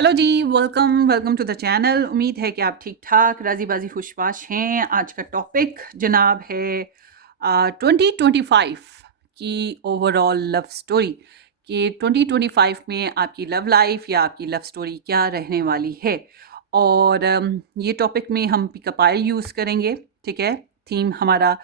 Hello ji, welcome welcome to the channel. उम्मीद है कि आप ठीक ठाक राजी बाजी खुशबाश हैं। आज का टॉपिक जनाब है 2025 की ओवरऑल लव स्टोरी कि 2025 में आपकी लव लाइफ या आपकी लव स्टोरी क्या रहने वाली है। और ये टॉपिक में हम पिकअप आइल यूज़ करेंगे। ठीक है, थीम हमारा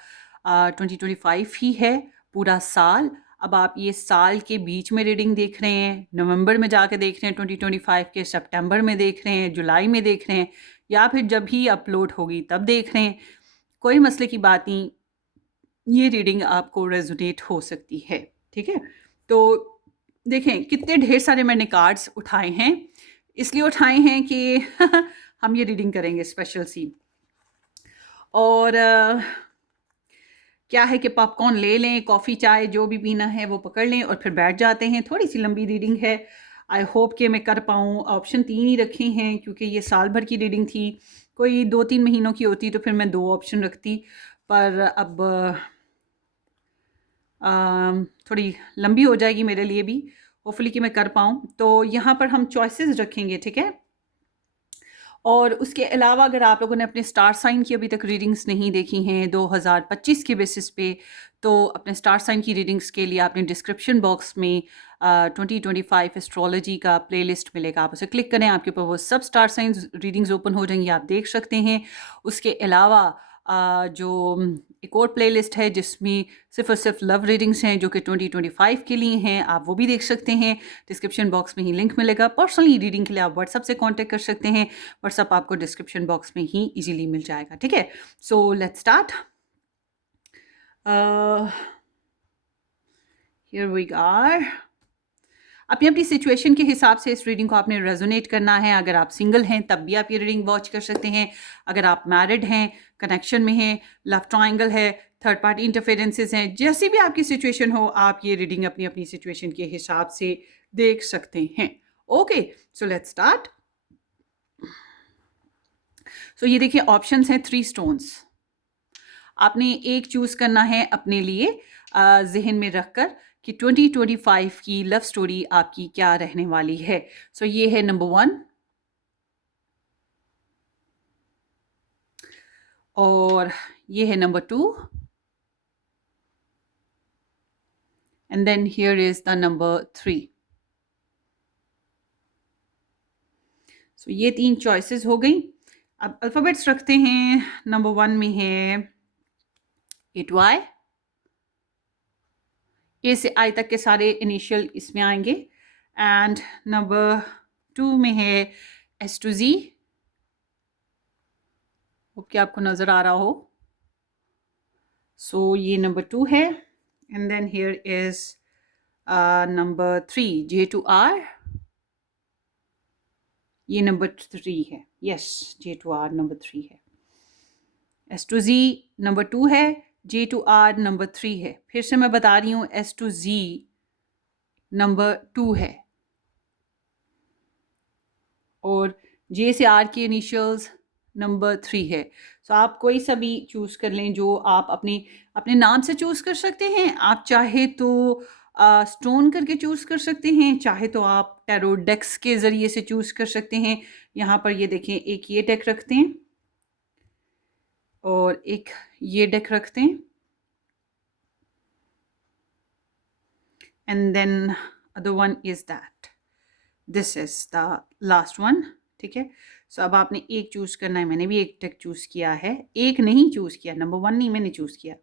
2025 ही है, पूरा साल। अब आप ये साल के बीच में रीडिंग देख रहे हैं, नवंबर में जाके देख रहे हैं 2025 के, सितंबर में देख रहे हैं, जुलाई में देख रहे हैं, या फिर जब भी अपलोड होगी तब देख रहे हैं, कोई मसले की बात नहीं। ये रीडिंग आपको रेजोनेट हो सकती है। ठीक है, तो देखें कितने ढेर सारे मैंने कार्ड्स उठाए हैं। इसलिए उठाए हैं कि हम ये रीडिंग करेंगे स्पेशल सी। और क्या है कि पॉपकॉर्न ले लें, कॉफ़ी चाय जो भी पीना है वो पकड़ लें और फिर बैठ जाते हैं। थोड़ी सी लंबी रीडिंग है, आई होप कि मैं कर पाऊँ। ऑप्शन 3 ही रखे हैं क्योंकि ये साल भर की रीडिंग थी। कोई 2-3 महीनों की होती तो फिर मैं 2 ऑप्शन रखती, पर अब थोड़ी लंबी हो जाएगी मेरे लिए भी। होपफुली कि मैं कर पाऊँ। तो यहाँ पर हम चॉइसेस रखेंगे, ठीक है। और उसके अलावा अगर आप लोगों ने अपने स्टार साइन की अभी तक रीडिंग्स नहीं देखी हैं 2025 के बेसिस पे, तो अपने स्टार साइन की रीडिंग्स के लिए आपने डिस्क्रिप्शन बॉक्स में 2025 एस्ट्रोलॉजी का प्लेलिस्ट मिलेगा, आप उसे क्लिक करें, आपके ऊपर वो सब स्टार साइंस रीडिंग्स ओपन हो जाएंगी, आप देख सकते हैं। उसके अलावा जो एक और प्लेलिस्ट है जिसमें सिर्फ और सिर्फ लव रीडिंग्स हैं जो कि 2025 के लिए हैं, आप वो भी देख सकते हैं। डिस्क्रिप्शन बॉक्स में ही लिंक मिलेगा। पर्सनली रीडिंग के लिए आप व्हाट्सएप से कांटेक्ट कर सकते हैं। व्हाट्सएप आपको डिस्क्रिप्शन बॉक्स में ही इजीली मिल जाएगा। ठीक है, so let's start. Here we are. अपनी अपनी सिचुएशन के हिसाब से इस रीडिंग को आपने रेजोनेट करना है। अगर आप सिंगल हैं तब भी आप ये रीडिंग वॉच कर सकते हैं। अगर आप मैरिड हैं, कनेक्शन में हैं, लव ट्रायंगल है, थर्ड पार्टी इंटरफेरेंसेस हैं, जैसी भी आपकी सिचुएशन हो, आप ये रीडिंग अपनी अपनी सिचुएशन के हिसाब से देख सकते हैं। Okay, so let's start. So ये देखिए, ऑप्शंस हैं 3 स्टोन्स। आपने एक चूज करना है अपने लिए, जहन में रखकर कि 2025 की लव स्टोरी आपकी क्या रहने वाली है। सो ये है नंबर 1, और ये है number 2, and then here is the number 3। So ये 3 चॉइसेस हो गई। अब अल्फाबेट्स रखते हैं। नंबर 1 में है ए टू आई। ए से आई तक के सारे इनिशियल इसमें आएंगे। एंड नंबर 2 में है एस टू जी। होप कि आपको नज़र आ रहा हो। सो ये नंबर 2 है। And then here is number 3, J to R. ये नंबर 3 है। Yes, J to R number 3 है। एस टू जी नंबर 2 है, जे टू आर नंबर 3 है। फिर से मैं बता रही हूँ, एस टू जी नंबर 2 है और जे से आर की इनिशियल्स नंबर 3 है। सो आप कोई सा भी चूज़ कर लें जो आप अपने अपने नाम से चूज़ कर सकते हैं। आप चाहे तो स्टोन करके चूज़ कर सकते हैं, चाहे तो आप टैरो डेक्स के ज़रिए से चूज़ कर सकते हैं। यहाँ पर ये देखें, एक ये डेक रखते हैं और एक ये डेक रखते हैं, and then other one is that, this is the last one. ठीक है, सो अब आपने एक चूज़ करना है। मैंने भी एक डेक चूज़ किया है, एक नहीं चूज़ किया, नंबर 1 नहीं मैंने चूज़ किया,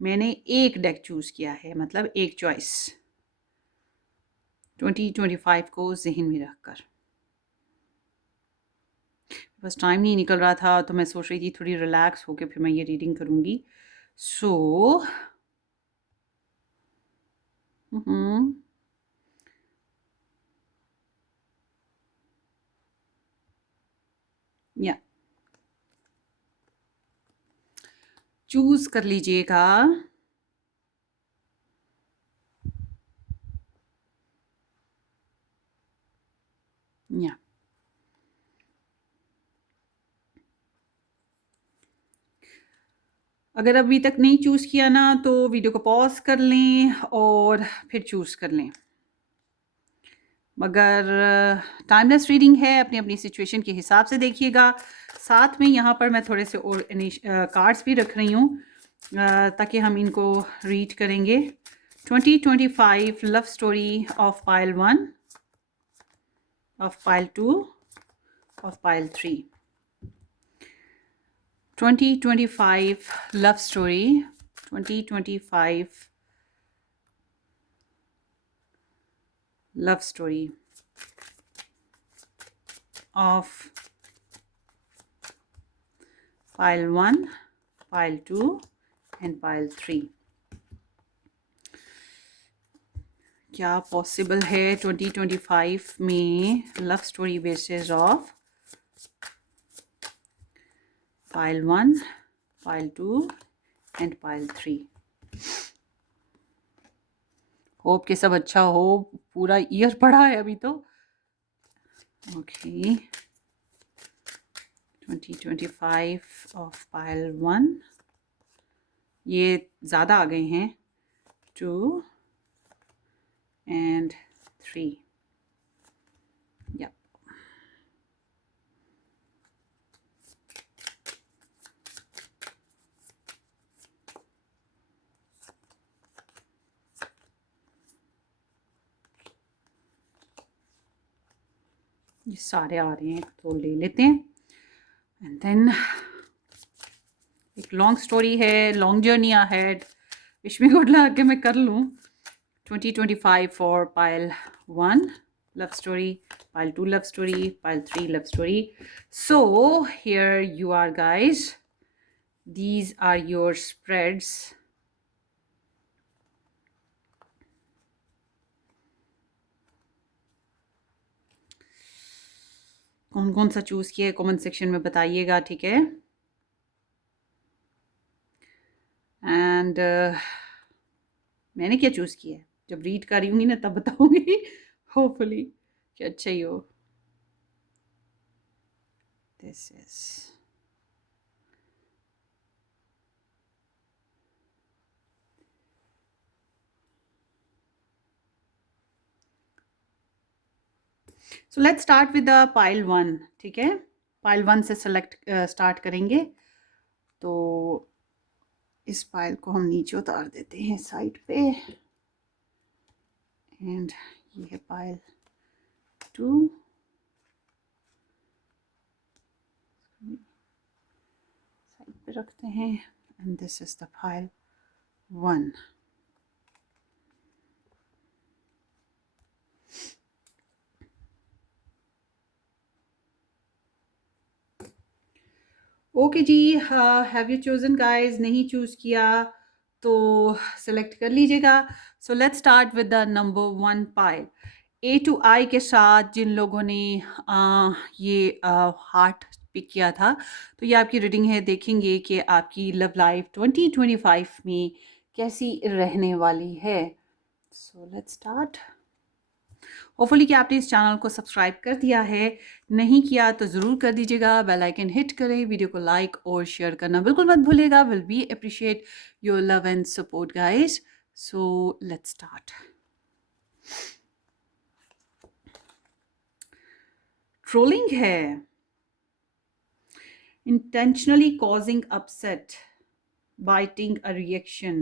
मैंने एक डेक चूज़ किया है, मतलब एक चॉइस 2025 को जहन में रखकर। बस टाइम नहीं निकल रहा था तो मैं सोच रही थी थोड़ी रिलैक्स होकर फिर मैं ये रीडिंग करूँगी। सो या चूज़ कर लीजिएगा। या अगर अभी तक नहीं चूज़ किया ना तो वीडियो को पॉज कर लें और फिर चूज़ कर लें। मगर टाइमलेस रीडिंग है, अपनी अपनी सिचुएशन के हिसाब से देखिएगा। साथ में यहाँ पर मैं थोड़े से और कार्ड्स भी रख रही हूँ ताकि हम इनको रीड करेंगे। 2025 love story of pile 1, of pile 2, of pile 3। 2025 love story, 2025 love story of pile 1, pile 2 and pile 3। क्या पॉसिबल है 2025 में love story basis of pile 1, pile 2 and pile 3। Hope कि सब अच्छा हो। पूरा ईयर पड़ा है अभी तो। ओके 2025 ऑफ पाइल 1, ये ज़्यादा आ गए हैं, 2 and 3। या ये सारे आ रहे हैं तो ले लेते हैं। एंड देन एक लॉन्ग स्टोरी है, long journey ahead. Wish me good luck कि मैं कर लूँ। 2025 for pile 1 love story, pile 2 love story, pile 3 love story. So here you are guys, these are your spreads। कौन कौन सा चूज़ किया है कमेंट सेक्शन में बताइएगा, ठीक है। एंड मैंने क्या चूज़ किया है जब रीड कर रही हूँगी ना तब बताऊँगी होपफुली कि अच्छा ही हो। This is so let's start with the pile 1, ठीक है। पाइल 1 से सेलेक्ट स्टार्ट करेंगे। तो इस पाइल को हम नीचे उतार देते हैं साइड पे। एंड ये है पाइल 2, साइड पे रखते हैं। And this is the pile 1। Okay ji, have you chosen guys? नहीं चूज़ किया तो सेलेक्ट कर लीजिएगा। So let's start with the number 1 pile. A to I के साथ जिन लोगों ने ये हार्ट पिक किया था, तो ये आपकी रीडिंग है। देखेंगे कि आपकी लव लाइफ 2025 में कैसी रहने वाली है। So let's start. होपफुली कि आपने इस चैनल को सब्सक्राइब कर दिया है। नहीं किया तो ज़रूर कर दीजिएगा। बेल आइकन हिट करें, वीडियो को लाइक और शेयर करना बिल्कुल मत भूलिएगा। Will be appreciate your love and support guys. So let's start. Trolling है, intentionally causing upset, biting a reaction,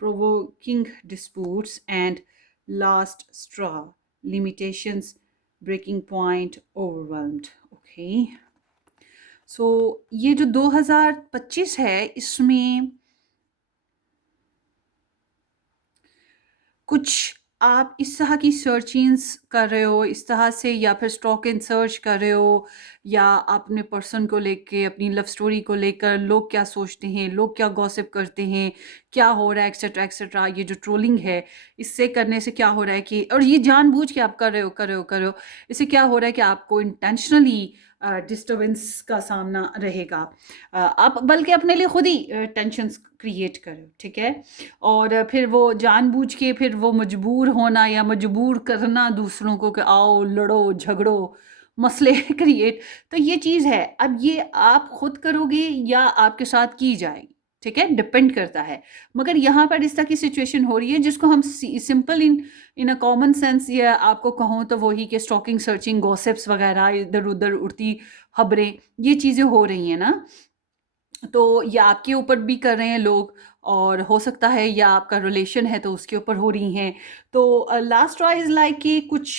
provoking disputes and last straw, limitations, breaking point, overwhelmed। okay, so ये जो 2025 है इसमें कुछ आप इस तरह की सर्चिंग्स कर रहे हो, इस तरह से, या फिर स्टॉक एंड सर्च कर रहे हो, या अपने पर्सन को लेके, अपनी लव स्टोरी को लेकर लोग क्या सोचते हैं, लोग क्या गॉसिप करते हैं, क्या हो रहा है, एक्सेट्रा एक्सेट्रा। ये जो ट्रोलिंग है, इससे करने से क्या हो रहा है कि, और ये जानबूझ के आप कर रहे हो, इससे क्या हो रहा है कि आपको इंटेंशनली डिस्टर्बेंस का सामना रहेगा। आप बल्कि अपने लिए खुद ही टेंशन क्रिएट करो, ठीक है। और फिर वो जानबूझ के फिर वो मजबूर होना या मजबूर करना दूसरों को कि आओ लड़ो झगड़ो, मसले क्रिएट। तो ये चीज़ है। अब ये आप खुद करोगे या आपके साथ की जाएगी, ठीक है, डिपेंड करता है। मगर यहाँ पर इस तरह की सिचुएशन हो रही है जिसको हम simple in a common sense, या आपको कहूँ तो वही कि स्टॉकिंग सर्चिंग गॉसिप्स वगैरह, इधर उधर उड़ती खबरें, ये चीज़ें हो रही हैं ना, तो ये आपके ऊपर भी कर रहे हैं लोग, और हो सकता है या आपका रिलेशन है तो उसके ऊपर हो रही हैं। तो लास्ट ट्राई इज़ लाइक कि कुछ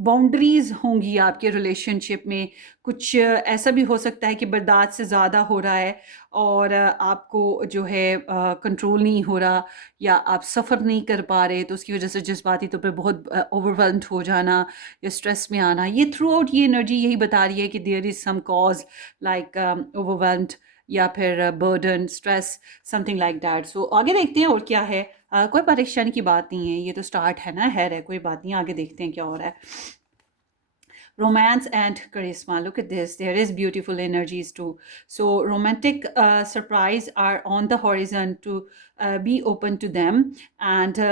बाउंड्रीज़ होंगी आपके रिलेशनशिप में, कुछ ऐसा भी हो सकता है कि बर्दाश्त से ज़्यादा हो रहा है, और आपको जो है कंट्रोल नहीं हो रहा, या आप सफ़र नहीं कर पा रहे, तो उसकी वजह से जज्बाती तौर पे बहुत ओवरवेल्म्ड हो जाना या स्ट्रेस में आना, ये थ्रू आउट ये एनर्जी यही बता रही है कि there is some cause like overwhelmed, या फिर burden, stress, something like that. So आगे देखते हैं और क्या है। कोई परेशानी की बात नहीं है, ये तो स्टार्ट है ना, है कोई बात नहीं, आगे देखते हैं क्या हो रहा है। Romance and charisma, look at this, there is beautiful energies too. So romantic surprise are on the horizon, to be open to them, and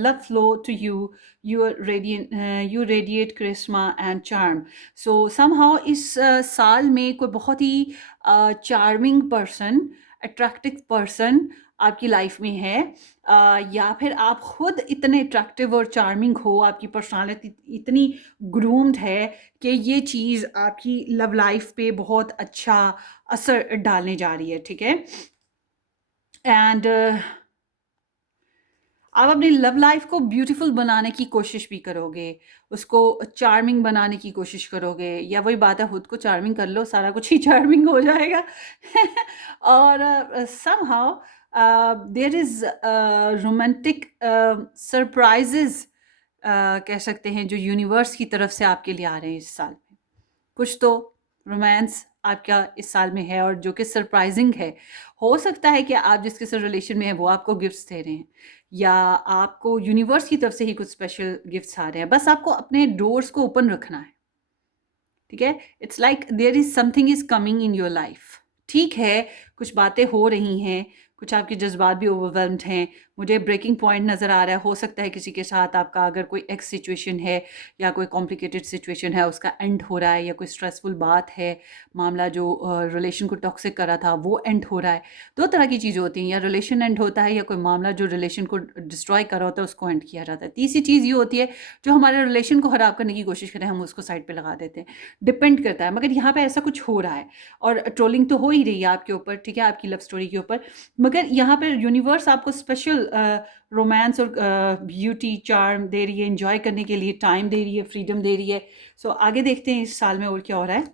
love flow to you, you radiate charisma and charm. So somehow इस साल में कोई बहुत ही charming person, attractive person आपकी life में है, या फिर आप खुद इतने अट्रैक्टिव और चार्मिंग हो, आपकी पर्सनालिटी इतनी ग्रूम्ड है कि ये चीज़ आपकी लव लाइफ पे बहुत अच्छा असर डालने जा रही है, ठीक है। एंड आप अपनी लव लाइफ को ब्यूटीफुल बनाने की कोशिश भी करोगे, उसको चार्मिंग बनाने की कोशिश करोगे, या वही बात है, खुद को चार्मिंग कर लो, सारा कुछ ही चार्मिंग हो जाएगा। और somehow there is romantic surprises कह सकते हैं, जो यूनिवर्स की तरफ से आपके लिए आ रहे हैं इस साल में। कुछ तो रोमांस आपका इस साल में है, और जो कि सरप्राइजिंग है। हो सकता है कि आप जिसके साथ रिलेशन में है वो आपको गिफ्ट्स दे रहे हैं, या आपको यूनिवर्स की तरफ से ही कुछ स्पेशल गिफ्ट्स आ रहे हैं, बस आपको अपने डोर्स को ओपन रखना है, ठीक है। It's like there is something is coming in your life, ठीक है। कुछ बातें हो रही हैं, कुछ आपके जज्बात भी ओवरवेल्म्ड हैं, मुझे ब्रेकिंग पॉइंट नज़र आ रहा है। हो सकता है किसी के साथ आपका अगर कोई एक्स सिचुएशन है, या कोई कॉम्प्लिकेटेड सिचुएशन है, उसका एंड हो रहा है, या कोई स्ट्रेसफुल बात है, मामला जो रिलेशन को टॉक्सिक कर रहा था वो एंड हो रहा है। दो तरह की चीज़ें होती हैं, या रिलेशन एंड होता है, या कोई मामला जो रिलेशन को डिस्ट्रॉय कर रहा होता है उसको एंड किया जाता है। तीसरी चीज़ ये होती है, जो हमारे रिलेशन को ख़राब करने की कोशिश करें, हम उसको साइड पर लगा देते हैं। डिपेंड करता है, मगर यहाँ पर ऐसा कुछ हो रहा है, और ट्रोलिंग तो हो ही रही है आपके ऊपर, ठीक है, आपकी लव स्टोरी के ऊपर। मगर यहाँ पर यूनिवर्स आपको स्पेशल रोमांस और ब्यूटी चार्म दे रही है, एंजॉय करने के लिए टाइम दे रही है, फ्रीडम दे रही है। सो आगे देखते हैं इस साल में और क्या हो रहा है।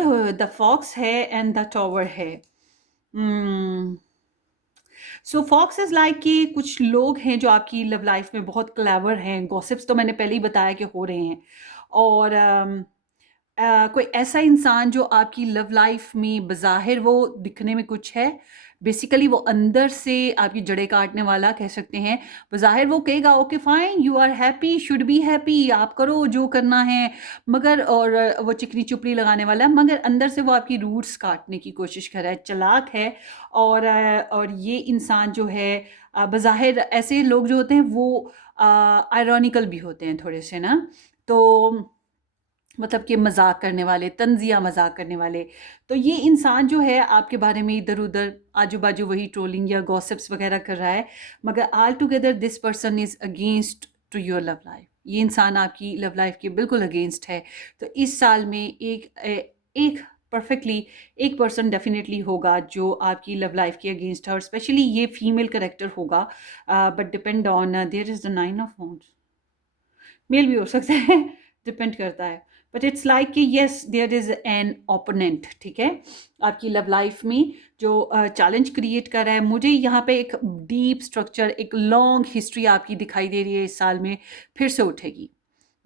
ओह, द फॉक्स है एंड द टॉवर है। सो फॉक्स इज़ लाइक कि कुछ लोग हैं जो आपकी लव लाइफ में बहुत क्लेवर हैं। गॉसिप्स तो मैंने पहले ही बताया कि हो रहे हैं, और कोई ऐसा इंसान जो आपकी लव लाइफ में बज़ाहिर वो दिखने में कुछ है, बेसिकली वो अंदर से आपकी जड़ें काटने वाला कह सकते हैं। बज़ाहिर वो कहेगा okay fine, you are happy, should be happy, आप करो जो करना है, मगर और वो चिकनी चुपड़ी लगाने वाला है, मगर अंदर से वो आपकी रूट्स काटने की कोशिश कर रहा है, चालाक है। और ये इंसान जो है बज़ाहिर ऐसे लोग जो होते हैं वो आयरॉनिकल भी होते हैं थोड़े से ना, तो मतलब कि मजाक करने वाले, तंजिया मजाक करने वाले। तो ये इंसान जो है आपके बारे में इधर उधर आजू बाजू वही ट्रोलिंग या गॉसिप्स वगैरह कर रहा है, मगर all together this person is against to your love life. ये इंसान आपकी लव लाइफ के बिल्कुल अगेंस्ट है। तो इस साल में एक परफेक्टली एक पर्सन डेफिनेटली होगा जो आपकी लव लाइफ के अगेंस्ट है, और स्पेशली ये फीमेल करेक्टर होगा, but depend on there is the 9 of wands. Male भी हो सकता है, डिपेंड करता है। बट इट्स लाइक कि yes there is an opponent, ठीक है, आपकी लव लाइफ में जो चैलेंज क्रिएट कर रहा है। मुझे यहाँ पे एक डीप स्ट्रक्चर, एक लॉन्ग हिस्ट्री आपकी दिखाई दे रही है इस साल में, फिर से उठेगी।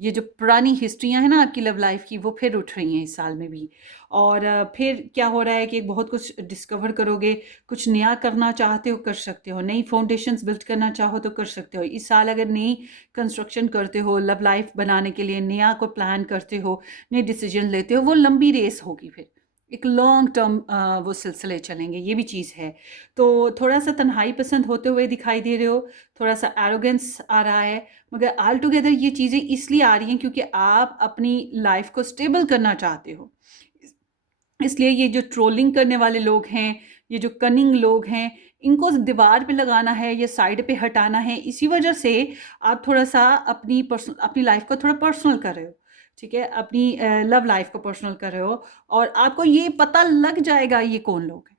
ये जो पुरानी हिस्ट्रियाँ हैं ना आपकी लव लाइफ की, वो फिर उठ रही हैं इस साल में भी। और फिर क्या हो रहा है कि बहुत कुछ डिस्कवर करोगे, कुछ नया करना चाहते हो कर सकते हो, नई फाउंडेशंस बिल्ड करना चाहो तो कर सकते हो। इस साल अगर नई कंस्ट्रक्शन करते हो, लव लाइफ बनाने के लिए नया कोई प्लान करते हो, नए डिसीजन लेते हो, वो लंबी रेस होगी, फिर एक लॉन्ग टर्म वो सिलसिले चलेंगे, ये भी चीज़ है। तो थोड़ा सा तन्हाई पसंद होते हुए दिखाई दे रहे हो, थोड़ा सा एरोगेंस आ रहा है, मगर ऑल टुगेदर ये चीज़ें इसलिए आ रही हैं क्योंकि आप अपनी लाइफ को स्टेबल करना चाहते हो। इसलिए ये जो ट्रोलिंग करने वाले लोग हैं, ये जो कनिंग लोग हैं, इनको दीवार पे लगाना है या साइड पे हटाना है। इसी वजह से आप थोड़ा-सा अपनी लाइफ़ को थोड़ा पर्सनल कर रहे हो, ठीक है? अपनी लव लाइफ़ को पर्सनल कर रहे हो और आपको ये पता लग जाएगा ये कौन लोग हैं।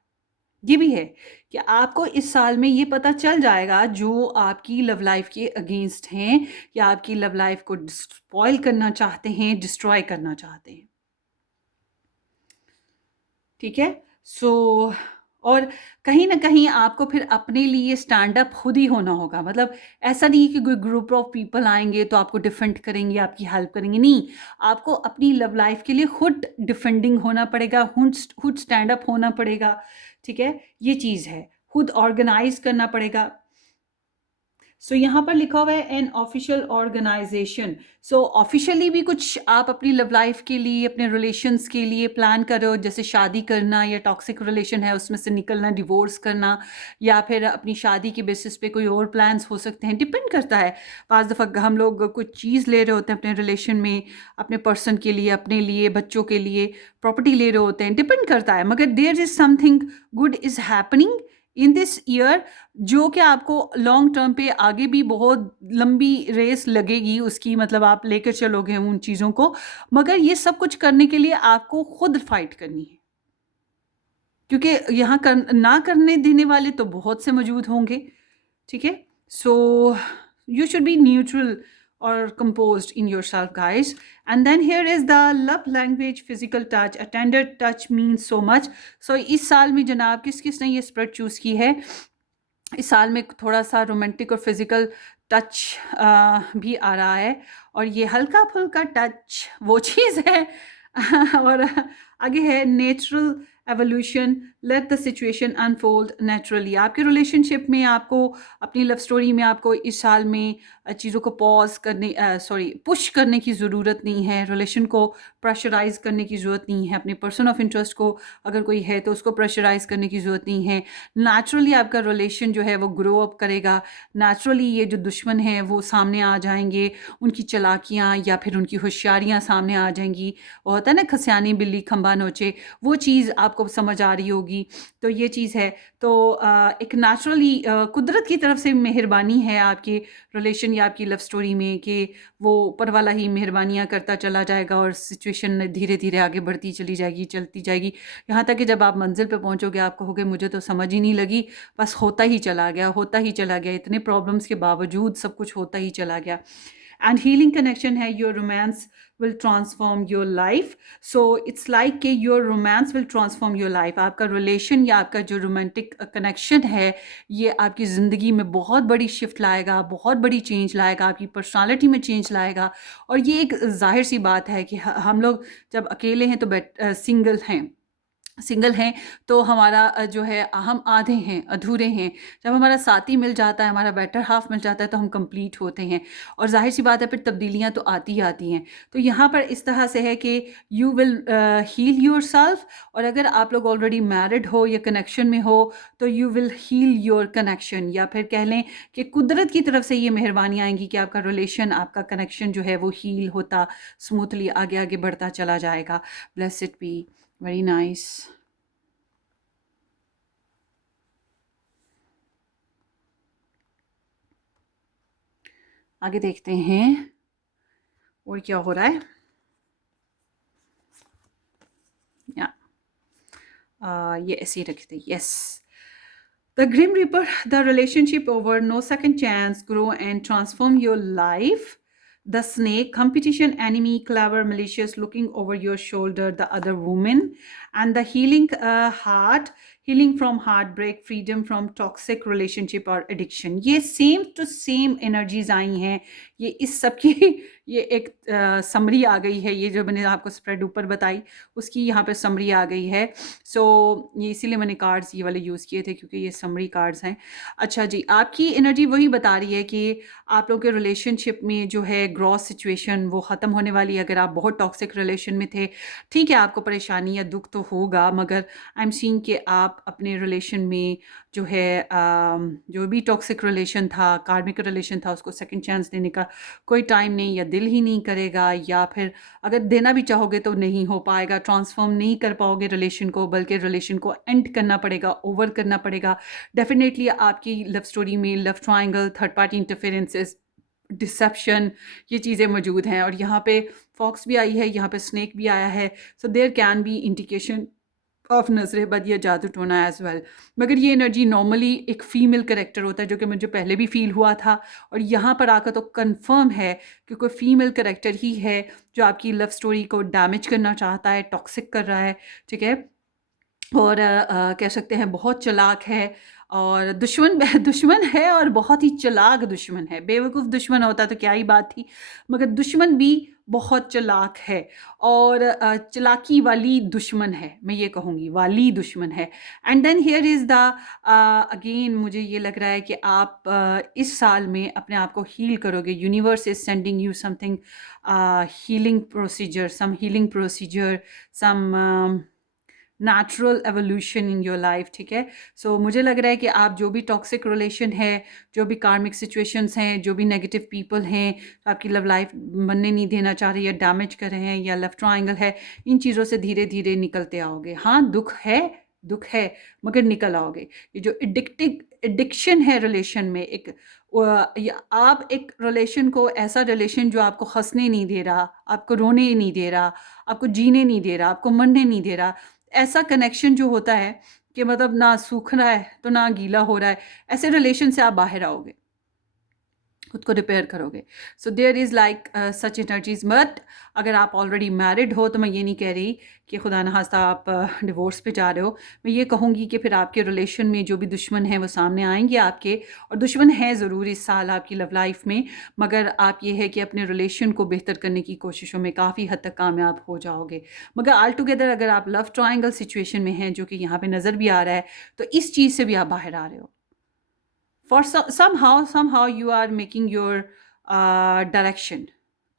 ये भी है कि आपको इस साल में ये पता चल जाएगा जो आपकी लव लाइफ़ के अगेंस्ट हैं या आपकी लव लाइफ़ को स्पॉइल करना चाहते हैं, डिस्ट्रॉय करना चाहते हैं। ठीक है? सो और कहीं न कहीं आपको फिर अपने लिए स्टैंड अप खुद ही होना होगा। मतलब ऐसा नहीं है कि कोई ग्रुप ऑफ पीपल आएँगे तो आपको डिफेंड करेंगे, आपकी हेल्प करेंगे, नहीं। आपको अपनी लव लाइफ़ के लिए खुद डिफेंडिंग होना पड़ेगा, खुद स्टैंड अप होना पड़ेगा, ठीक है? ये चीज़ है। खुद ऑर्गेनाइज़ करना पड़ेगा। सो यहाँ पर लिखा हुआ है an official organization. So officially भी कुछ आप अपनी लव लाइफ के लिए, अपने रिलेशंस के लिए प्लान कर रहे हो, जैसे शादी करना या टॉक्सिक रिलेशन है उसमें से निकलना, डिवोर्स करना, या फिर अपनी शादी के बेसिस पे कोई और प्लान्स हो सकते हैं, डिपेंड करता है। पांच दफ़ा हम लोग कुछ चीज़ ले रहे होते हैं अपने रिलेशन में, अपने पर्सन के लिए, अपने लिए, बच्चों के लिए, प्रॉपर्टी ले रहे होते हैं, डिपेंड करता है। मगर there is something good is happening in this year, जो कि आपको लॉन्ग टर्म पे आगे भी बहुत लंबी रेस लगेगी उसकी, मतलब आप लेकर चलोगे उन चीज़ों को, मगर ये सब कुछ करने के लिए आपको खुद फाइट करनी है, क्योंकि यहाँ ना करने देने वाले तो बहुत से मौजूद होंगे, ठीक है? सो you should be neutral or composed in yourself, guys. And then here is the love language, physical touch. A tender touch means so much. So इस साल में जनाब किस किसने ये स्प्रेड चूज़ की है? इस साल में थोड़ा-सा रोमांटिक और फिज़िकल टच भी आ रहा है, और ये हल्का-फुल्का टच वो चीज़ है और आगे है natural evolution, let the situation unfold naturally. आपके रिलेशनशिप में आपको, अपनी लव स्टोरी में आपको इस साल में चीज़ों को पुश करने की ज़रूरत नहीं है, रिलेशन को प्रेशराइज़ करने की ज़रूरत नहीं है, अपने पर्सन ऑफ इंटरेस्ट को अगर कोई है तो उसको प्रेशराइज़ करने की ज़रूरत नहीं है। नेचुरली आपका रिलेशन जो है वो ग्रो अप करेगा। नेचुरली ये जो दुश्मन हैं वो सामने आ जाएँगे, उनकी चालाकियाँ या फिर उनकी होशियारियाँ सामने आ जाएँगी। वो होता है ना, खसियानी बिल्ली खंबा नोचे, वो चीज़ आपको समझ आ रही होगी। तो ये चीज़ है। तो एक नेचुरली कुदरत की तरफ से मेहरबानी है आपके रिलेशन या आपकी लव स्टोरी में कि वो ऊपर वाला ही मेहरबानियाँ करता चला जाएगा और सिचुएशन धीरे-धीरे आगे बढ़ती चली जाएगी, चलती जाएगी। यहाँ तक कि जब आप मंज़िल पे पहुँचोगे आप कहोगे मुझे तो समझ ही नहीं लगी, बस होता ही चला गया, होता ही चला गया। इतने प्रॉब्लम्स के बावजूद सब कुछ होता ही चला गया। एंड हीलिंग कनेक्शन है, your romance will transform your life. So it's like कि your romance will transform your life. आपका रिलेशन या आपका जो रोमांटिक कनेक्शन है, ये आपकी ज़िंदगी में बहुत बड़ी शिफ्ट लाएगा, बहुत बड़ी चेंज लाएगा, आपकी पर्सनालिटी में चेंज लाएगा। और ये एक ज़ाहिर सी बात है कि हम लोग जब अकेले हैं तो सिंगल हैं तो हमारा जो है हम आधे हैं, अधूरे हैं। जब हमारा साथी मिल जाता है, हमारा बेटर हाफ़ मिल जाता है तो हम कंप्लीट होते हैं, और ज़ाहिर-सी बात है फिर तब्दीलियाँ तो आती ही आती हैं। तो यहाँ पर इस तरह से है कि यू विल हील योरसेल्फ, और अगर आप लोग ऑलरेडी मैरिड हो या कनेक्शन में हो तो you will heal your connection, या फिर कह लें कि कुदरत की तरफ से ये मेहरबानी आएँगी कि आपका रिलेशन, आपका कनेक्शन जो है वो हील होता स्मूथली आगे-आगे बढ़ता चला जाएगा। Bless it be. Very nice. आगे देखते हैं और क्या हो रहा है। या ये ऐसे ही रखते हैं। Yes, the grim reaper, the relationship over, no second chance, grow and transform your life. The snake, competition, enemy, clever, malicious, looking over your shoulder, the other woman, and the healing heart, healing from heartbreak, freedom from toxic relationship or addiction. ये same to same energies आई हैं। ये इस सब की ये एक summary आ गई है, ये जो मैंने आपको स्प्रेड ऊपर बताई उसकी यहाँ पे समरी आ गई है। सो ये इसीलिए मैंने कार्ड्स ये वाले यूज़ किए थे, क्योंकि ये समरी कार्ड्स हैं। अच्छा जी, आपकी एनर्जी वही बता रही है कि आप लोगों के रिलेशनशिप में जो है ग्रॉस सिचुएशन वो ख़त्म होने वाली है। अगर आप बहुत टॉक्सिक रिलेशन में थे, ठीक है, आपको परेशानी या दुख तो होगा, मगर आई एम सीइंग कि आप अपने रिलेशन में जो है जो भी टॉक्सिक रिलेशन था, कार्मिक रिलेशन था, उसको सेकंड चांस देने का कोई टाइम नहीं या दिल ही नहीं करेगा, या फिर अगर देना भी चाहोगे तो नहीं हो पाएगा, ट्रांसफॉर्म नहीं कर पाओगे रिलेशन को, बल्कि रिलेशन को एंड करना पड़ेगा, ओवर करना पड़ेगा। डेफिनेटली आपकी लव स्टोरी में love triangle, third party interferences, deception, ये चीज़ें मौजूद हैं। और यहाँ पे फॉक्स भी आई है, यहाँ पे स्नेक भी आया है। So there can be indication of नजर बद या जादू टोना एज वेल। मगर ये एनर्जी नॉर्मली एक फ़ीमेल करेक्टर होता है, जो कि मुझे पहले भी फील हुआ था, और यहाँ पर आकर तो कंफर्म है कि कोई फीमेल करेक्टर ही है जो आपकी लव स्टोरी को डैमेज करना चाहता है, टॉक्सिक कर रहा है, ठीक है। और कह सकते हैं बहुत चालाक है, और दुश्मन दुश्मन है, और बहुत ही चालाक दुश्मन है। बेवकूफ़ दुश्मन होता तो क्या ही बात थी, मगर दुश्मन भी बहुत चालाक है, और चालाकी वाली दुश्मन है, मैं ये कहूँगी वाली दुश्मन है। And then here is the again, मुझे ये लग रहा है कि आप इस साल में अपने आप को हील करोगे। Universe is sending you something, healing procedure, some healing procedure, some natural evolution in your life, ठीक है। सो मुझे लग रहा है कि आप जो भी टॉक्सिक रिलेशन है, जो भी कार्मिक सिचुएशंस हैं, जो भी नेगेटिव पीपल हैं, आपकी लव लाइफ बनने नहीं देना चाह रहे या डैमेज कर रहे हैं, या लव ट्रायंगल है, इन चीज़ों से धीरे धीरे निकलते आओगे। हाँ, दुख है, मगर निकल आओगे। ये जो एडिक्शन है रिलेशन में, आप एक रिलेशन को, ऐसा रिलेशन जो आपको हंसने नहीं दे रहा, आपको रोने नहीं दे रहा, आपको जीने नहीं दे रहा, आपको मरने नहीं दे रहा, ऐसा कनेक्शन जो होता है कि मतलब ना सूख रहा है तो ना गीला हो रहा है, ऐसे रिलेशन से आप बाहर आओगे, खुद को रिपेयर करोगे। So there is like such energies. But अगर आप ऑलरेडी मैरिड हो तो मैं ये नहीं कह रही कि खुदा न खास्ता आप डिवोर्स पे जा रहे हो। मैं ये कहूँगी कि फिर आपके रिलेशन में जो भी दुश्मन है वो सामने आएंगे आपके, और दुश्मन है ज़रूर इस साल आपकी लव लाइफ में, मगर आप ये है कि अपने रिलेशन को बेहतर करने की कोशिशों में काफ़ी हद तक कामयाब हो जाओगे। मगर आल टुगेदर अगर आप लव ट्रायंगल सिचुएशन में हैं, जो कि यहाँ पे नज़र भी आ रहा है, तो इस चीज़ से भी आप बाहर आ रहे हो। For somehow you are making your direction,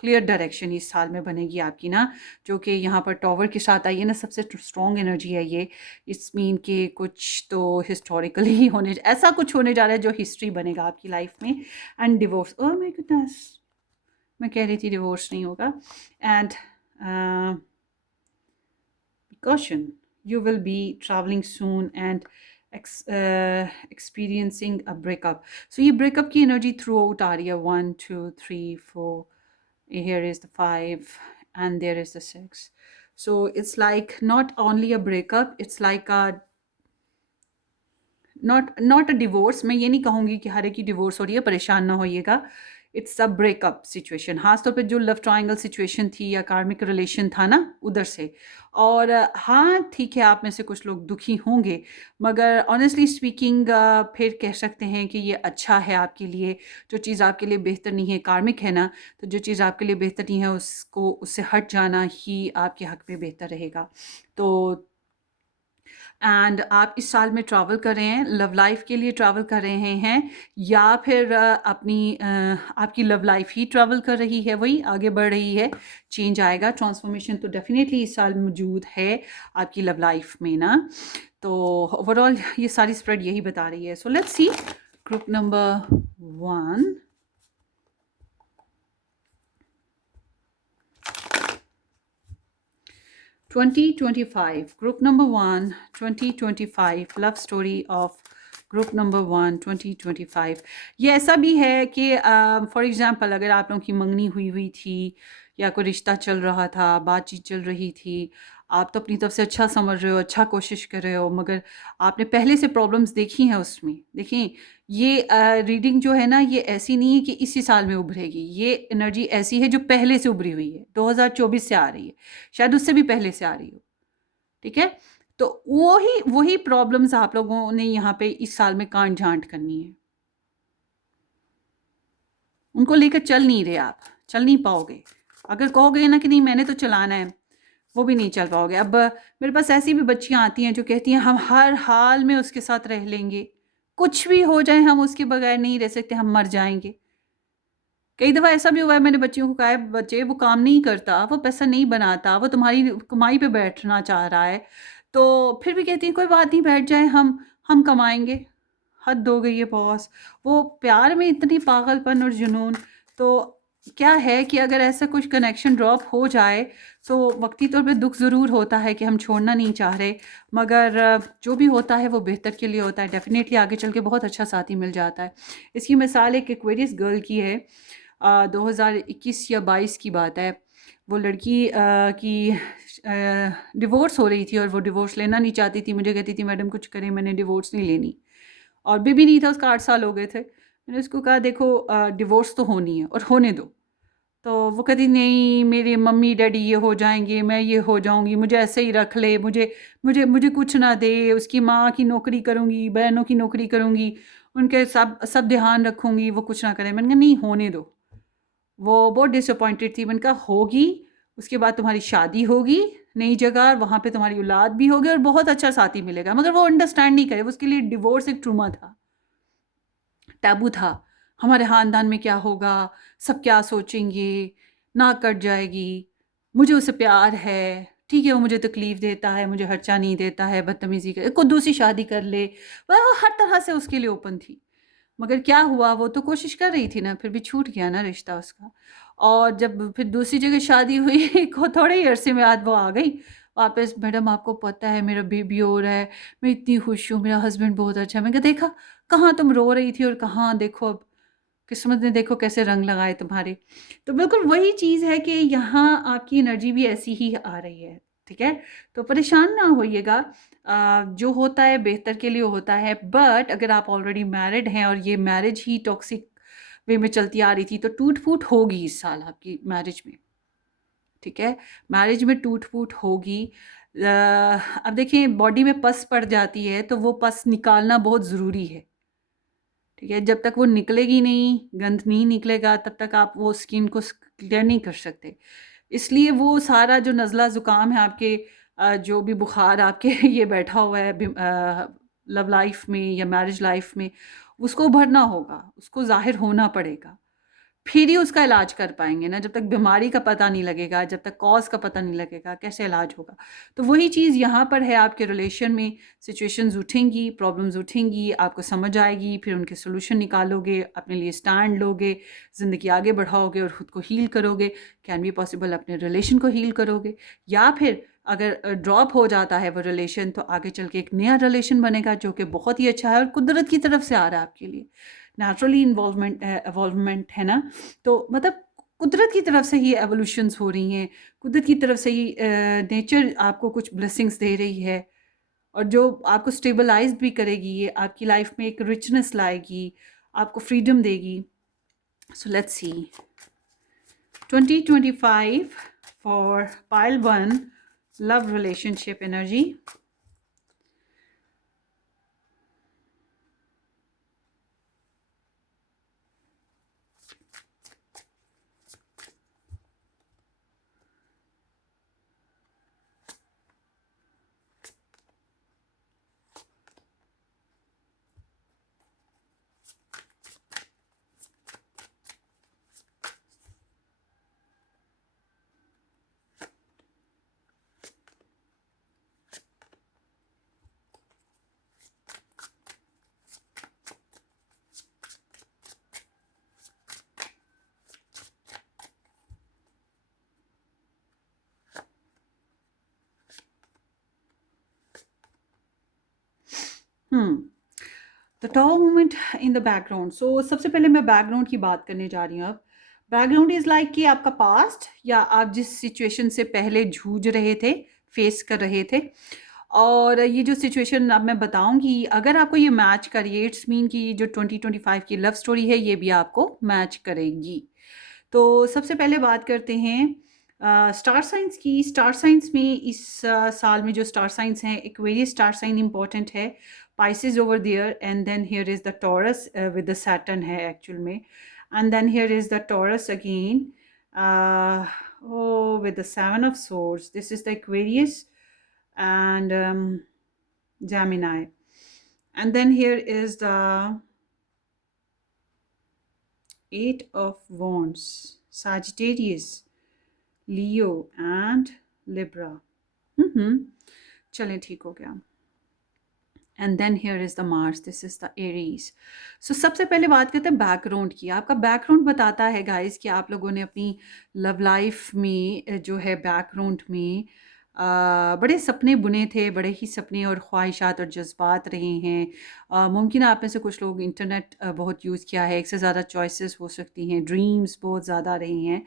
clear direction इस साल में बनेगी आपकी ना, जो कि यहाँ पर टॉवर के साथ आई है ना, सबसे स्ट्रॉन्ग एनर्जी है ये। इट्स मीन कि कुछ तो हिस्टोरिकली होने, ऐसा कुछ होने जा रहा है जो हिस्ट्री बनेगा आपकी लाइफ में। And divorce, oh my goodness, मैं कह रही थी डिवोर्स नहीं होगा। And caution, you will be traveling soon and experiencing a breakup. So ये breakup की energy throughout आ रही है, 1 2 3 4, here is the 5 and there is the 6. So it's like not only a breakup, it's like a not a divorce. मैं ये नहीं कहूँगी कि हर एक की डिवोर्स हो रही है, परेशान ना होइएगा। इट्स अ ब्रेकअप सिचुएशन, खासतौर पे जो लव ट्रायंगल सिचुएशन थी या कार्मिक रिलेशन था ना, उधर से। और हाँ ठीक है, आप में से कुछ लोग दुखी होंगे, मगर ऑनेस्टली स्पीकिंग फिर कह सकते हैं कि ये अच्छा है आपके लिए। जो चीज़ आपके लिए बेहतर नहीं है, कार्मिक है ना, तो जो चीज़ आपके लिए बेहतर नहीं है उसको, उससे हट जाना ही आपके हक में बेहतर रहेगा। तो एंड आप इस साल में ट्रैवल कर रहे हैं, लव लाइफ के लिए ट्रैवल कर रहे हैं, या फिर आपकी लव लाइफ ही ट्रैवल कर रही है, वही आगे बढ़ रही है। चेंज आएगा, ट्रांसफॉर्मेशन तो डेफिनेटली इस साल मौजूद है आपकी लव लाइफ में ना। तो ओवरऑल ये सारी स्प्रेड यही बता रही है। So let's see group number 1। Group number 1, 2025 love story of group number 1 2025। ये ऐसा भी है कि फॉर एग्जांपल अगर आप लोगों की मंगनी हुई थी, या कोई रिश्ता चल रहा था, बातचीत चल रही थी, आप तो अपनी तरफ से अच्छा समझ रहे हो, अच्छा कोशिश कर रहे हो, मगर आपने पहले से प्रॉब्लम्स देखी हैं उसमें। देखिए ये रीडिंग जो है ना, ये ऐसी नहीं है कि इसी साल में उभरेगी, ये एनर्जी ऐसी है जो पहले से उभरी हुई है, 2024 से आ रही है, शायद उससे भी पहले से आ रही हो, ठीक है। तो वही प्रॉब्लम्स आप लोगों ने यहाँ पे इस साल में कांट झांट करनी है। उनको लेकर चल नहीं रहे, आप चल नहीं पाओगे। अगर कहोगे ना कि नहीं मैंने तो चलाना है, वो भी नहीं चल पाओगे। अब मेरे पास ऐसी भी बच्चियाँ आती हैं जो कहती हैं हम हर हाल में उसके साथ रह लेंगे, कुछ भी हो जाए हम उसके बगैर नहीं रह सकते, हम मर जाएंगे। कई दफ़ा ऐसा भी हुआ है, मैंने बच्चियों को कहा है बच्चे वो काम नहीं करता, वो पैसा नहीं बनाता, वो तुम्हारी कमाई पे बैठना चाह रहा है, तो फिर भी कहती हैं कोई बात नहीं, बैठ जाए, हम कमाएंगे। हद हो गई है बॉस, वो प्यार में इतनी पागलपन और जुनून। तो क्या है कि अगर ऐसा कुछ कनेक्शन ड्रॉप हो जाए तो वक्ती तौर पे दुख ज़रूर होता है कि हम छोड़ना नहीं चाह रहे, मगर जो भी होता है वो बेहतर के लिए होता है। डेफिनेटली आगे चल के बहुत अच्छा साथी मिल जाता है। इसकी मिसाल एक एक्वेरियस गर्ल की है। 2021 या 22 की बात है। वो लड़की की डिवोर्स हो रही थी और वो डिवोर्स लेना नहीं चाहती थी। मुझे कहती थी मैडम कुछ करें, मैंने डिवोर्स नहीं लेनी। और बेबी नहीं था उसका, 8 साल हो गए थे। मैंने उसको कहा देखो डिवोर्स तो होनी है और होने दो। तो वो कहती नहीं मेरे मम्मी डैडी ये हो जाएंगे, मैं ये हो जाऊंगी, मुझे ऐसे ही रख ले, मुझे मुझे मुझे कुछ ना दे, उसकी माँ की नौकरी करूंगी, बहनों की नौकरी करूंगी, उनके सब सब ध्यान रखूंगी, वो कुछ ना करें। मैंने कहा नहीं होने दो। वो बहुत डिसअपॉइंटेड थी। मैंने कहा होगी, उसके बाद तुम्हारी शादी होगी नई जगह, वहाँ पे तुम्हारी औलाद भी होगी और बहुत अच्छा साथी मिलेगा, मगर वो अंडरस्टैंड नहीं करे। उसके लिए डिवोर्स एक ट्रूमा था, टैबू था। हमारे ख़ानदान में क्या होगा, सब क्या सोचेंगे, नाक कट जाएगी, मुझे उससे प्यार है, ठीक है वो मुझे तकलीफ़ देता है, मुझे खर्चा नहीं देता है, बदतमीज़ी कर, कोई दूसरी शादी कर ले। वह हर तरह से उसके लिए ओपन थी। मगर क्या हुआ, वो तो कोशिश कर रही थी ना, फिर भी छूट गया ना रिश्ता उसका। और जब फिर दूसरी जगह शादी हुई को थोड़े ही अरसे में बाद वो आ गई वापस, मैडम आपको पता है मेरा बेबी हो रहा है, मैं इतनी खुश हूँ, मेरा हस्बैंड बहुत अच्छा है। मैंने कहा देखा, कहाँ तुम रो रही थी और कहाँ देखो अब किस्मत ने देखो कैसे रंग लगाए तुम्हारे। तो बिल्कुल वही चीज़ है कि यहाँ आपकी एनर्जी भी ऐसी ही आ रही है, ठीक है? तो परेशान ना होइएगा। जो होता है बेहतर के लिए होता है, बट अगर आप ऑलरेडी मैरिड हैं और ये मैरिज ही टॉक्सिक वे में चलती आ रही थी तो टूट-फूट होगी इस साल आपकी मैरिज में, ठीक है? मैरिज में टूट-फूट होगी। अब देखिए बॉडी में पस पड़ जाती है तो वो पस निकालना बहुत ज़रूरी है। ठीक है, जब तक वो निकलेगी नहीं, गंद नहीं निकलेगा, तब तक आप वो स्किन को क्लियर नहीं कर सकते। इसलिए वो सारा जो नज़ला ज़ुकाम है आपके, जो भी बुखार आपके ये बैठा हुआ है लव लाइफ में या मैरिज लाइफ में, उसको भरना होगा, उसको ज़ाहिर होना पड़ेगा। फिर ही उसका इलाज कर पाएँगे ना, जब तक बीमारी का पता नहीं लगेगा, जब तक कॉज़ का पता नहीं लगेगा, कैसे इलाज होगा? तो वही चीज़ यहाँ पर है आपके रिलेशन में। सिचुएशंस उठेंगी, प्रॉब्लम्स उठेंगी, आपको समझ आएगी, फिर उनके सॉल्यूशन निकालोगे, अपने लिए स्टैंड लोगे, ज़िंदगी आगे बढ़ाओगे और खुद को हील करोगे। कैन बी पॉसिबल अपने रिलेशन को हील करोगे, या फिर अगर ड्रॉप हो जाता है वो रिलेशन तो आगे चल के एक नया रिलेशन बनेगा जो कि बहुत ही अच्छा है और कुदरत की तरफ से आ रहा है आपके लिए। नेचुरली इन्वॉल्वमेंट है ना, तो मतलब कुदरत की तरफ से ही एवोल्यूशंस हो रही हैं, कुदरत की तरफ से ही नेचर आपको कुछ ब्लेसिंग्स दे रही है और जो आपको स्टेबलाइज भी करेगी, ये आपकी लाइफ में एक रिचनेस लाएगी, आपको फ्रीडम देगी। So let's see 2025 for pile one love relationship energy. The top moment in the background. So सबसे पहले मैं बैकग्राउंड की बात करने जा रही हूँ अब। बैकग्राउंड इज़ लाइक कि आपका पास्ट, या आप जिस सिचुएशन से पहले जूझ रहे थे, फेस कर रहे थे। और ये जो सिचुएशन अब मैं बताऊंगी, अगर आपको ये मैच करिए, इट्स मीन कि जो 2025 की लव स्टोरी है ये भी आपको मैच करेगी। तो सबसे पहले बात करते हैं स्टार साइंस की। स्टार साइंस में इस साल में जो स्टार साइंस हैं, एक्वेरियस स्टार साइन इंपॉर्टेंट है, Pisces over there, and then here is the Taurus with the Saturn है actual में, and then here is the Taurus again, oh with the Seven of Swords. This is the Aquarius and Gemini, and then here is the Eight of Wands, Sagittarius, Leo and Libra. चलें ठीक हो गया। And then here is the Mars, this is the Aries. So सबसे पहले बात करते हैं background की। आपका बैकग्राउंड बताता है गाइस कि आप लोगों ने अपनी लव लाइफ में जो है बैकग्राउंड में बड़े सपने बुने थे, बड़े ही सपने और ख्वाहिशात और जज्बात रहे हैं। मुमकिन है आप में से कुछ लोग इंटरनेट बहुत यूज़ किया है, एक से ज़्यादा चॉइसेस हो सकती हैं, ड्रीम्स बहुत ज़्यादा रहे हैं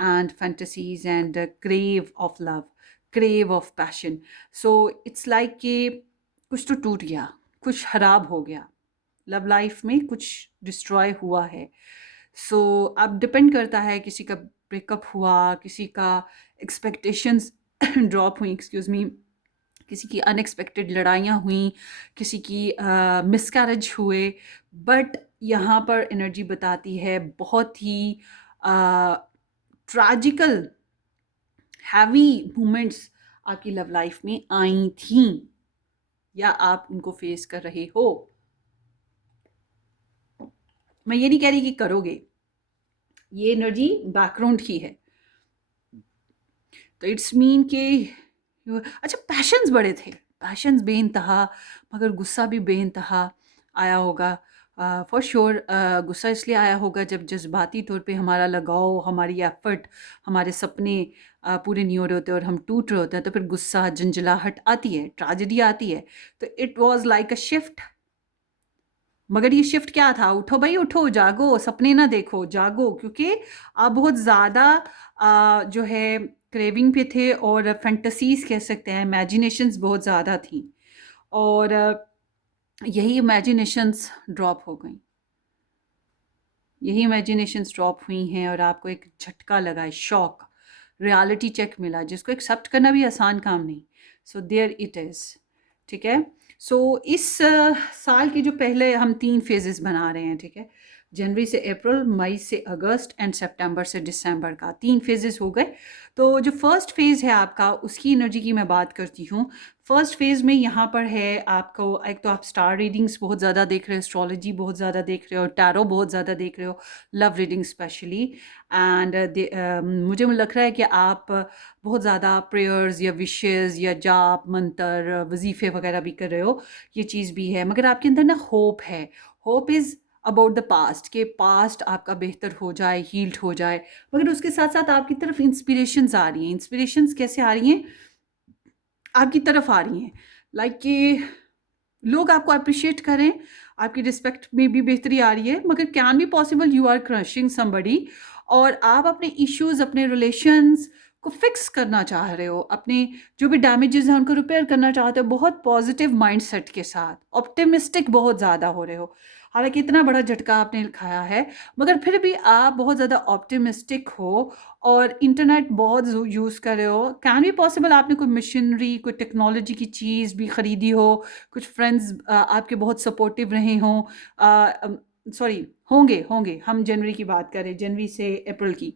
and fantasies and crave of love, crave of passion. So it's like कि कुछ तो टूट गया, कुछ खराब हो गया, लव लाइफ में कुछ डिस्ट्रॉय हुआ है। सो अब डिपेंड करता है, किसी का ब्रेकअप हुआ, किसी का एक्सपेक्टेशंस ड्रॉप हुई, एक्सक्यूज़ मी, किसी की अनएक्सपेक्टेड लड़ाइयाँ हुई, किसी की मिसकैरेज हुए। बट यहाँ पर एनर्जी बताती है बहुत ही ट्रैजिकल हैवी मोमेंट्स आपकी लव लाइफ में आई थी या आप उनको फेस कर रहे हो। मैं ये नहीं कह रही कि करोगे, ये एनर्जी बैकग्राउंड ही है। तो इट्स मीन के अच्छा, पैशंस बड़े थे, पैशंस बेइंतहा, मगर गुस्सा भी बेइंतहा आया होगा। फॉर श्योर गुस्सा इसलिए आया होगा जब जज्बाती तौर पे हमारा लगाव, हमारी एफर्ट, हमारे सपने पूरे नहीं हो रहे होते और हम टूट रहे होते हैं, तो फिर गुस्सा, झंझलाहट आती है, ट्रेजेडी आती है। तो it was like a shift. मगर ये शिफ्ट क्या था? उठो भाई उठो, जागो, सपने ना देखो, जागो, क्योंकि आप बहुत ज़्यादा जो है क्रेविंग पे थे और फैंटसीज कह सकते हैं, इमेजिनेशंस बहुत ज़्यादा थी और यही इमेजिनेशंस ड्रॉप हो गई, यही इमेजिनेशंस ड्रॉप हुई हैं और आपको एक झटका लगा है, शॉक, रियलिटी चेक मिला जिसको एक्सेप्ट करना भी आसान काम नहीं। सो देयर इट इज़, ठीक है। सो इस साल के जो पहले हम 3 फेजेस बना रहे हैं, ठीक है, जनवरी से अप्रैल, मई से अगस्त एंड सितंबर से दिसंबर का 3 फेजेस हो गए। तो जो फर्स्ट फेज़ है आपका, उसकी एनर्जी की मैं बात करती हूँ। फर्स्ट फेज़ में यहाँ पर है आपको, एक तो आप स्टार रीडिंग्स बहुत ज़्यादा देख रहे हो, एस्ट्रोलॉजी बहुत ज़्यादा देख रहे हो, टैरो बहुत ज़्यादा देख रहे हो, लव रीडिंग स्पेशली। एंड मुझे लग रहा है कि आप बहुत ज़्यादा प्रेयर्स या विशेज़ या जाप मंत्र वजीफ़े वगैरह भी कर रहे हो, ये चीज़ भी है। मगर आपके अंदर ना होप है, hope is about the past, के पास्ट आपका बेहतर हो जाए, हील्ड हो जाए। मगर उसके साथ साथ आपकी तरफ इंस्पिरेशंस आ रही हैं। इंस्पिरेशंस कैसे आ रही हैं? आपकी तरफ आ रही हैं लाइक कि लोग आपको अप्रिशिएट करें, आपकी रिस्पेक्ट में भी बेहतरी आ रही है। मगर can be possible you are crushing somebody और आप अपने इश्यूज, अपने रिलेशंस को फिक्स करना चाह रहे हो, अपने जो भी डैमेजेस हैं उनको रिपेयर करना चाहते हो, बहुत पॉजिटिव माइंडसेट के साथ, ऑप्टिमिस्टिक बहुत ज़्यादा हो रहे हो। हालांकि इतना बड़ा झटका आपने खाया है, मगर फिर भी आप बहुत ज़्यादा ऑप्टिमिस्टिक हो और इंटरनेट बहुत यूज़ कर रहे हो। कैन बी पॉसिबल आपने कोई मशीनरी, कोई टेक्नोलॉजी की चीज़ भी ख़रीदी हो, कुछ फ्रेंड्स आपके बहुत सपोर्टिव रहे हों, सॉरी होंगे होंगे, हम जनवरी की बात करें, जनवरी से अप्रैल की,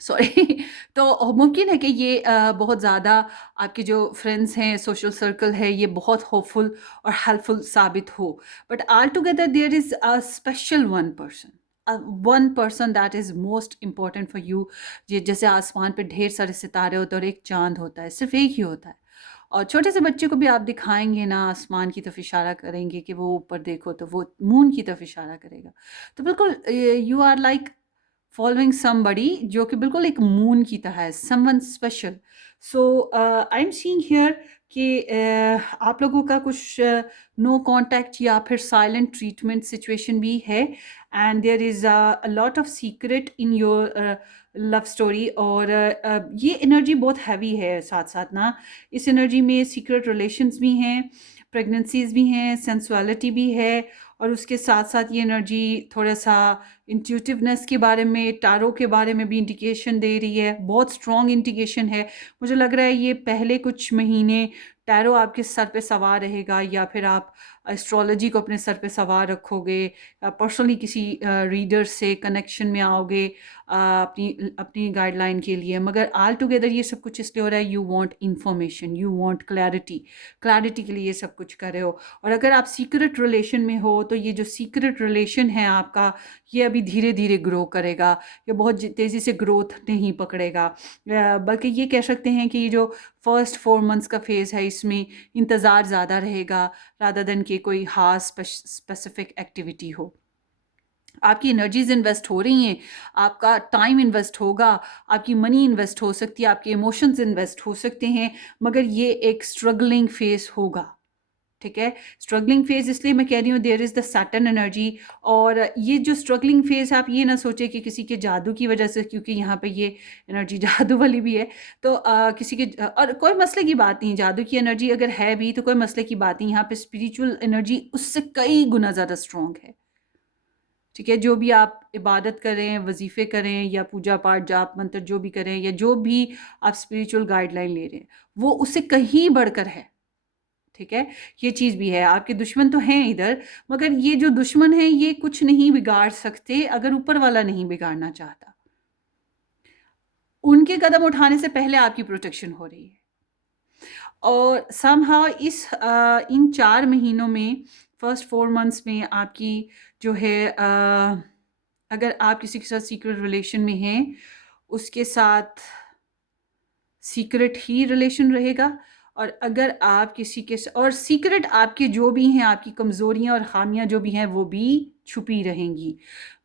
सॉरी तो मुमकिन है कि ये बहुत ज़्यादा आपके जो फ्रेंड्स हैं, सोशल सर्कल है, ये बहुत होपफुल और हेल्पफुल साबित हो। But all together there is a special one person that is most important for you. ये जैसे आसमान पे ढेर सारे सितारे होते हैं और एक चांद होता है, सिर्फ एक ही होता है। और छोटे से बच्चे को भी आप दिखाएंगे ना, आसमान की तरफ इशारा करेंगे कि वो ऊपर देखो, तो वो मून की तरफ इशारा करेगा। तो बिल्कुल you are like following somebody जो कि बिल्कुल एक मून की तरह है, someone special. So I am seeing here कि आप लोगों का कुछ नो कांटेक्ट या फिर साइलेंट ट्रीटमेंट सिचुएशन भी है and there is a lot of secret in your love story. और ये एनर्जी बहुत हैवी है, साथ साथ ना इस एनर्जी में सीक्रेट रिलेशंस भी हैं, प्रेगनेंसीज भी हैं, सेंसुअलिटी भी है और उसके साथ साथ ये एनर्जी थोड़ा सा इंट्यूटिवनेस के बारे में, टारो के बारे में भी इंडिकेशन दे रही है, बहुत स्ट्रॉन्ग इंडिकेशन है। मुझे लग रहा है ये पहले कुछ महीने टैरो आपके सर पे सवार रहेगा या फिर आप एस्ट्रोलॉजी को अपने सर पे सवार रखोगे, पर्सनली किसी रीडर से कनेक्शन में आओगे अपनी अपनी गाइडलाइन के लिए। मगर ऑल टुगेदर ये सब कुछ इसलिए हो रहा है, you want information, you want clarity, clarity के लिए ये सब कुछ कर रहे हो। और अगर आप सीक्रेट रिलेशन में हो तो ये जो सीक्रेट रिलेशन है आपका, ये अभी धीरे धीरे ग्रो करेगा, ये बहुत तेज़ी से ग्रोथ नहीं पकड़ेगा। बल्कि ये कह सकते हैं कि ये जो फर्स्ट 4 मंथ्स का फेज़ है इसमें इंतज़ार ज़्यादा रहेगा रादर देन कि कोई ख़ास स्पेसिफिक एक्टिविटी हो। आपकी एनर्जीज इन्वेस्ट हो रही हैं, आपका टाइम इन्वेस्ट होगा, आपकी मनी इन्वेस्ट हो सकती है, आपके इमोशंस इन्वेस्ट हो सकते हैं, मगर ये एक स्ट्रगलिंग फेज़ होगा। ठीक है, स्ट्रगलिंग फेज इसलिए मैं कह रही हूँ, there is the Saturn energy. और ये जो स्ट्रगलिंग फेज है, आप ये ना सोचे कि किसी के जादू की वजह से, क्योंकि यहाँ पे ये एनर्जी जादू वाली भी है, तो किसी के और कोई मसले की बात नहीं, जादू की एनर्जी अगर है भी तो कोई मसले की बात नहीं, यहाँ पे स्पिरिचुअल एनर्जी उससे कई गुना ज़्यादा स्ट्रॉन्ग है। ठीक है, जो भी आप इबादत करें, वजीफ़े करें या पूजा पाठ जाप मंत्र जो भी करें, या जो भी आप स्पिरिचुअल गाइडलाइन ले रहे हैं, वो उससे कहीं बढ़कर है। ठीक है, ये चीज़ भी है। आपके दुश्मन तो हैं इधर, मगर ये जो दुश्मन है ये कुछ नहीं बिगाड़ सकते अगर ऊपर वाला नहीं बिगाड़ना चाहता। उनके कदम उठाने से पहले आपकी प्रोटेक्शन हो रही है। और समहाउ इन 4 महीनों में, फर्स्ट 4 मंथ्स में आपकी जो है, अगर आप किसी के साथ सीक्रेट रिलेशन में हैं, उसके साथ सीक्रेट ही रिलेशन रहेगा। और अगर आप किसी के और सीक्रेट आपके जो भी हैं, आपकी कमज़ोरियाँ और ख़ामियाँ जो भी हैं, वो भी छुपी रहेंगी।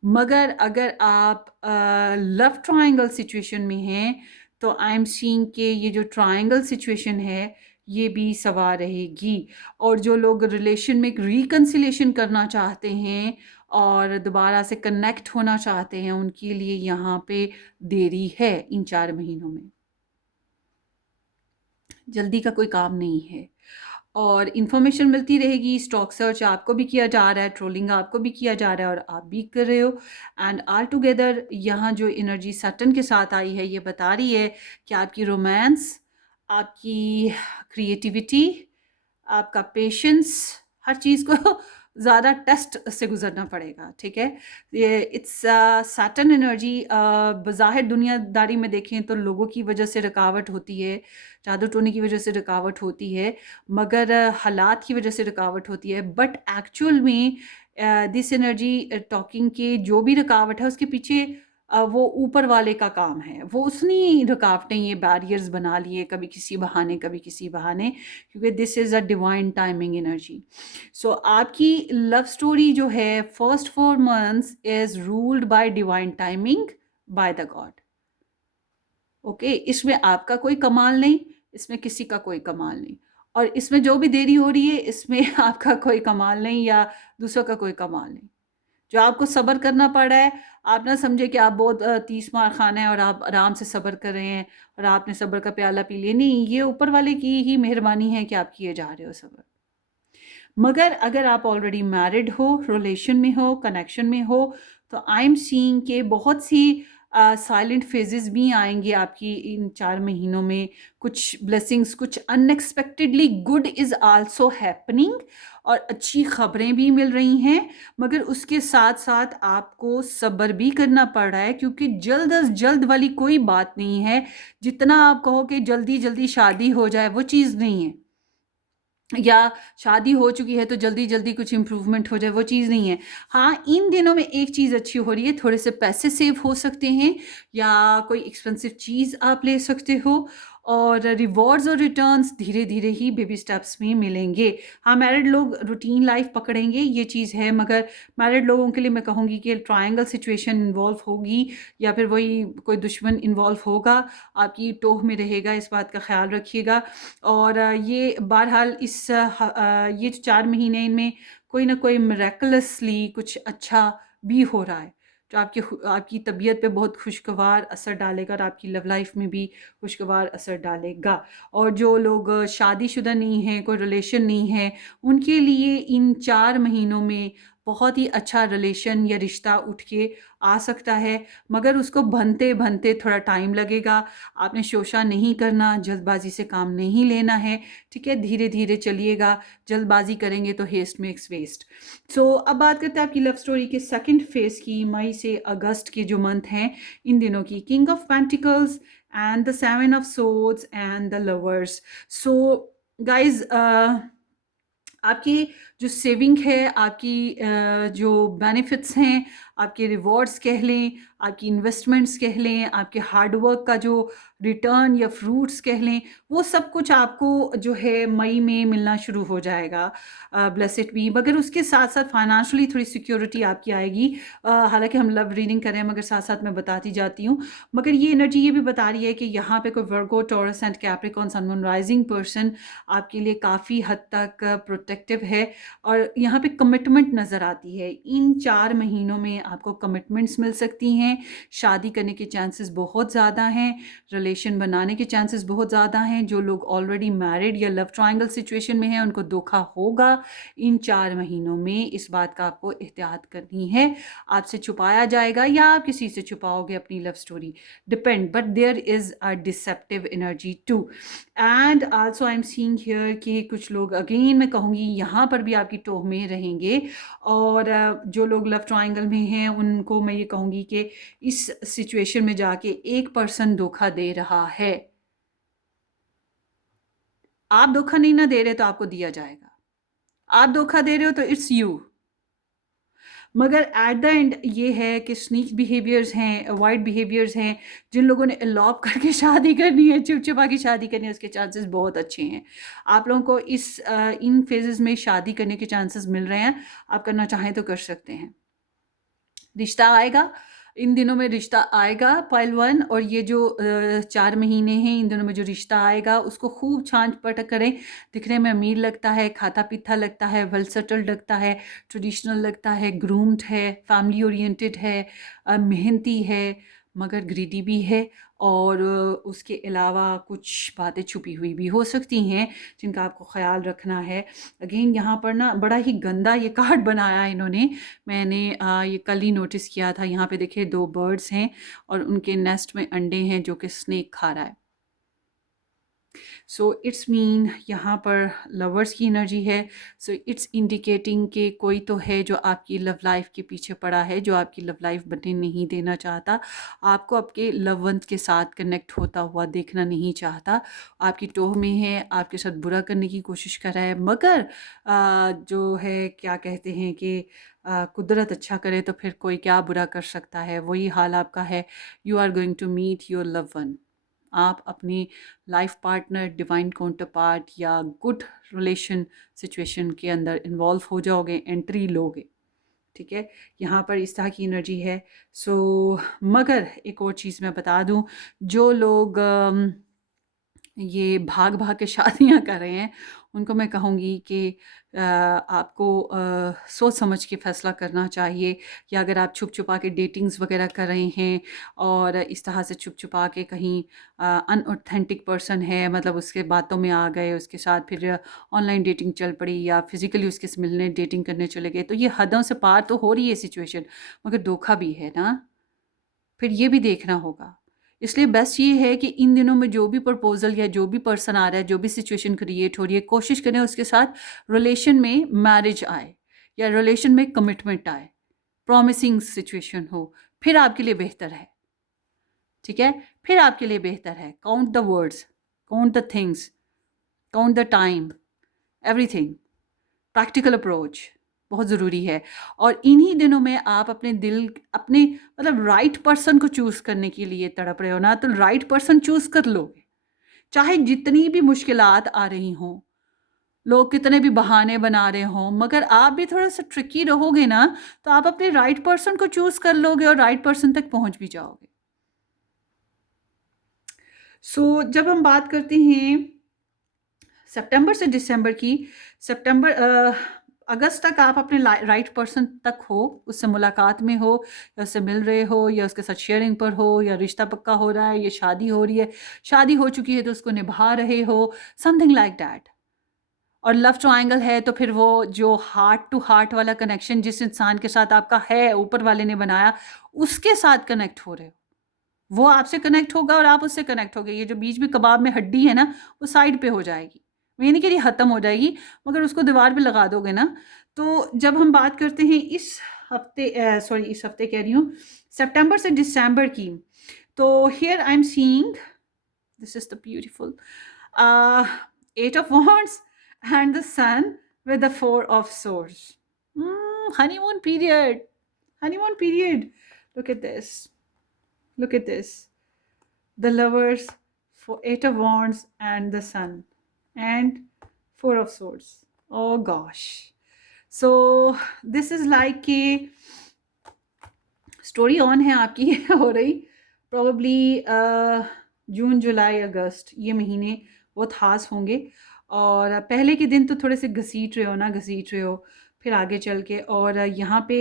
मगर अगर आप लव ट्रायंगल सिचुएशन में हैं तो आई एम सीइंग कि ये जो ट्रायंगल सिचुएशन है ये भी सवार रहेगी। और जो लोग रिलेशन में एक रिकन्सिलेशन करना चाहते हैं और दोबारा से कनेक्ट होना चाहते हैं, उनके लिए यहाँ पे देरी है इन 4 महीनों में। जल्दी का कोई काम नहीं है। और इन्फॉर्मेशन मिलती रहेगी, स्टॉक सर्च आपको भी किया जा रहा है, ट्रोलिंग आपको भी किया जा रहा है और आप भी कर रहे हो। एंड ऑल टुगेदर यहाँ जो एनर्जी सैटर्न के साथ आई है, ये बता रही है कि आपकी रोमांस, आपकी क्रिएटिविटी, आपका पेशेंस, हर चीज़ को ज़्यादा टेस्ट से गुजरना पड़ेगा। ठीक है, ये इट्स सैटर्न एनर्जी। बज़ाहिर दुनियादारी में देखें तो लोगों की वजह से रुकावट होती है, जादू टोने की वजह से रुकावट होती है, मगर हालात की वजह से रुकावट होती है। बट एक्चुअल में दिस एनर्जी टॉकिंग के जो भी रुकावट है उसके पीछे वो ऊपर वाले का काम है। वो उसने रुकावटें, ये बैरियर्स बना लिए, कभी किसी बहाने कभी किसी बहाने, क्योंकि this is a divine timing energy. So आपकी लव स्टोरी जो है first 4 months is ruled by divine timing by the god. Okay, इसमें आपका कोई कमाल नहीं, इसमें किसी का कोई कमाल नहीं। और इसमें जो भी देरी हो रही है इसमें आपका कोई कमाल नहीं या दूसरों का कोई कमाल नहीं। जो आपको सब्र करना पड़ रहा है, आप ना समझे कि आप बहुत 30 मार खाना है और आप आराम से सब्र कर रहे हैं और आपने सब्र का प्याला पी लिया। नहीं, ये ऊपर वाले की ही मेहरबानी है कि आप किए जा रहे हो सब्र। मगर अगर आप ऑलरेडी मैरिड हो, रिलेशन में हो, कनेक्शन में हो, तो आई एम सीइंग के बहुत सी साइलेंट फेजेस भी आएंगे आपकी इन 4 महीनों में। कुछ ब्लेसिंग्स, कुछ unexpectedly good is also happening, और अच्छी खबरें भी मिल रही हैं। मगर उसके साथ साथ आपको सब्र भी करना पड़ रहा है, क्योंकि जल्द अज जल्द वाली कोई बात नहीं है। जितना आप कहो कि जल्दी जल्दी शादी हो जाए, वो चीज़ नहीं है, या शादी हो चुकी है तो जल्दी जल्दी कुछ इम्प्रूवमेंट हो जाए, वो चीज़ नहीं है। हाँ, इन दिनों में एक चीज़ अच्छी हो रही है, थोड़े से पैसे सेव हो सकते हैं या कोई एक्सपेंसिव चीज़ आप ले सकते हो, और रिवॉर्ड्स और रिटर्न्स धीरे धीरे ही बेबी स्टेप्स में मिलेंगे। हाँ, मैरिड लोग रूटीन लाइफ पकड़ेंगे, ये चीज़ है, मगर मैरिड लोगों के लिए मैं कहूँगी कि ट्रायंगल सिचुएशन इन्वॉल्व होगी या फिर वही कोई दुश्मन इन्वॉल्व होगा, आपकी टोह में रहेगा, इस बात का ख्याल रखिएगा। और ये बहरहाल ये जो 4 महीने, इनमें कोई ना कोई मिरेकलसली कुछ अच्छा भी हो रहा है, जो आपकी तबीयत पे बहुत खुशगवार असर डालेगा और आपकी लव लाइफ में भी खुशगवार असर डालेगा। और जो लोग शादीशुदा नहीं हैं, कोई रिलेशन नहीं है, उनके लिए इन 4 महीनों में बहुत ही अच्छा रिलेशन या रिश्ता उठ के आ सकता है, मगर उसको बनते बनते थोड़ा टाइम लगेगा। आपने शोशा नहीं करना, जल्दबाजी से काम नहीं लेना है, ठीक है? धीरे धीरे चलिएगा, जल्दबाजी करेंगे तो हेस्ट मेक्स वेस्ट। सो अब बात करते हैं आपकी लव स्टोरी के सेकंड फेज की, मई से अगस्त के जो मंथ हैं इन दिनों की। King of pentacles and the seven of swords and the lovers. So guys, आपकी जो सेविंग है, आपकी जो बेनिफिट्स हैं, आपके रिवॉर्ड्स कह लें, आपकी इन्वेस्टमेंट्स कह लें, आपके हार्डवर्क का जो रिटर्न या फ्रूट्स कह लें, वो सब कुछ आपको जो है मई में मिलना शुरू हो जाएगा। Bless it be. मगर उसके साथ साथ फाइनेंशियली थोड़ी सिक्योरिटी आपकी आएगी। हालांकि हम लव रीडिंग कर रहे हैं, मगर साथ साथ मैं बताती जाती हूँ। मगर ये एनर्जी ये भी बता रही है कि यहाँ पे कोई Virgo, Taurus and Capricorn sun moon rising person आपके लिए काफ़ी हद तक प्रोटेक्टिव है। और यहाँ पे कमिटमेंट नज़र आती है। इन 4 महीनों में आपको कमिटमेंट्स मिल सकती हैं, शादी करने के चांसेस बहुत ज़्यादा हैं, रिलेशन बनाने के चांसेस बहुत ज़्यादा हैं। जो लोग ऑलरेडी मैरिड या लव ट्रायंगल सिचुएशन में हैं उनको धोखा होगा इन 4 महीनों में। इस बात का आपको एहतियात करनी है। आपसे छुपाया जाएगा या आप किसी से छुपाओगे अपनी love story, depend, but there is a deceptive energy too. And also I am seeing here कि कुछ लोग, अगेन मैं कहूँगी, यहाँ पर भी आपकी टोह में रहेंगे। और जो लोग लव ट्रायंगल में हैं उनको मैं ये कहूँगी कि इस सिचुएशन में जाके एक पर्सन धोखा दे रहा है। आप धोखा नहीं ना दे रहे तो आपको दिया जाएगा। आप धोखा दे रहे हो तो इट्स यू। मगर एट द एंड ये है कि स्नीक बिहेवियर्स हैं, अवॉइड बिहेवियर्स हैं। जिन लोगों ने एलॉप करके शादी करनी है, चुपचुपा की शादी करनी है, उसके चांसेस बहुत अच्छे हैं। आप लोगों को इन फेजेस में शादी करने के चांसेस मिल रहे हैं। आप करना चाहें तो कर सकते हैं। रिश्ता आएगा, इन दिनों में रिश्ता आएगा पाइल 1। और ये जो 4 महीने हैं, इन दिनों में जो रिश्ता आएगा उसको खूब छांट पटक करें। दिखने में अमीर लगता है, खाता पीता लगता है, वेल सेटल्ड लगता है, ट्रेडिशनल लगता है, ग्रूम्ड है, फैमिली ओरिएंटेड है, मेहनती है, मगर ग्रीडी भी है। और उसके अलावा कुछ बातें छुपी हुई भी हो सकती हैं जिनका आपको ख्याल रखना है। अगेन यहाँ पर ना बड़ा ही गंदा ये कार्ड बनाया है इन्होंने। मैंने ये कल ही नोटिस किया था। यहाँ पे देखिए 2 बर्ड्स हैं और उनके नेस्ट में अंडे हैं जो कि स्नेक खा रहा है। सो इट्स मीन यहाँ पर लवर्स की एनर्जी है। सो इट्स इंडिकेटिंग कि कोई तो है जो आपकी लव लाइफ के पीछे पड़ा है, जो आपकी लव लाइफ बनने नहीं देना चाहता, आपको आपके लव वंस के साथ कनेक्ट होता हुआ देखना नहीं चाहता, आपकी टोह में है, आपके साथ बुरा करने की कोशिश कर रहा है। मगर जो है क्या कहते हैं कि कुदरत अच्छा करे तो फिर कोई क्या बुरा कर सकता है। वही हाल आपका है। You are going to meet your love one. आप अपनी life partner, divine counterpart या गुड रिलेशन सिचुएशन के अंदर इन्वॉल्व हो जाओगे, एंट्री लोगे, ठीक है? यहाँ पर इस तरह की एनर्जी है। सो मगर एक और चीज़ मैं बता दूँ, जो लोग ये भाग भाग के शादियाँ कर रहे हैं उनको मैं कहूँगी कि आपको सोच समझ के फ़ैसला करना चाहिए। या अगर आप छुप छुपा के डेटिंग्स वगैरह कर रहे हैं और इस तरह से छुप छुपा के कहीं अनऑथेंटिक पर्सन है, मतलब उसके बातों में आ गए, उसके साथ फिर ऑनलाइन डेटिंग चल पड़ी या फिज़िकली उसके से मिलने डेटिंग करने चले गए, तो ये हदों से पार तो हो रही है सिचुएशन, मगर धोखा भी है ना, फिर ये भी देखना होगा। इसलिए बेस्ट ये है कि इन दिनों में जो भी प्रपोज़ल या जो भी पर्सन आ रहा है, जो भी सिचुएशन क्रिएट हो रही है, कोशिश करें उसके साथ रिलेशन में मैरिज आए या रिलेशन में कमिटमेंट आए, प्रॉमिसिंग सिचुएशन हो, फिर आपके लिए बेहतर है, ठीक है? फिर आपके लिए बेहतर है। Count the words, count the things, count the time, everything. Practical approach बहुत ज़रूरी है। और इन्हीं दिनों में आप अपने दिल, अपने मतलब राइट पर्सन को चूज़ करने के लिए तड़प रहे हो ना, तो राइट पर्सन चूज़ कर लोगे, चाहे जितनी भी मुश्किलात आ रही हों, लोग कितने भी बहाने बना रहे हों, मगर आप भी थोड़ा सा ट्रिकी रहोगे ना, तो आप अपने राइट पर्सन को चूज़ कर लोगे और राइट पर्सन तक पहुंच भी जाओगे। सो जब हम बात करते हैं सितंबर से दिसंबर की, अगस्त तक आप अपने राइट पर्सन तक हो, उससे मुलाकात में हो, या उससे मिल रहे हो, या उसके साथ शेयरिंग पर हो, या रिश्ता पक्का हो रहा है, या शादी हो रही है, शादी हो चुकी है तो उसको निभा रहे हो, समथिंग लाइक दैट। और लव ट्रायंगल है तो फिर वो जो हार्ट टू हार्ट वाला कनेक्शन जिस इंसान के साथ आपका है, ऊपर वाले ने बनाया, उसके साथ कनेक्ट हो रहे हो। वो आपसे कनेक्ट होगा और आप उससे कनेक्ट होगे। ये जो बीच में कबाब में हड्डी है ना, वो साइड पे हो जाएगी। ये नहीं कि ये ख़त्म हो जाएगी, मगर उसको दीवार पे लगा दोगे ना। तो जब हम बात करते हैं इस हफ्ते, सॉरी इस हफ्ते कह रही हूँ, सितंबर से दिसंबर की, तो here I am seeing this is the beautiful eight of wands and the sun with the four of swords. Honeymoon period. Honeymoon period. Look at this. Look at this. The lovers for eight of wands and the sun and four of swords. Oh gosh. So this is like a story on है आपकी हो रही probably जून जुलाई अगस्त ये महीने बहुत ख़ास होंगे। और पहले के दिन तो थोड़े से घसीट रहे हो ना, घसीट रहे हो, फिर आगे चल के और यहाँ पे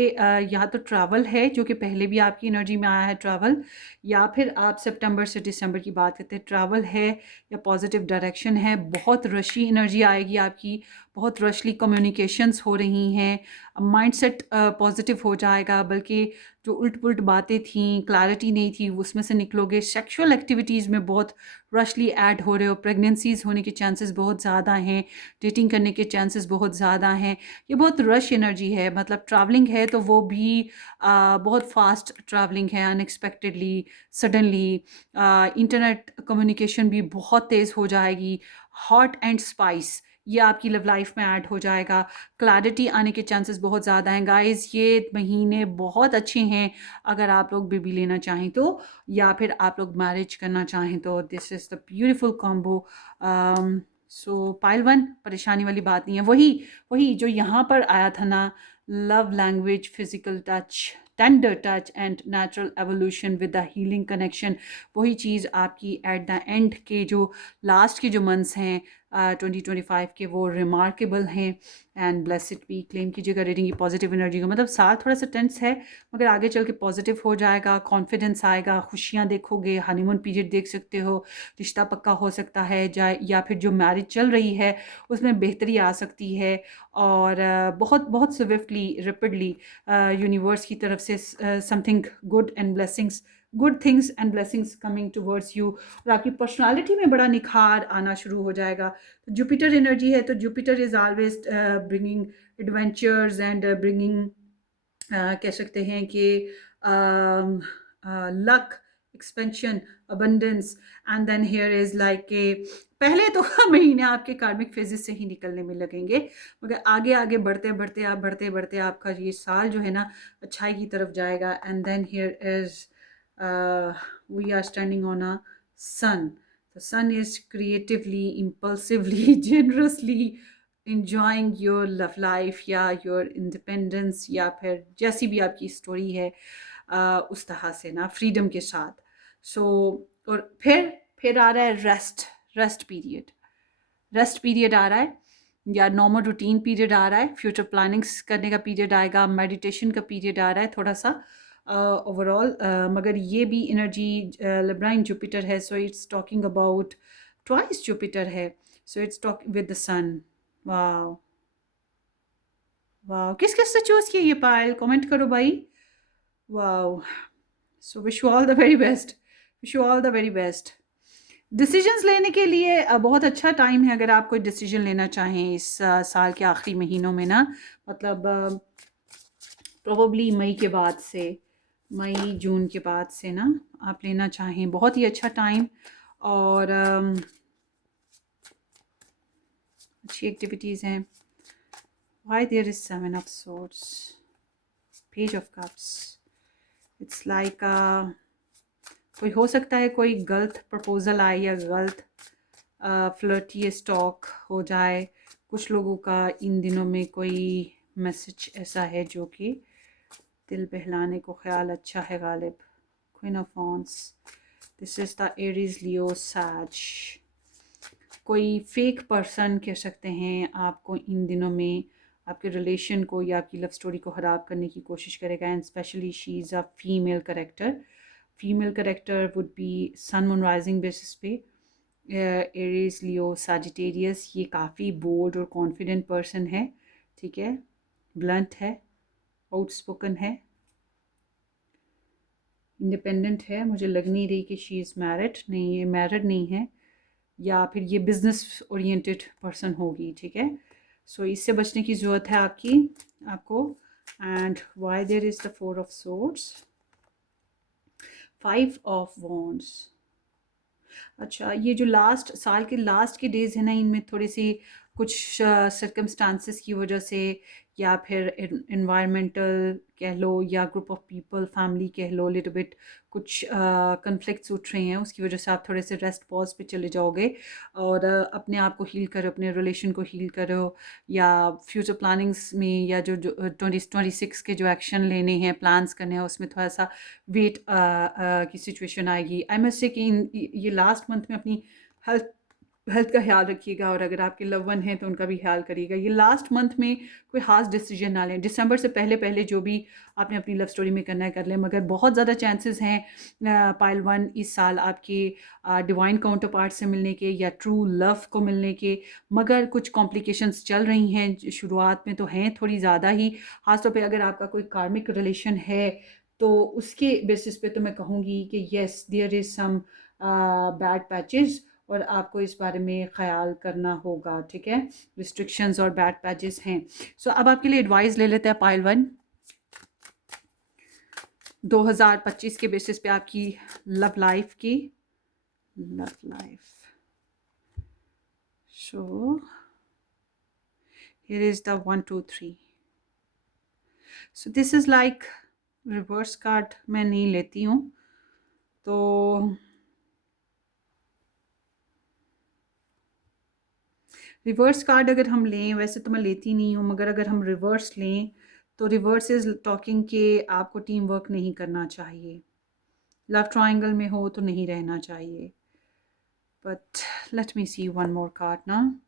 या तो ट्रैवल है जो कि पहले भी आपकी एनर्जी में आया है ट्रैवल, या फिर आप सितंबर से दिसंबर की बात करते हैं ट्रैवल है या पॉजिटिव डायरेक्शन है। बहुत रशी एनर्जी आएगी आपकी, बहुत रशली कम्युनिकेशंस हो रही हैं, माइंडसेट पॉजिटिव हो जाएगा, बल्कि जो उल्ट पुल्ट बातें थीं, क्लैरिटी नहीं थी, उसमें से निकलोगे। सेक्सुअल एक्टिविटीज़ में बहुत रशली ऐड हो रहे हो, प्रेगनेंसीज़ होने के चांसेस बहुत ज़्यादा हैं, डेटिंग करने के चांसेस बहुत ज़्यादा हैं। ये बहुत रश एनर्जी है, मतलब ट्रैवलिंग है तो वो भी बहुत फास्ट ट्रैवलिंग है, अनएक्सपेक्टेडली, सडनली। इंटरनेट कम्युनिकेशन भी बहुत तेज़ हो जाएगी। हॉट एंड स्पाइस ये आपकी लव लाइफ में ऐड हो जाएगा। क्लैरिटी आने के चांसेस बहुत ज़्यादा हैं गाइस। ये महीने बहुत अच्छे हैं अगर आप लोग बेबी लेना चाहें तो, या फिर आप लोग मैरिज करना चाहें तो। This is the beautiful combo. So pile one, परेशानी वाली बात नहीं है। वही वही जो यहाँ पर आया था ना, love language, physical touch, tender touch and natural evolution with the healing connection, वही चीज़ आपकी एट द एंड के जो लास्ट के जो मंथ्स हैं 2025 के, वो रिमार्केबल हैं एंड ब्लेसिड भी। क्लेम कीजिएगा रीडिंग की पॉजिटिव एनर्जी को। मतलब साल थोड़ा सा टेंस है मगर आगे चल के पॉजिटिव हो जाएगा, कॉन्फिडेंस आएगा, खुशियाँ देखोगे, हनीमून पीरियड देख सकते हो, रिश्ता पक्का हो सकता है, जाए या फिर जो मैरिज चल रही है उसमें बेहतरी आ सकती है। और बहुत बहुत स्विफ्टली, रैपिडली यूनिवर्स की तरफ से something good and blessings, good things and blessings coming towards you. और आपकी पर्सनालिटी में बड़ा निखार आना शुरू हो जाएगा। तो जुपिटर एनर्जी है तो Jupiter is always bringing adventures and bringing, कह सकते हैं कि luck, expansion, abundance. And then here is like के पहले तो महीने आपके कार्मिक फेजेस से ही निकलने में लगेंगे, मगर आगे आगे बढ़ते बढ़ते आप बढ़ते बढ़ते आपका ये साल जो है ना अच्छाई की तरफ जाएगा। And then here is we are standing on a sun. The sun is creatively, impulsively, generously enjoying your love life या your independence, या फिर जैसी भी आपकी स्टोरी है उस तरह से ना, फ्रीडम के साथ। सो और फिर आ रहा है रेस्ट पीरियड। रेस्ट पीरियड आ रहा है या नॉर्मल रूटीन पीरियड आ रहा है, फ्यूचर प्लानिंग्स करने का पीरियड आएगा, मेडिटेशन का पीरियड आ रहा है थोड़ा सा ओवरऑल। मगर ये भी एनर्जी लिब्राइन जुपिटर है, so it's talking about twice Jupiter है, so it's talk with the sun. वाह वाह, किस किस से चूज़ किया ये पायल, कमेंट करो भाई। वाह, so wish you all the very best, wish you all the very best. Decisions लेने के लिए बहुत अच्छा टाइम है अगर आप कोई डिसीजन लेना चाहें इस साल के आखिरी महीनों में ना, मतलब प्रोबेबली मई के बाद से, मई जून के बाद से ना आप लेना चाहें, बहुत ही अच्छा टाइम। और अच्छी एक्टिविटीज़ हैं। Why there is 7 of swords, page of cups, it's like कोई हो सकता है कोई गलत प्रपोज़ल आए या गलत फ्लर्टी स्टॉक हो जाए कुछ लोगों का इन दिनों में। कोई मैसेज ऐसा है जो कि दिल बहलाने को ख्याल अच्छा है Ghalib. Queen of wands, this is the Aries Leo says. कोई फेक पर्सन कह सकते हैं आपको इन दिनों में आपके रिलेशन को या आपकी लव स्टोरी को ख़राब करने की कोशिश करेगा। And specially she is a female character. Female character would be sun moon rising basis पे, एरीज, लियो, सजिटेरियस, ये काफ़ी बोल्ड और कॉन्फिडेंट पर्सन है, ठीक है, ब्लंट है, आउटस्पोकन है, इंडिपेंडेंट है। मुझे लग नहीं रही कि शी इज़ मैरिड, नहीं ये मैरिड नहीं है, या फिर ये बिजनेस ओरिएंटेड पर्सन होगी, ठीक है। सो इससे बचने की ज़रूरत है आपको। And why there is the 4 of swords, 5 of wands. अच्छा, ये जो लास्ट साल के लास्ट के डेज़ है ना, इनमें थोड़ी सी कुछ सर्कमस्टांसिस की वजह से, या फिर इन्वायरमेंटल कह लो, या ग्रुप ऑफ पीपल, फैमिली कह लो, लिटिल बिट कुछ कन्फ्लिक्ट्स उठ रहे हैं, उसकी वजह से आप थोड़े से रेस्ट पॉज पे चले जाओगे, और अपने आप को हील करो, अपने रिलेशन को हील करो, या फ्यूचर प्लानिंग्स में, या जो 2026 के जो एक्शन लेने हैं, प्लान्स करने हैं, उसमें थोड़ा सा वेट की सिचुएशन आएगी। आई मस्ट से कि ये लास्ट मंथ में अपनी हेल्थ हेल्थ का ख्याल रखिएगा, और अगर आपके लव वन हैं तो उनका भी ख्याल करिएगा। ये लास्ट मंथ में कोई खास डिसीजन ना लें, दिसंबर से पहले पहले जो भी आपने अपनी लव स्टोरी में करना है कर लें, मगर बहुत ज़्यादा चांसेस हैं पाइल वन इस साल आपके डिवाइन काउंटर पार्ट से मिलने के, या ट्रू लव को मिलने के, मगर कुछ कॉम्प्लिकेशंस चल रही हैं शुरुआत में, तो हैं थोड़ी ज़्यादा ही। ख़ासतौर पर अगर आपका कोई कार्मिक रिलेशन है तो उसके बेसिस पे तो मैं कहूँगी कि yes there is some bad patches, और आपको इस बारे में ख्याल करना होगा, ठीक है। रिस्ट्रिक्शंस और बैड पैचेस हैं। सो अब आपके लिए एडवाइस ले लेते हैं पाइल वन 2025 के बेसिस पे आपकी लव लाइफ की। Love life, so here is the 1 2 3। So this is like reverse card मैं नहीं लेती हूँ, तो रिवर्स कार्ड अगर हम लें, वैसे तो मैं लेती नहीं हूँ, मगर अगर हम रिवर्स लें तो रिवर्स इज टॉकिंग के आपको टीम वर्क नहीं करना चाहिए, लव ट्रायंगल में हो तो नहीं रहना चाहिए। But let me see one more card ना,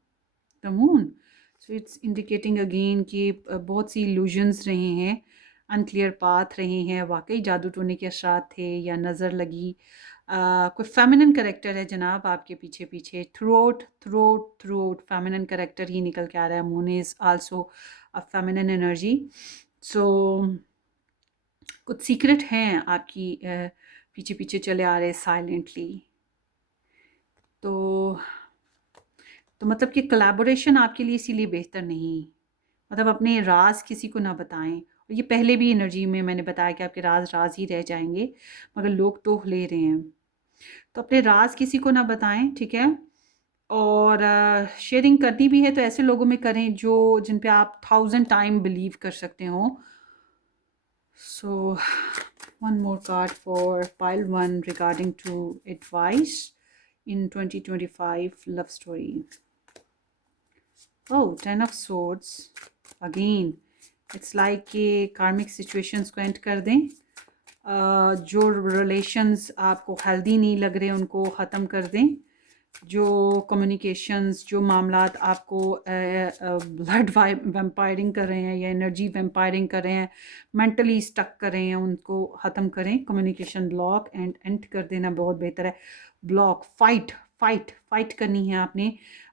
the moon. So it's indicating again कि बहुत सी इल्यूजन्स रहे हैं, अनक्लियर पाथ रहे हैं, वाकई जादू टोने के असरात थे, या नज़र लगी। कोई फेमिनिन करेक्टर है जनाब आपके पीछे पीछे, थ्रोट फेमिनिन करेक्टर ही निकल के आ रहा है। Moon is also a feminine energy. So कुछ सीक्रेट हैं आपकी पीछे पीछे चले आ रहे साइलेंटली, तो मतलब कि कोलैबोरेशन आपके लिए इसीलिए बेहतर नहीं, मतलब अपने राज किसी को ना बताएं। और ये पहले भी एनर्जी में मैंने बताया कि आपके राज राज ही रह जाएंगे, मगर लोग टोह ले रहे हैं, तो अपने राज किसी को ना बताएं, ठीक है। और शेयरिंग करनी भी है तो ऐसे लोगों में करें जो जिन पे आप 1000 टाइम बिलीव कर सकते हो। सो one more card for pile 1 regarding to advice in 2025 love story. Oh, 10 of swords again. It's like कि karmic situations को end कर दें, जो relations आपको healthy नहीं लग रहे उनको ख़त्म कर दें, जो कम्युनिकेशंस, जो मामलात आपको ब्लड वैम्पायरिंग कर रहे हैं या एनर्जी वैम्पायरिंग कर रहे हैं, मेंटली स्टक कर रहे हैं, उनको ख़त्म करें। कम्युनिकेशन ब्लॉक एंड कर देना बहुत बेहतर है। ब्लॉक, फाइट करनी है आपने,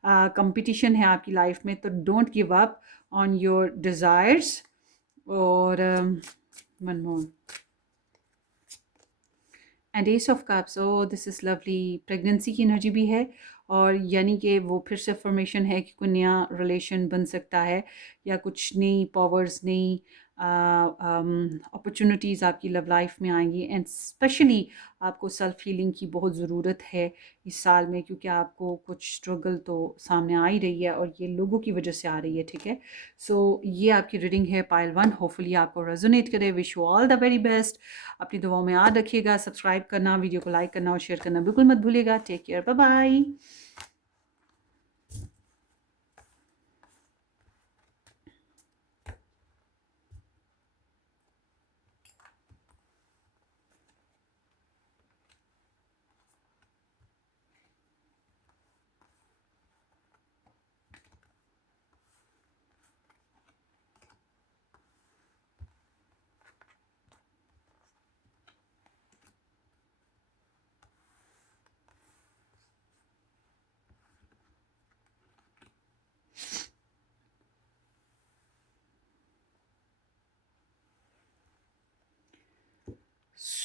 कंपटीशन है आपकी लाइफ में, तो don't give up on your desires. और one more, and ace of cups, oh this is lovely. Pregnancy की एनर्जी भी है, और यानी कि वो फिर से फॉर्मेशन है कि कोई नया रिलेशन बन सकता है, या कुछ नई पावर्स, नई अपॉर्चुनिटीज़ आपकी लव लाइफ में आएंगी। एंड स्पेशली आपको सेल्फ हीलिंग की बहुत ज़रूरत है इस साल में, क्योंकि आपको कुछ स्ट्रगल तो सामने आ ही रही है, और ये लोगों की वजह से आ रही है, ठीक है। सो ये आपकी रीडिंग है पाइल वन, होपफुली आपको रेजोनेट करे। Wish you all the very best. अपनी दुआओं में याद रखिएगा, सब्सक्राइब करना, वीडियो को लाइक करना और शेयर करना बिल्कुल मत भूलिएगा। Take care, bye bye.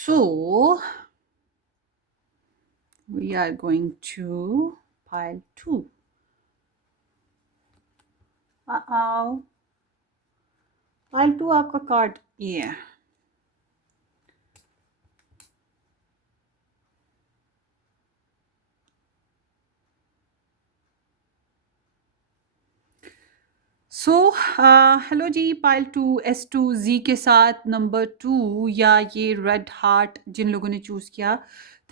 So we are going to pile 2. pile 2 आपका कार्ड ये है. सो हेलो जी. पाइल 2 S2 Z के साथ नंबर 2 या ये रेड हार्ट जिन लोगों ने चूज़ किया,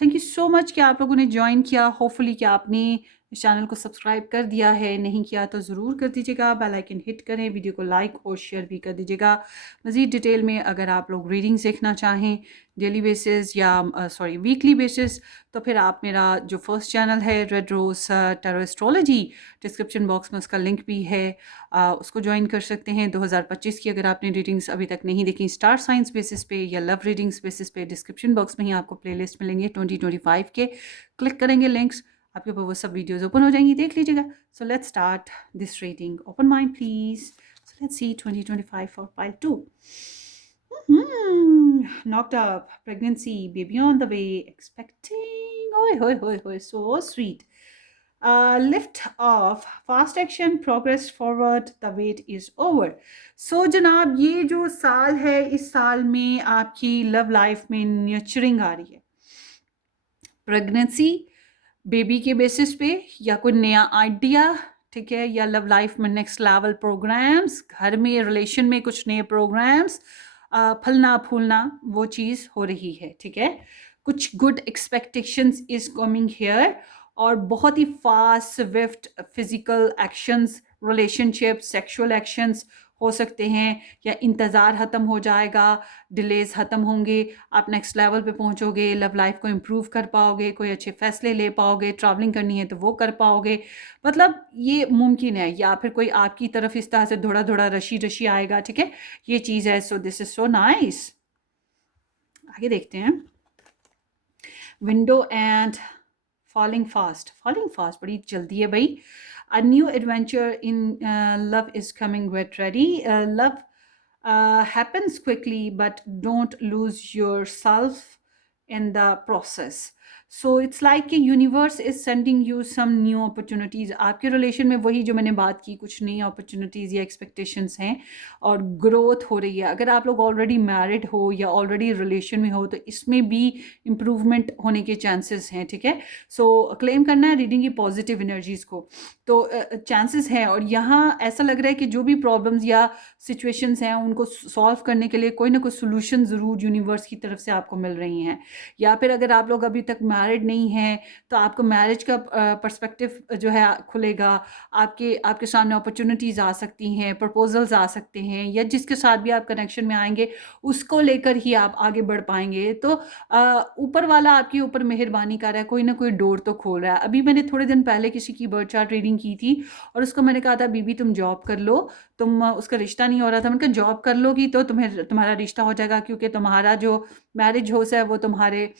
थैंक यू सो मच कि आप लोगों ने ज्वाइन किया. होपफुली कि आपने इस चैनल को सब्सक्राइब कर दिया है. नहीं किया तो ज़रूर कर दीजिएगा. बेल आइकन हिट करें. वीडियो को लाइक और शेयर भी कर दीजिएगा. मज़ीद डिटेल में अगर आप लोग रीडिंग देखना चाहें डेली बेसिस या वीकली बेसिस, तो फिर आप मेरा जो फर्स्ट चैनल है red rose tarot astrology, description box में उसका लिंक भी है, उसको ज्वाइन कर सकते हैं. 2025 की अगर आपने रीडिंग्स अभी तक नहीं देखी स्टार साइंस बेसिस पे या लव रीडिंग्स बेसिस पे, डिस्क्रिप्शन बॉक्स में ही आपको प्लेलिस्ट मिलेंगे 2025 के. क्लिक करेंगे लिंक्स, आपके ऊपर वो सब वीडियोस ओपन हो जाएंगी, देख लीजिएगा. So let's start this reading. Open mind please. So let's see 2025 for pile 2. Knocked up, pregnancy, baby on the way, expecting. Oh, so sweet. Lift off, fast action, progress forward, the wait is over. So जनाब, ये जो साल है, इस साल में आपकी love life में नर्चरिंग आ रही है. प्रेगनेंसी, बेबी के बेसिस पे, या कोई नया आइडिया, ठीक है, या लव लाइफ में नेक्स्ट लेवल प्रोग्राम्स, घर में रिलेशन में कुछ नए प्रोग्राम्स, फलना फूलना, वो चीज़ हो रही है. ठीक है, कुछ good expectations is coming here. और बहुत ही fast swift physical actions, relationship, sexual actions हो सकते हैं, या इंतज़ार ख़त्म हो जाएगा, डिलेज ख़त्म होंगे, आप नेक्स्ट लेवल पे पहुंचोगे, लव लाइफ को इम्प्रूव कर पाओगे, कोई अच्छे फैसले ले पाओगे, ट्रैवलिंग करनी है तो वो कर पाओगे. मतलब ये मुमकिन है. या फिर कोई आपकी तरफ इस तरह से थोड़ा थोड़ा रशी रशी आएगा. ठीक है, ये चीज़ है. सो दिस इज़ सो नाइस. आगे देखते हैं. Window and falling fast. बड़ी जल्दी है भाई. A new adventure in love is coming. Get ready. Love happens quickly, but don't lose yourself in the process. So it's like कि universe is sending you some new opportunities. आपके relation में वही जो मैंने बात की, कुछ नई अपॉर्चुनिटीज़ या एक्सपेक्टेशंस हैं और ग्रोथ हो रही है. अगर आप लोग ऑलरेडी मैरिड हो या ऑलरेडी रिलेशन में हो तो इसमें भी इम्प्रूवमेंट होने के चांसेस हैं. ठीक है, सो क्लेम करना है रीडिंग की पॉजिटिव एनर्जीज़ को, तो चांसेस हैं. और यहाँ ऐसा लग रहा है कि जो भी प्रॉब्लम्स या सिचुएशंस हैं उनको सॉल्व करने के लिए कोई ना कोई सोल्यूशन ज़रूर यूनिवर्स की तरफ से आपको मिल रही हैं. या फिर अगर आप लोग अभी तक मैरिड नहीं हैं तो आपको मैरिज का पर्सपेक्टिव जो है खुलेगा. आपके सामने अपॉर्चुनिटीज़ आ सकती हैं, प्रपोजल्स आ सकते हैं, या जिसके साथ भी आप कनेक्शन में आएंगे उसको लेकर ही आप आगे बढ़ पाएंगे. तो ऊपर वाला आपके ऊपर मेहरबानी कर रहा है, कोई ना कोई डोर तो खोल रहा है. अभी मैंने थोड़े दिन पहले किसी की बर्थ चार्ट रीडिंग की थी और उसको मैंने कहा था बीबी तुम जॉब कर लो, तुम उसका रिश्ता नहीं हो रहा था. मैंने कहा जॉब कर लोगी तो तुम्हारा रिश्ता हो जाएगा, क्योंकि तुम्हारा जो मैरिज हाउस है वो तुम्हारे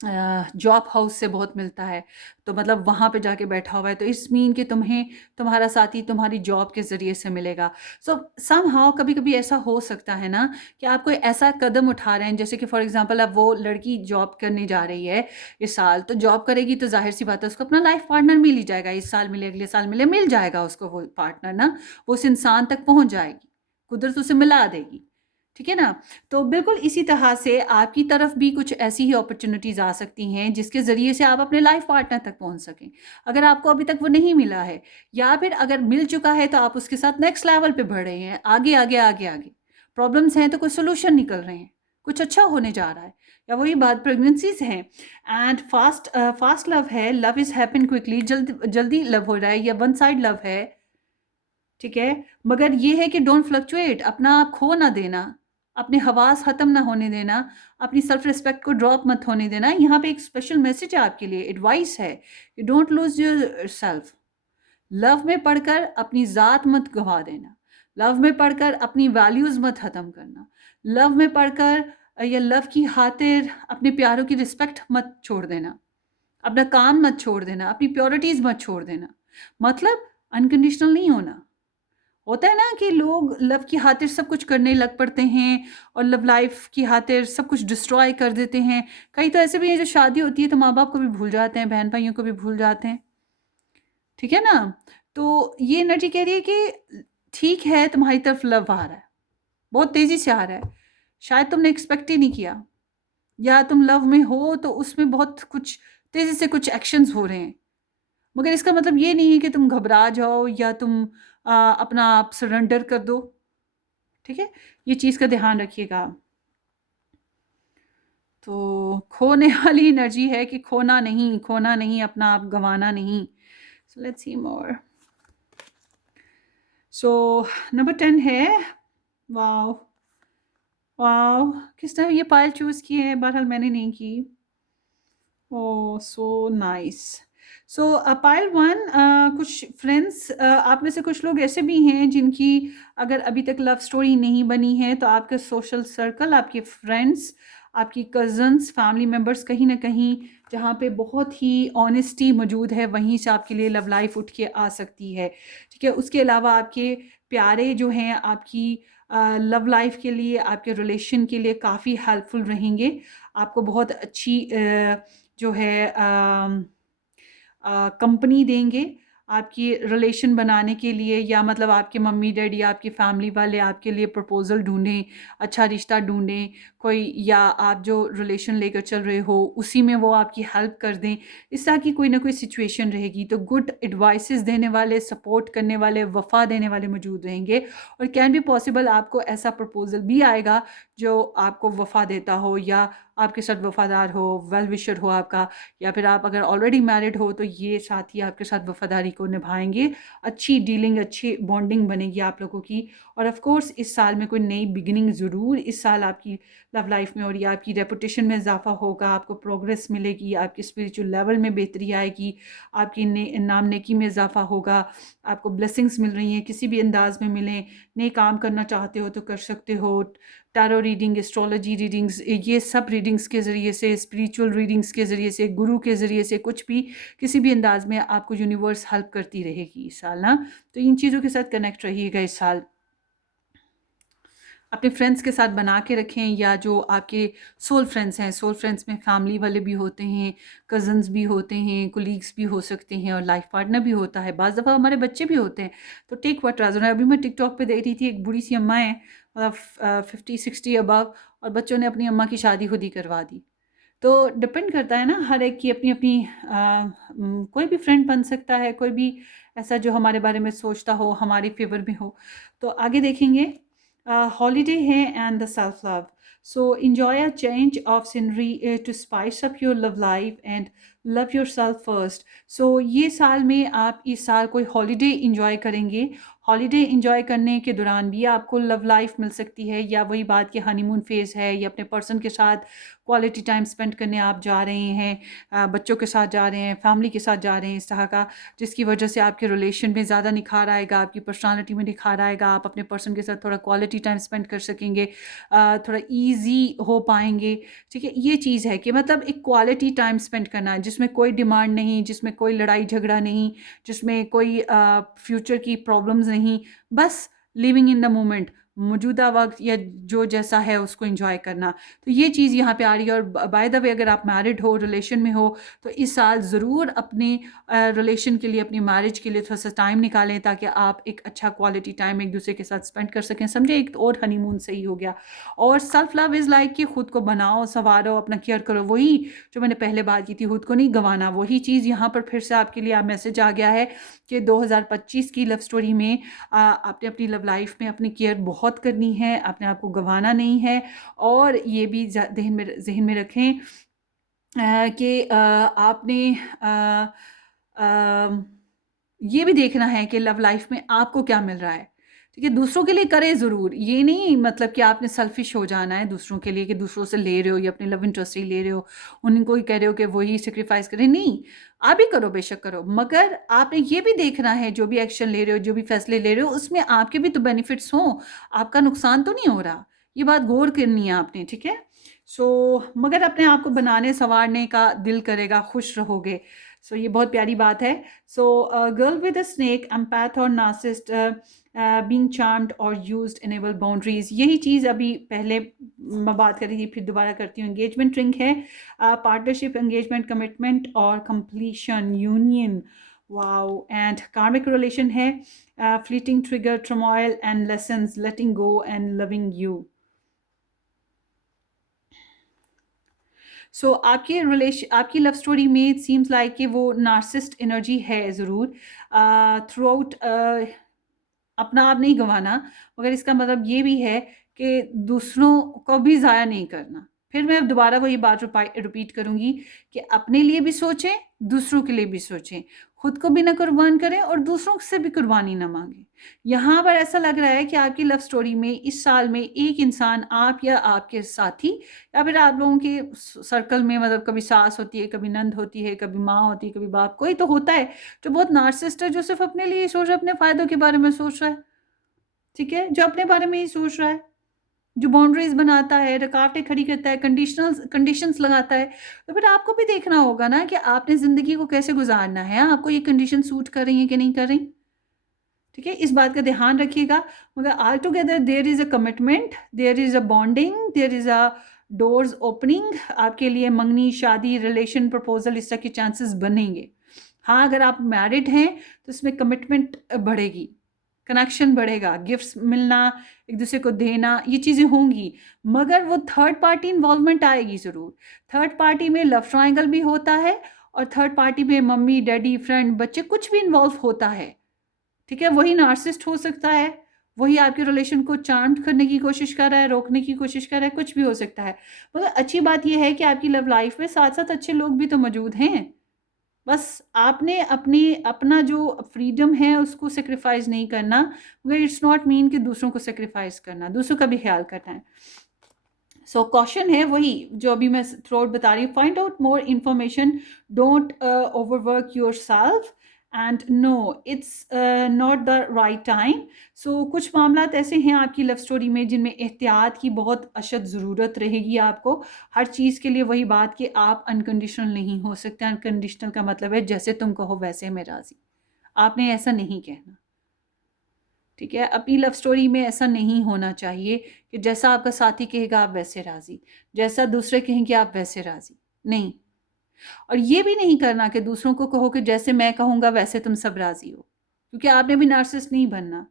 जॉब हाउस से बहुत मिलता है. तो मतलब वहाँ पे जाके बैठा हुआ है, तो इस मीन कि तुम्हारा साथी तुम्हारी जॉब के ज़रिए से मिलेगा. सो समहाउ कभी कभी ऐसा हो सकता है ना कि आप कोई ऐसा कदम उठा रहे हैं, जैसे कि फॉर एग्जांपल अब वो लड़की जॉब करने जा रही है इस साल, तो जॉब करेगी तो जाहिर सी बात है उसको अपना लाइफ पार्टनर मिल ही जाएगा. इस साल मिले, अगले साल मिले, मिल जाएगा उसको वो पार्टनर ना. वो उस इंसान तक पहुँच जाएगी, कुदरत उसे मिला देगी. ठीक है ना. तो बिल्कुल इसी तरह से आपकी तरफ भी कुछ ऐसी ही अपॉर्चुनिटीज़ आ सकती हैं जिसके ज़रिए से आप अपने लाइफ पार्टनर तक पहुंच सकें. अगर आपको अभी तक वो नहीं मिला है, या फिर अगर मिल चुका है तो आप उसके साथ नेक्स्ट लेवल पे बढ़ रहे हैं, आगे आगे आगे आगे. प्रॉब्लम्स हैं तो कोई सोल्यूशन निकल रहे हैं, कुछ अच्छा होने जा रहा है. या वही बात प्रेगनेंसीज हैं. एंड फास्ट लव है. Love is happen quickly. जल्दी लव हो रहा है, या वन साइड लव है. ठीक है, मगर ये है कि डोंट फ्लक्चुएट. अपना आप खो ना देना, अपने हवास ख़त्म ना होने देना, अपनी सेल्फ रिस्पेक्ट को ड्रॉप मत होने देना. यहाँ पे एक स्पेशल मैसेज है आपके लिए, एडवाइस है कि don't lose your self. Love में पढ़कर अपनी ज़ात मत गवा देना. लव में पढ़कर अपनी वैल्यूज़ मत ख़त्म करना. लव में पढ़कर या लव की खातिर अपने प्यारों की रिस्पेक्ट मत छोड़ देना. अपना काम मत छोड़ देना, अपनी प्योरिटीज़ मत छोड़ देना. मतलब अनकंडीशनल नहीं होना. होता है ना कि लोग लव की खातिर सब कुछ करने लग पड़ते हैं और लव लाइफ की खातिर सब कुछ डिस्ट्रॉय कर देते हैं। कई तो ऐसे भी हैं जो शादी होती है तो माँ बाप को भी भूल जाते हैं, बहन भाइयों को भी भूल जाते हैं, ठीक है ना। तो ये एनर्जी कह रही है कि ठीक है, तुम्हारी तरफ लव आ रहा है, बहुत तेजी से आ रहा है, शायद तुमने एक्सपेक्ट ही नहीं किया, या तुम लव में हो तो उसमें बहुत कुछ तेजी से कुछ एक्शंस हो रहे हैं, मगर इसका मतलब ये नहीं है कि तुम घबरा जाओ या तुम अपना आप सरेंडर कर दो, ठीक है। ये चीज़ का ध्यान रखिएगा। तो खोने वाली एनर्जी है कि खोना नहीं, खोना नहीं, अपना आप गंवाना नहीं। सो let's C more. So number 10 है, वाओ वाओ, किसने ये पायल चूज़ की है, बहरहाल मैंने नहीं की। ओह सो नाइस। सो पायल वन, कुछ फ्रेंड्स, आप में से कुछ लोग ऐसे भी हैं जिनकी अगर अभी तक लव स्टोरी नहीं बनी है तो आपका सोशल सर्कल, आपके फ्रेंड्स, आपकी कज़न्स, फैमिली मेम्बर्स कहीं ना कहीं जहाँ पे बहुत ही ऑनेस्टी मौजूद है वहीं से आपके लिए लव लाइफ उठ के आ सकती है, ठीक है। उसके अलावा आपके प्यारे जो हैं आपकी लव लाइफ के लिए, आपके रिलेशन के लिए काफ़ी हेल्पफुल रहेंगे, आपको बहुत अच्छी जो है कंपनी देंगे आपकी रिलेशन बनाने के लिए, या मतलब आपके मम्मी डैडी, आपकी फैमिली वाले आपके लिए प्रपोज़ल ढूंढें, अच्छा रिश्ता ढूंढें कोई, या आप जो रिलेशन लेकर चल रहे हो उसी में वो आपकी हेल्प कर दें। इस तरह की कोई ना कोई सिचुएशन रहेगी तो गुड एडवाइसेस देने वाले, सपोर्ट करने वाले, वफ़ा देने वाले मौजूद रहेंगे। और कैन बी पॉसिबल आपको ऐसा प्रपोज़ल भी आएगा जो आपको वफ़ा देता हो या आपके साथ वफ़ादार हो, वेल विशर हो आपका, या फिर आप अगर ऑलरेडी मैरिड हो तो ये साथी आपके साथ वफ़ादारी को निभाएंगे, अच्छी डीलिंग, अच्छी बॉन्डिंग बनेगी आप लोगों की। और ऑफ कोर्स इस साल में कोई नई बिगिनिंग ज़रूर इस साल आपकी लव लाइफ में, और ये आपकी रेपुटेशन में इजाफा होगा, आपको प्रोग्रेस मिलेगी, आपकी स्पिरिचुअल लेवल में बेहतरी आएगी, आपकी नाम नेकी में इजाफा होगा, आपको ब्लेसिंग्स मिल रही हैं, किसी भी अंदाज में मिलें, नए काम करना चाहते हो तो कर सकते हो, टैरो रीडिंग, एस्ट्रोलॉजी रीडिंग्स, ये सब रीडिंग्स के ज़रिए से, स्पिरिचुअल रीडिंग्स के ज़रिए से, गुरु के ज़रिए से, कुछ भी किसी भी अंदाज में आपको यूनिवर्स हेल्प करती रहेगी इस साल ना। तो इन चीज़ों के साथ कनेक्ट रहिएगा इस साल, अपने फ्रेंड्स के साथ बना के रखें, या जो आपके सोल फ्रेंड्स हैं, सोल फ्रेंड्स में फैमिली वाले भी होते हैं, कज़न्स भी होते हैं, कोलीग्स भी हो सकते हैं, और लाइफ पार्टनर भी होता है, बाज़ दफ़ा हमारे बच्चे भी होते हैं। तो टेक व्हाट रेजोनेट। अभी मैं टिकटॉक पे देख रही थी, एक बूढ़ी सी अम्मा है, मतलब 50-60 अबव, और बच्चों ने अपनी अम्मा की शादी खुद ही करवा दी। तो डिपेंड करता है ना, हर एक की अपनी अपनी कोई भी फ्रेंड बन सकता है, कोई भी ऐसा जो हमारे बारे में सोचता हो, हमारे फेवर में हो। तो आगे देखेंगे, holiday है and the self love. So enjoy a change of scenery to spice up your love life and love yourself first. So ये साल में आप इस साल कोई हॉलीडे इंजॉय करेंगे, हॉलीडे इंजॉय करने के दौरान भी आपको लव लाइफ मिल सकती है, या वही बात कि हनीमून फेज़ है, या अपने पर्सन के साथ क्वालिटी टाइम स्पेंड करने आप जा रहे हैं, बच्चों के साथ जा रहे हैं, फैमिली के साथ जा रहे हैं, इस तरह का, जिसकी वजह से आपके रिलेशन में ज़्यादा निखार आएगा, आपकी पर्सनालिटी में निखार आएगा, आप अपने पर्सन के साथ थोड़ा क्वालिटी टाइम स्पेंड कर सकेंगे, थोड़ा ईजी हो पाएंगे, ठीक है। ये चीज़ है कि मतलब एक क्वालिटी टाइम स्पेंड करना है जिसमें कोई डिमांड नहीं, जिसमें कोई लड़ाई झगड़ा नहीं, जिसमें कोई फ्यूचर की प्रॉब्लम्स नहीं, बस लिविंग इन द मोमेंट, मौजूदा वक्त या जो जैसा है उसको एंजॉय करना। तो ये चीज़ यहाँ पे आ रही है। और बाय द वे अगर आप मैरिड हो, रिलेशन में हो, तो इस साल ज़रूर अपने रिलेशन के लिए, अपनी मैरिज के लिए थोड़ा सा टाइम निकालें ताकि आप एक अच्छा क्वालिटी टाइम एक दूसरे के साथ स्पेंड कर सकें, समझे। एक और हनीमून सही हो गया। और सेल्फ लव इज़ लाइक कि खुद को बनाओ, संवारो, अपना केयर करो, वही जो मैंने पहले बात की थी, खुद को नहीं गंवाना, वही चीज़ यहाँ पर फिर से आपके लिए मैसेज आ गया है कि 2025 की लव स्टोरी में आपने अपनी लव लाइफ में अपनी केयर बहुत करनी है, अपने आप को गंवाना नहीं है। और ये भी जहन में रखें कि आपने ये भी देखना है कि लव लाइफ में आपको क्या मिल रहा है, ठीक है। दूसरों के लिए करें ज़रूर, ये नहीं मतलब कि आपने सेल्फिश हो जाना है दूसरों के लिए, कि दूसरों से ले रहे हो या अपने लव इंटरेस्ट ही ले रहे हो, उनको ही कह रहे हो कि वही सेक्रीफाइस करें, नहीं, आप भी करो, बेशक करो, मगर आपने ये भी देखना है जो भी एक्शन ले रहे हो, जो भी फैसले ले रहे हो, उसमें आपके भी तो बेनिफिट्स हों, आपका नुकसान तो नहीं हो रहा, ये बात गौर करनी है आपने, ठीक है। सो मगर अपने आप को बनाने संवारने का दिल करेगा, खुश रहोगे। सो ये बहुत प्यारी बात है। So girl with a snake, empath और नार्सिसिस्ट बीइंग चार्म्ड और यूज्ड इनेबल बाउंड्रीज, यही चीज़ अभी पहले मैं बात कर रही थी, फिर दोबारा करती हूँ। एंगेजमेंट रिंग है पार्टनरशिप, एंगेजमेंट, कमिटमेंट और completion, union, wow. And karmic relation है fleeting, trigger, turmoil and lessons, letting go and loving you. So आपकी लव स्टोरी में इट सीम्स लाइक कि वो नार्सिस्ट एनर्जी है ज़रूर थ्रू आउट। अपना आप नहीं गंवाना, मगर इसका मतलब ये भी है कि दूसरों को भी ज़ाया नहीं करना। फिर मैं दोबारा वही बात रिपीट करूँगी कि अपने लिए भी सोचें, दूसरों के लिए भी सोचें। खुद को भी ना कुर्बान करें और दूसरों से भी कुर्बानी ना माँगें। यहाँ पर ऐसा लग रहा है कि आपकी लव स्टोरी में इस साल में एक इंसान, आप या आपके साथी या फिर आप लोगों के सर्कल में, मतलब कभी सास होती है, कभी नंद होती है, कभी माँ होती है, कभी बाप, कोई तो होता है जो बहुत नार्सिसिस्ट है, जो सिर्फ अपने लिए ही सोच रहा है, अपने फ़ायदों के बारे में सोच रहा है, ठीक है? जो अपने बारे में ही सोच रहा है, जो बाउंड्रीज़ बनाता है, रुकावटें खड़ी करता है, कंडीशंस लगाता है। तो फिर आपको भी देखना होगा ना कि आपने ज़िंदगी को कैसे गुज़ारना है, आपको ये कंडीशन सूट कर रही हैं कि नहीं कर रही, ठीक है? इस बात का ध्यान रखिएगा। मगर all together there is a commitment, there is a bonding, there is a doors opening. आपके लिए मंगनी, शादी, रिलेशन, प्रपोज़ल, इस तरह के चांसेस बनेंगे। हाँ, अगर आप मैरिड हैं तो इसमें कमिटमेंट बढ़ेगी, कनेक्शन बढ़ेगा, गिफ्ट्स मिलना, एक दूसरे को देना, ये चीज़ें होंगी। मगर वो थर्ड पार्टी इन्वॉल्वमेंट आएगी ज़रूर। थर्ड पार्टी में लव ट्रायंगल भी होता है और थर्ड पार्टी में मम्मी, डैडी, फ्रेंड, बच्चे, कुछ भी इन्वॉल्व होता है, ठीक है? वही नार्सिसिस्ट हो सकता है, वही आपके रिलेशन को चार्म करने की कोशिश कर रहा है, रोकने की कोशिश कर रहा है, कुछ भी हो सकता है। मगर अच्छी बात ये है कि आपकी लव लाइफ में साथ-साथ अच्छे लोग भी तो मौजूद हैं। बस आपने अपना जो फ्रीडम है उसको सैक्रिफाइस नहीं करना, मगर इट्स नॉट मीन कि दूसरों को सैक्रिफाइस करना, दूसरों का भी ख्याल करना है। सो कॉशन है वही जो अभी मैं थ्रू आउट बता रही हूँ, find out more information, don't overwork yourself and no it's not the right time. So कुछ मामलात ऐसे हैं आपकी लव स्टोरी में जिनमें एहतियात की बहुत अशद ज़रूरत रहेगी आपको। हर चीज़ के लिए वही बात कि आप अनकंडीशनल नहीं हो सकते। अनकंडीशनल का मतलब है जैसे तुम कहो वैसे मैं राज़ी। आपने ऐसा नहीं कहना, ठीक है? अपनी लव स्टोरी में ऐसा नहीं होना चाहिए कि जैसा आपका साथी कहेगा आप वैसे राज़ी, जैसा दूसरे कहेंगे आप वैसे राज़ी, नहीं। और ये भी नहीं करना कि दूसरों को कहो कि जैसे मैं कहूँगा वैसे तुम सब राज़ी हो, क्योंकि आपने भी नार्सिसिस्ट नहीं बनना।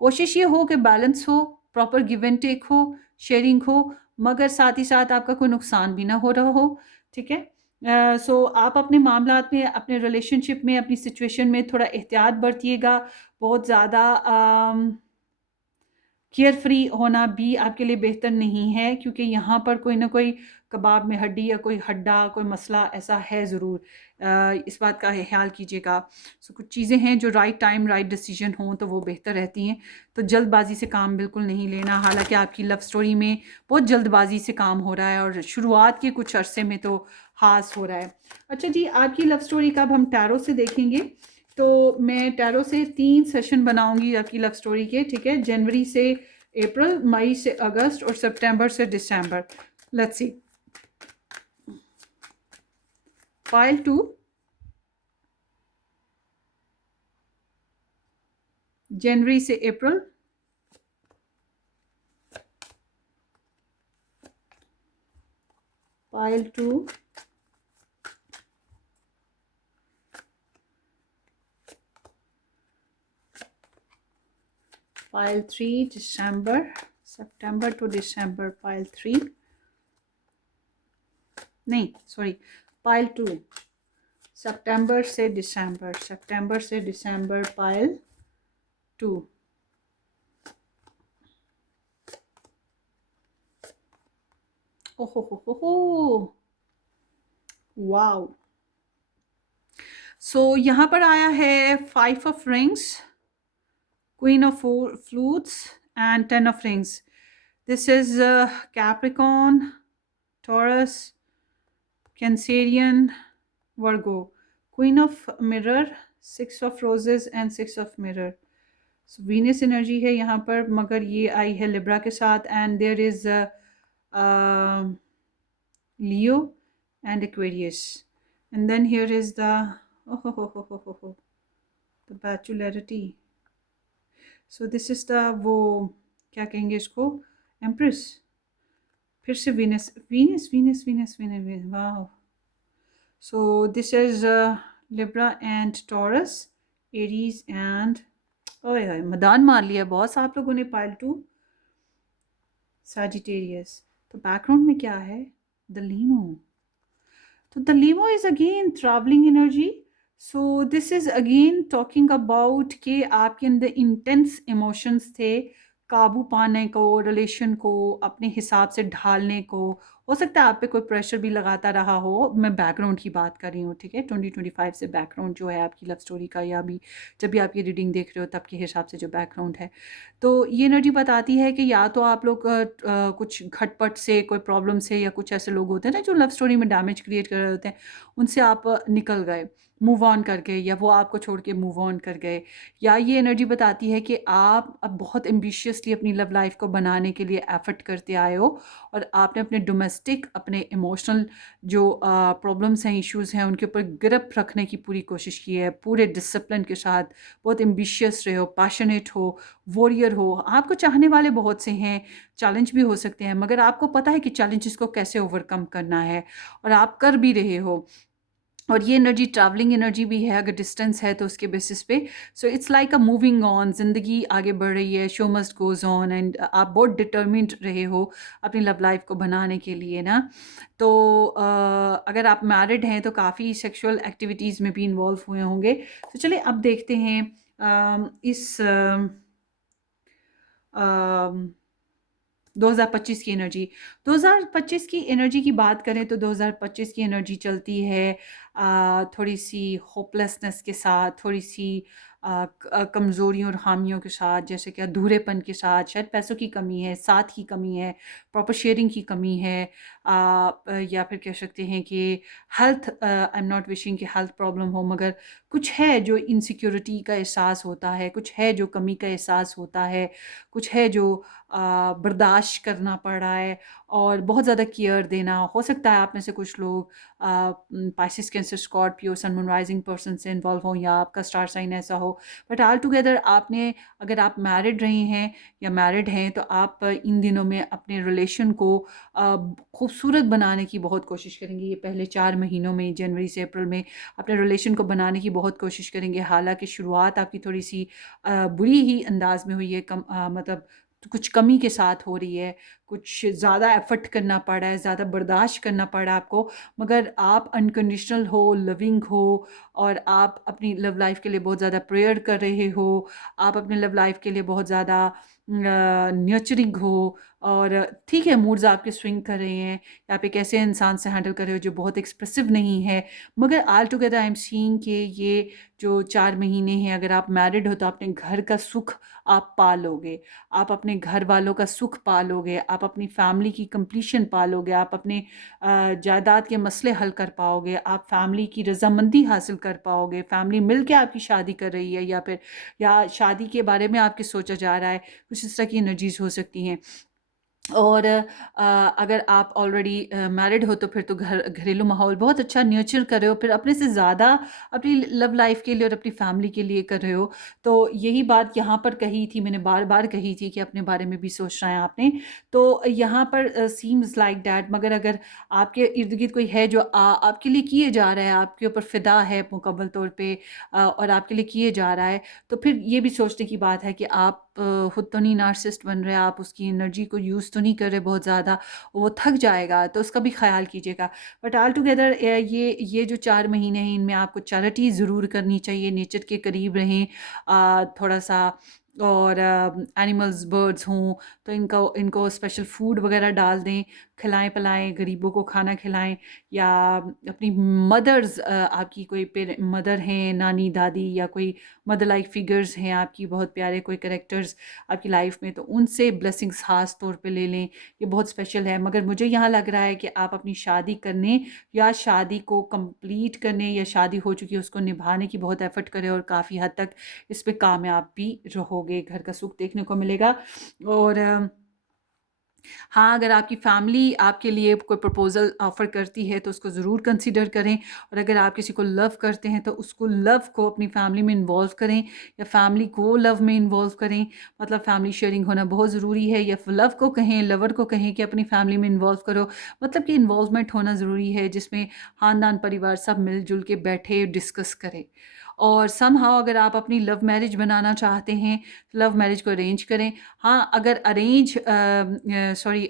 कोशिश ये हो कि बैलेंस हो, प्रॉपर गिव एंड टेक हो, शेयरिंग हो, मगर साथ ही साथ आपका कोई नुकसान भी ना हो रहा हो, ठीक है? सो आप अपने मामलात में, अपने रिलेशनशिप में, अपनी सिचुएशन में थोड़ा एहतियात बरतिएगा। बहुत ज़्यादा केयर फ्री होना भी आपके लिए बेहतर नहीं है, क्योंकि यहाँ पर कोई ना कोई कबाब में हड्डी या कोई हड्डा, कोई मसला ऐसा है ज़रूर। इस बात का ख्याल कीजिएगा। सो कुछ चीज़ें हैं जो राइट टाइम राइट डिसीजन हों तो वो बेहतर रहती हैं। तो जल्दबाजी से काम बिल्कुल नहीं लेना। हालांकि आपकी लव स्टोरी में बहुत जल्दबाजी से काम हो रहा है और शुरुआत के कुछ अरसे में तो हास हो रहा है। अच्छा जी, आपकी लव स्टोरी का अब हम टैरो से देखेंगे। तो मैं टैरो से 3 सेशन बनाऊंगी आपकी लव स्टोरी के, ठीक है? जनवरी से अप्रैल, मई से अगस्त और सितंबर से दिसंबर। Let's see. फाइल 2, जनवरी से अप्रैल, फाइल 2, फाइल 3, दिसंबर, सितंबर टू दिसंबर, फाइल 3, नहीं सॉरी, फाइल 2, सितंबर से दिसंबर, सितंबर से दिसंबर, फाइल 2। ओहो, वाओ। सो यहाँ पर आया है 5 of rings, Queen of Flutes and 10 of Rings. This is Capricorn, Taurus, Cancerian, Virgo. Queen of Mirror, 6 of Roses and 6 of Mirror. So Venus energy है यहाँ पर, मगर ये आई है Libra के साथ, and there is Leo and Aquarius. And then here is the the Bachelority. So this is the वो क्या कहेंगे इसको, एम्प्रेस, फिर से Venus Venus Venus Venus Venus, वाह। So this is Libra and Taurus, Aries and, ओए होए मैदान मार लिया बॉस आप लोगों ने, पाइल टू सैजिटेरियस। तो बैकग्राउंड में क्या है, द लीमो। तो the limo is again traveling energy. So this is again talking about कि आपके अंदर intense emotions थे, काबू पाने को, रिलेशन को अपने हिसाब से ढालने को। हो सकता है आप पे कोई प्रेशर भी लगाता रहा हो, मैं बैकग्राउंड की बात कर रही हूँ, ठीक है। 2025 से बैकग्राउंड जो है आपकी लव स्टोरी का, या भी जब भी आप ये रीडिंग देख रहे हो तब के हिसाब से जो बैकग्राउंड है, तो ये एनर्जी बताती है कि या तो आप लोग कुछ खटपट से, कोई प्रॉब्लम से, या कुछ ऐसे लोग होते हैं ना जो लव स्टोरी में डैमेज क्रिएट कर रहे होते हैं, उनसे आप निकल गए, मूव ऑन कर गए, या वो आपको छोड़ के मूव ऑन कर गए। या ये एनर्जी बताती है कि आप अब बहुत एम्बिशियसली अपनी लव लाइफ को बनाने के लिए एफर्ट करते आए हो, और आपने अपने डोमेस्टिक, अपने इमोशनल जो प्रॉब्लम्स हैं, इश्यूज़ हैं, उनके ऊपर ग्रिप रखने की पूरी कोशिश की है, पूरे डिसिप्लिन के साथ। बहुत एम्बिशियस रहे हो, पैशनेट हो, वॉरियर हो। आपको चाहने वाले बहुत से हैं, चैलेंज भी हो सकते हैं, मगर आपको पता है कि चैलेंजेस को कैसे ओवरकम करना है, और आप कर भी रहे हो। और ये एनर्जी ट्रैवलिंग एनर्जी भी है, अगर डिस्टेंस है तो उसके बेसिस पे। सो it's like a moving on, ज़िंदगी आगे बढ़ रही है, show must goes on, and आप बहुत डिटर्मिन्ड रहे हो अपनी लव लाइफ को बनाने के लिए ना। तो अगर आप मैरिड हैं तो काफ़ी सेक्सुअल एक्टिविटीज़ में भी इन्वॉल्व हुए होंगे। तो चलिए अब देखते हैं इस 2025 की एनर्जी। 2025 की एनर्जी की बात करें तो 2025 की एनर्जी चलती है थोड़ी सी होपलेसनेस के साथ, थोड़ी सी कमज़ोरियों और खामियों के साथ, जैसे कि अधूरेपन के साथ, शायद पैसों की कमी है, साथ की कमी है, प्रॉपर शेयरिंग की कमी है, या फिर कह सकते हैं कि health, I am not wishing कि हेल्थ प्रॉब्लम हो, मगर कुछ है जो इनसिक्योरिटी का एहसास होता है, कुछ है जो कमी का एहसास होता है, कुछ है जो बर्दाश्त करना पड़ रहा है, और बहुत ज़्यादा केयर देना। हो सकता है आप में से कुछ लोग Pisces, Cancer, Scorpio, sun moon rising person से इन्वॉल्व हो, या आपका स्टार साइन ऐसा हो। बट ऑल टुगेदर आपने, अगर आप मैरिड रहे हैं या मैरिड हैं, तो आप इन दिनों में अपने रिलेशन को खूबसूरत बनाने की बहुत कोशिश करेंगे। ये पहले 4 महीनों में, जनवरी से अप्रैल में, अपने रिलेशन को बनाने की बहुत कोशिश करेंगे। हालांकि शुरुआत आपकी थोड़ी सी बुरी ही अंदाज में हुई है, मतलब कुछ कमी के साथ हो रही है, कुछ ज़्यादा एफर्ट करना पड़ा है, ज़्यादा बर्दाश्त करना पड़ा आपको, मगर आप अनकंडीशनल हो, लविंग हो, और आप अपनी लव लाइफ के लिए बहुत ज़्यादा प्रेयर कर रहे हो, आप अपने लव लाइफ के लिए बहुत ज़्यादा नर्चरिंग हो। और ठीक है, मूड्स आपके स्विंग कर रहे हैं, या आप एक ऐसे इंसान से हैंडल कर रहे हो जो बहुत एक्सप्रेसिव नहीं है, मगर all together I am seeing कि ये जो 4 महीने हैं, अगर आप मैरिड हो तो अपने घर का सुख आप पालोगे, आप अपने घर वालों का सुख पालोगे, आप अपनी फैमिली की कंप्लीशन पालोगे, आप अपने जायदाद के मसले हल कर पाओगे, आप फैमिली की रजामंदी हासिल कर पाओगे, फैमिली मिल के आपकी शादी कर रही है, या फिर या शादी के बारे में आपके सोचा जा रहा है, कुछ इस तरह की एनर्जीज हो सकती हैं। और अगर आप ऑलरेडी मैरिड हो तो फिर तो घरेलू माहौल बहुत अच्छा न्र्चर कर रहे हो, फिर अपने से ज़्यादा अपनी लव लाइफ के लिए और अपनी फैमिली के लिए कर रहे हो। तो यही बात यहाँ पर कही थी, मैंने बार बार कही थी कि अपने बारे में भी सोचना है आपने। तो यहाँ पर सीम्स लाइक डैट, मगर अगर आपके इर्द गिर्द कोई है जो आपके लिए किए जा रहा है, आपके ऊपर फ़िदा है मुकम्मल तौर पे, और आपके लिए किए जा रहा है, तो फिर ये भी सोचने की बात है कि आप खुद तो नहीं नार्सिसिस्ट बन रहे, आप उसकी एनर्जी को यूज़ तो नहीं कर रहे बहुत ज़्यादा, वो थक जाएगा, तो उसका भी ख्याल कीजिएगा। बट ऑल टुगेदर ये जो 4 महीने हैं, इनमें आपको चैरिटी ज़रूर करनी चाहिए, नेचर के करीब रहें थोड़ा सा, और एनिमल्स, बर्ड्स हों तो इनको इनको स्पेशल फूड वगैरह डाल दें, खिलाएं पिलाएं, गरीबों को खाना खिलाएं, या अपनी मदर्स, आपकी कोई मदर हैं, नानी दादी, या कोई मदर लाइक फिगर्स हैं आपकी, बहुत प्यारे कोई करेक्टर्स आपकी लाइफ में, तो उनसे ब्लेसिंग्स खास तौर पे ले लें, ये बहुत स्पेशल है। मगर मुझे यहाँ लग रहा है कि आप अपनी शादी करने, या शादी को कंप्लीट करने, या शादी हो चुकी है उसको निभाने की बहुत एफर्ट करें, और काफ़ी हद तक इस पे कामयाब भी रहोगे, घर का सुख देखने को मिलेगा। और हाँ, अगर आपकी फैमिली आपके लिए कोई प्रपोज़ल ऑफ़र करती है तो उसको ज़रूर कंसीडर करें, और अगर आप किसी को लव करते हैं तो उसको लव को अपनी फैमिली में इन्वॉल्व करें, या फैमिली को लव में इन्वॉल्व करें। मतलब फैमिली शेयरिंग होना बहुत ज़रूरी है, या लव को कहें, लवर को कहें कि अपनी फैमिली में इन्वॉल्व करो। मतलब कि इन्वॉल्वमेंट होना ज़रूरी है, जिसमें ख़ानदान, परिवार सब मिल-जुल के बैठे डिस्कस करें। और समहाउ अगर आप अपनी लव मैरिज बनाना चाहते हैं, लव मैरिज को अरेंज करें। हाँ, अगर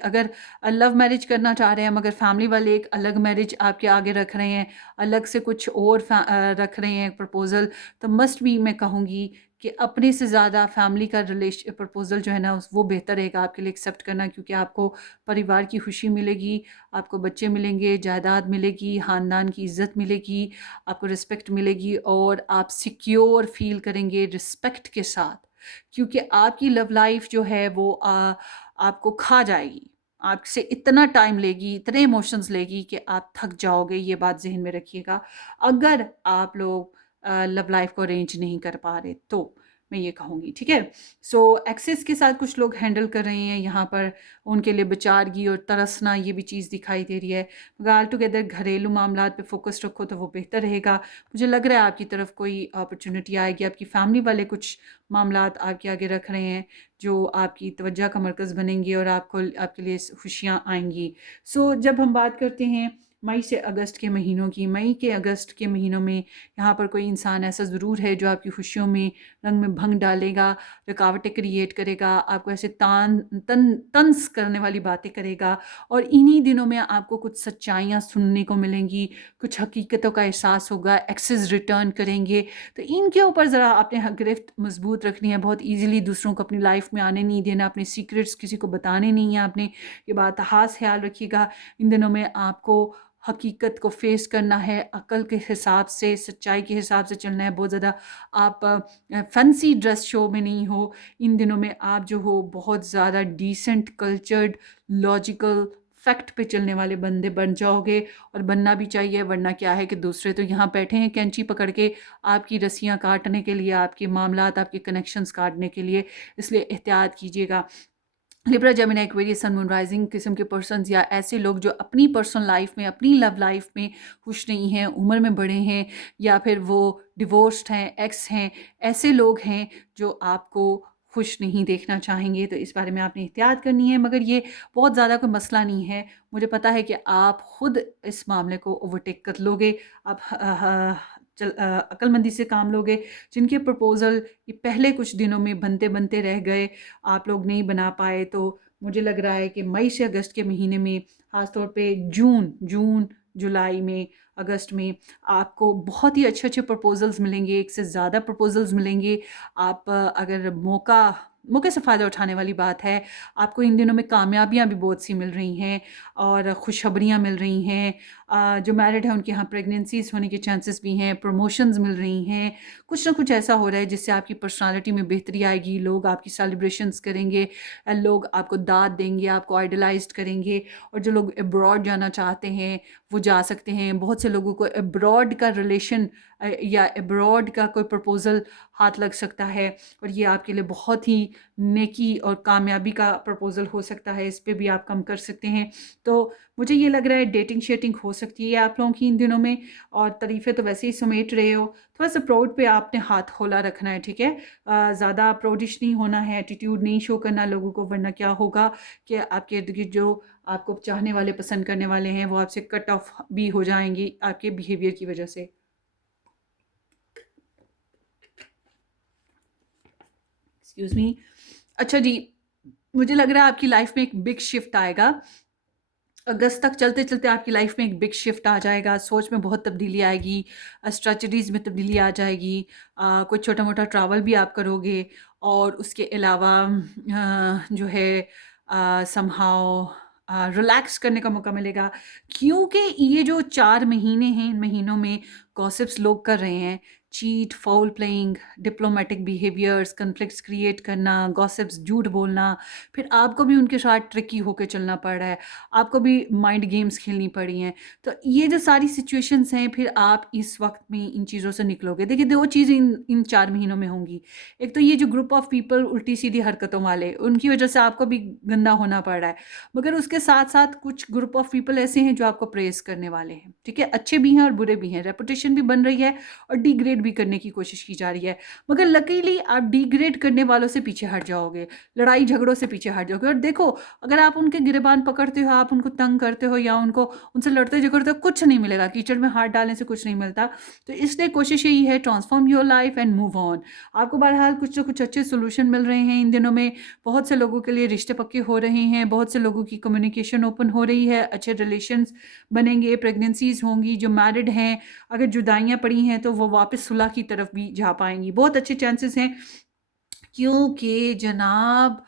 अगर लव मैरिज करना चाह रहे हैं मगर फैमिली वाले एक अलग मैरिज आपके आगे रख रहे हैं, अलग से कुछ और रख रहे हैं प्रपोज़ल, तो मस्ट बी मैं कहूँगी कि अपने से ज़्यादा फैमिली का प्रपोज़ल जो है ना वो बेहतर रहेगा आपके लिए एक्सेप्ट करना, क्योंकि आपको परिवार की खुशी मिलेगी, आपको बच्चे मिलेंगे, जायदाद मिलेगी, ख़ानदान की इज़्ज़त मिलेगी, आपको रिस्पेक्ट मिलेगी, और आप सिक्योर फ़ील करेंगे रिस्पेक्ट के साथ। क्योंकि आपकी लव लाइफ जो है वो आपको खा जाएगी, आपसे इतना टाइम लेगी, इतने इमोशंस लेगी कि आप थक जाओगे। ये बात ज़हन में रखिएगा, अगर आप लोग लव लाइफ को अरेंज नहीं कर पा रहे तो, मैं ये कहूँगी, ठीक है। सो एक्सेस के साथ कुछ लोग हैंडल कर रहे हैं यहाँ पर, उनके लिए बेचारगी और तरसना ये भी चीज़ दिखाई दे रही है। मगर ऑल टुगेदर घरेलू मामलात पे फोकस रखो तो वो बेहतर रहेगा। मुझे लग रहा है आपकी तरफ कोई अपॉर्चुनिटी आएगी, आपकी फैमिली वाले कुछ मामलात आपके आगे रख रहे हैं जो आपकी तवज्जो का मरकज़ बनेंगे और आपके लिए खुशियाँ आएंगी। सो जब हम बात करते हैं मई से अगस्त के महीनों की, मई के अगस्त के महीनों में यहाँ पर कोई इंसान ऐसा ज़रूर है जो आपकी खुशियों में रंग में भंग डालेगा, रुकावटें क्रिएट करेगा, आपको ऐसे तंज करने वाली बातें करेगा। और इन्हीं दिनों में आपको कुछ सच्चाइयाँ सुनने को मिलेंगी, कुछ हकीकतों का एहसास होगा, एक्सेस रिटर्न करेंगे। तो इनके ऊपर ज़रा आपने गिरफ्त मजबूत रखनी है, बहुत ईजिली दूसरों को अपनी लाइफ में आने नहीं देना, अपने सीक्रेट्स किसी को बताने नहीं है आपने। ये बात ख़ास ख्याल रखिएगा। इन दिनों में आपको हकीकत को फेस करना है, अकल के हिसाब से, सच्चाई के हिसाब से चलना है। बहुत ज़्यादा आप फैंसी ड्रेस शो में नहीं हो। इन दिनों में आप जो हो बहुत ज़्यादा डिसेंट, कल्चर्ड, लॉजिकल, फैक्ट पे चलने वाले बंदे बन जाओगे, और बनना भी चाहिए। वरना क्या है कि दूसरे तो यहाँ बैठे हैं कैंची पकड़ के आपकी रस्सियाँ काटने के लिए, आपके मामलात, आपके कनेक्शंस काटने के लिए। इसलिए एहतियात कीजिएगा। लिब्रा, जेमिनी, एक्वेरियस, सन, मून, राइजिंग किस्म के पर्सन्स, या ऐसे लोग जो अपनी पर्सनल लाइफ में, अपनी लव लाइफ में खुश नहीं हैं, उम्र में बड़े हैं, या फिर वो डिवोर्स्ड हैं, एक्स हैं, ऐसे लोग हैं जो आपको खुश नहीं देखना चाहेंगे। तो इस बारे में आपने एहतियात करनी है, मगर ये बहुत ज़्यादा कोई मसला नहीं है। मुझे पता है कि आप खुद इस मामले को ओवरटेक कर लोगे। आप अक्लमंदी से काम लोगे। जिनके प्रपोज़ल ये पहले कुछ दिनों में बनते बनते रह गए, आप लोग नहीं बना पाए, तो मुझे लग रहा है कि मई से अगस्त के महीने में, ख़ास तौर पे जून, जुलाई में, अगस्त में आपको बहुत ही अच्छे-अच्छे प्रपोज़ल्स मिलेंगे, एक से ज़्यादा प्रपोज़ल्स मिलेंगे। आप अगर मौके से फ़ायदा उठाने वाली बात है, आपको इन दिनों में कामयाबियाँ भी बहुत सी मिल रही हैं, और खुशखबरियाँ मिल रही हैं। जो मैरिड हैं उनके यहाँ प्रेगनेंसीज़ होने के चांसेस भी हैं, प्रमोशंस मिल रही हैं। कुछ ना कुछ ऐसा हो रहा है जिससे आपकी पर्सनालिटी में बेहतरी आएगी, लोग आपकी सेलिब्रेशंस करेंगे, लोग आपको दाद देंगे, आपको आइडलाइज़्ड करेंगे। और जो लोग अब्रॉड जाना चाहते हैं वो जा सकते हैं। बहुत से लोगों को अब्रॉड का रिलेशन या अब्रॉड का कोई प्रपोज़ल हाथ लग सकता है, और ये आपके लिए बहुत ही नेकी और कामयाबी का प्रपोज़ल हो सकता है। इस पे भी आप कम कर सकते हैं। तो मुझे ये लग रहा है डेटिंग शेटिंग हो सकती है आप लोगों की इन दिनों में, और तारीफ़ें तो वैसे ही समेट रहे हो। थोड़ा सा प्राउड पे आपने हाथ खोला रखना है, ठीक है। ज़्यादा प्राउडिश नहीं होना है, एटीट्यूड नहीं शो करना लोगों को, वरना क्या होगा कि आपके इर्द गिर्द जो आपको चाहने वाले, पसंद करने वाले हैं, वो आपसे कट ऑफ भी हो जाएंगी आपके बिहेवियर की वजह से। Excuse me. अच्छा जी, मुझे लग रहा है आपकी लाइफ में एक बिग शिफ्ट आएगा। अगस्त तक चलते चलते आपकी लाइफ में एक बिग शिफ्ट आ जाएगा, सोच में बहुत तब्दीली आएगी, स्ट्रेटजीज़ में तब्दीली आ जाएगी। कोई छोटा मोटा ट्रैवल भी आप करोगे, और उसके अलावा जो है समहाउ रिलैक्स करने का मौका मिलेगा। क्योंकि ये जो 4 महीने हैं, इन महीनों में गॉसिप्स लोग कर रहे हैं cheat, foul playing, diplomatic behaviours, conflicts create करना, गॉसिप्स, झूठ बोलना, फिर आपको भी उनके साथ ट्रिकी होकर चलना पड़ रहा है, आपको भी माइंड गेम्स खेलनी पड़ी हैं। तो ये जो सारी सिचुएशंस हैं, फिर आप इस वक्त में इन चीज़ों से निकलोगे। देखिए, दो चीज़ें इन 4 महीनों में होंगी। एक तो ये जो ग्रुप ऑफ पीपल उल्टी सीधी हरकतों वाले, उनकी वजह से आपको भी गंदा होना पड़ रहा है, मगर उसके साथ साथ कुछ ग्रुप ऑफ पीपल ऐसे हैं जो आपको प्रेस करने वाले हैं, ठीक है, अच्छे भी हैं और बुरे भी हैं, रेपुटेशन भी बन रही है और डिग्रेड भी करने की कोशिश की जा रही है। मगर लकीली आप डिग्रेड करने वालों से पीछे हट जाओगे, लड़ाई झगड़ों से पीछे हट जाओगे। और देखो, अगर आप उनके गिरेबान पकड़ते हो, आप उनको तंग करते हो या उनसे लड़ते झगड़ते हो, कुछ नहीं मिलेगा, कीचड़ में हाथ डालने से कुछ नहीं मिलता। तो इसलिए कोशिश यही है, transform your life and move on. आपको बहरहाल कुछ ना कुछ अच्छे सोल्यूशन मिल रहे हैं इन दिनों में। बहुत से लोगों के लिए रिश्ते पक्के हो रहे हैं, बहुत से लोगों की कम्युनिकेशन ओपन हो रही है, अच्छे रिलेशंस बनेंगे, प्रेगनेंसीज होंगी। जो मैरिड हैं, अगर जुदाइयाँ पड़ी हैं तो वो वापस सुलह की तरफ भी जा पाएंगी, बहुत अच्छे चांसेस हैं। क्योंकि जनाब,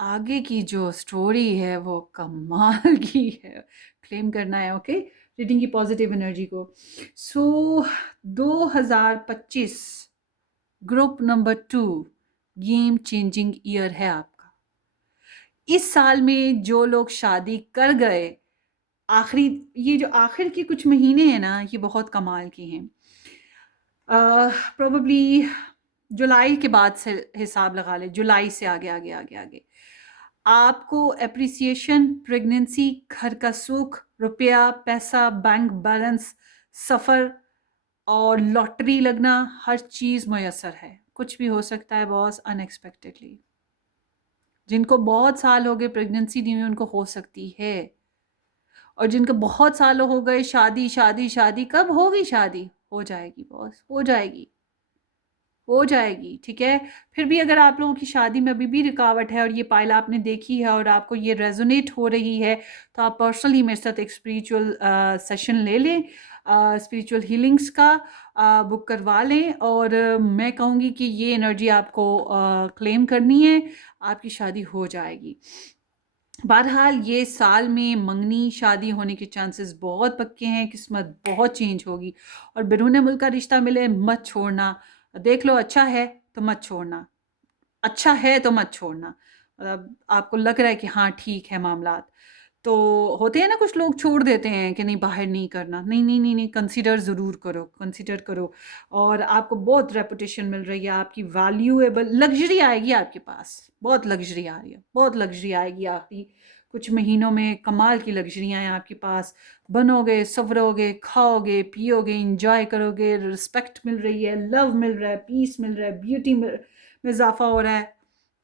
आगे की जो स्टोरी है वो कमाल की है। क्लेम करना है, ओके, रीडिंग की पॉजिटिव एनर्जी को। सो 2025 group number 2 game changing year है आपका। इस साल में जो लोग शादी कर गए, आखिरी, ये जो आखिर के कुछ महीने हैं ना, ये बहुत कमाल के हैं। प्रोबेबली जुलाई के बाद से हिसाब लगा ले, जुलाई से आगे आगे आगे आगे आपको एप्रिसिएशन, प्रेगनेंसी, घर का सुख, रुपया, पैसा, बैंक बैलेंस, सफ़र और लॉटरी लगना, हर चीज़ मुयसर है। कुछ भी हो सकता है बॉस, अनएक्सपेक्टेडली। जिनको बहुत साल हो गए प्रेगनेंसी नहीं हुई, उनको हो सकती है। और जिनको बहुत सालों हो गए शादी शादी शादी, कब होगी शादी? हो जाएगी बॉस, हो जाएगी, हो जाएगी, ठीक है। फिर भी अगर आप लोगों की शादी में अभी भी रुकावट है और ये पाइल आपने देखी है और आपको ये रेजोनेट हो रही है, तो आप पर्सनली मेरे साथ एक स्पिरिचुअल सेशन ले लें, स्पिरिचुअल हीलिंग्स का बुक करवा लें। और मैं कहूँगी कि ये एनर्जी आपको क्लेम करनी है, आपकी शादी हो जाएगी। बहरहाल ये साल में मंगनी शादी होने के चांसेस बहुत पक्के हैं, किस्मत बहुत चेंज होगी। और बैरून मुल्क का रिश्ता मिले, मत छोड़ना। देख लो अच्छा है तो मत छोड़ना, अच्छा है तो मत छोड़ना। मतलब आपको लग रहा है कि हाँ ठीक है मामलात, तो होते हैं ना, कुछ लोग छोड़ देते हैं कि नहीं बाहर नहीं करना, नहीं नहीं नहीं नहीं, कंसीडर ज़रूर करो, कंसीडर करो। और आपको बहुत रेपुटेशन मिल रही है, आपकी वैल्यूएबल लग्जरी आएगी आपके पास, बहुत लग्जरी आ रही है, बहुत लग्जरी आएगी आखिरी कुछ महीनों में। कमाल की लग्जरियाँ हैं आपके पास, बनोगे, सवरोगे, खाओगे, पियोगे, इंजॉय करोगे, रिस्पेक्ट मिल रही है, लव मिल रहा है, पीस मिल रहा है, ब्यूटी में इजाफा हो रहा है।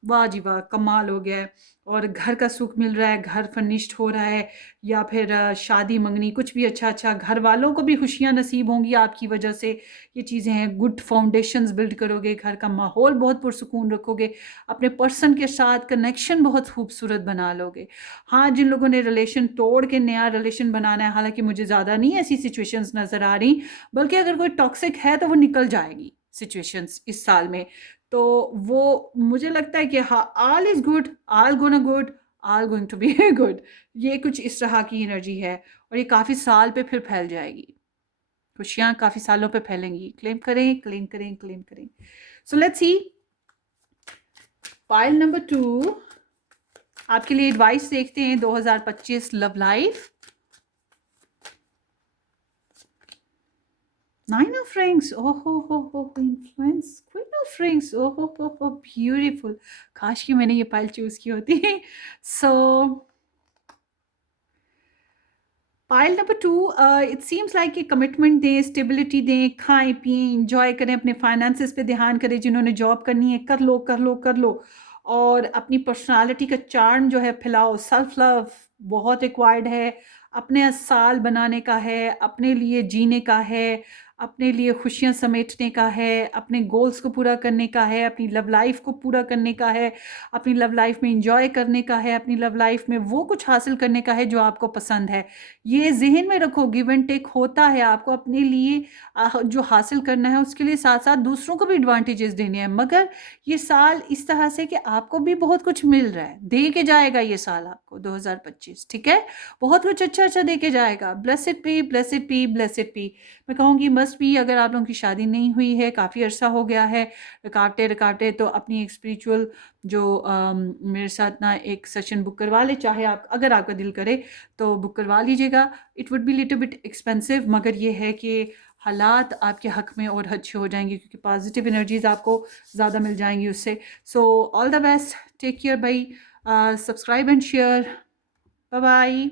वाह जी वाह, कमाल हो गया है। और घर का सुख मिल रहा है, घर फर्निश्ड हो रहा है, या फिर शादी मंगनी, कुछ भी अच्छा अच्छा, घर वालों को भी खुशियाँ नसीब होंगी आपकी वजह से। ये चीज़ें हैं, गुड फाउंडेशंस बिल्ड करोगे, घर का माहौल बहुत पुरसुकून रखोगे, अपने पर्सन के साथ कनेक्शन बहुत खूबसूरत बना लोगे। हाँ, जिन लोगों ने रिलेशन तोड़ के नया रिलेशन बनाना है, हालांकि मुझे ज़्यादा नहीं ऐसी सिचुएशंस नज़र आ रही, बल्कि अगर कोई टॉक्सिक है तो वो निकल जाएगी सिचुएशंस इस साल में। तो वो मुझे लगता है कि हाँ, all is good, all gonna good, all going to be good. ये कुछ इस तरह की एनर्जी है और ये काफ़ी साल पे फिर फैल जाएगी, खुशियाँ काफ़ी सालों पे फैलेंगी। क्लेम करें, क्लेम करें, क्लेम करें। सो लेट्स सी पाइल नंबर 2, आपके लिए एडवाइस देखते हैं 2025 love life. 9 of rings, oh ho, influence, Queen of rings, oh ho, beautiful। काश कि मैंने ये पाइल चूज की होती। सो pile number 2, it seems like कि कमिटमेंट दें, स्टेबिलिटी दें, खाएं पिएं, इंजॉय करें, अपने फाइनेंसेस पे ध्यान करें। जिन्होंने जॉब करनी है, कर लो कर लो कर लो। और अपनी पर्सनालिटी का चार्म जो है फैलाओ। सेल्फ लव बहुत रिक्वायर्ड है, अपने साल बनाने का है, अपने लिए जीने का है, अपने लिए खुशियाँ समेटने का है, अपने गोल्स को पूरा करने का है, अपनी लव लाइफ को पूरा करने का है, अपनी लव लाइफ में इंजॉय करने का है, अपनी लव लाइफ में वो कुछ हासिल करने का है जो आपको पसंद है। ये जहन में रखो, गिव एंड टेक होता है। आपको अपने लिए जो हासिल करना है उसके लिए साथ साथ दूसरों को भी एडवांटेजेस देने हैं। मगर ये साल इस तरह से कि आपको भी बहुत कुछ मिल रहा है, दे के जाएगा ये साल आपको 2025, ठीक है, बहुत कुछ अच्छा अच्छा दे के जाएगा। Blessed be, blessed be, blessed be. मैं कहूँगी मस्ट भी, अगर आप लोगों की शादी नहीं हुई है, काफ़ी अरसा हो गया है, रुकावटें तो अपनी एक स्पिरिचुअल जो मेरे साथ ना एक सेशन बुक करवा ले, चाहे आप, अगर आपका दिल करे तो बुक करवा लीजिएगा। It would be little bit expensive, मगर ये है कि हालात आपके हक में और अच्छे हो जाएंगे, क्योंकि पॉजिटिव एनर्जीज आपको ज़्यादा मिल जाएंगी उससे। So all the best, take care भाई, subscribe and share, bye bye.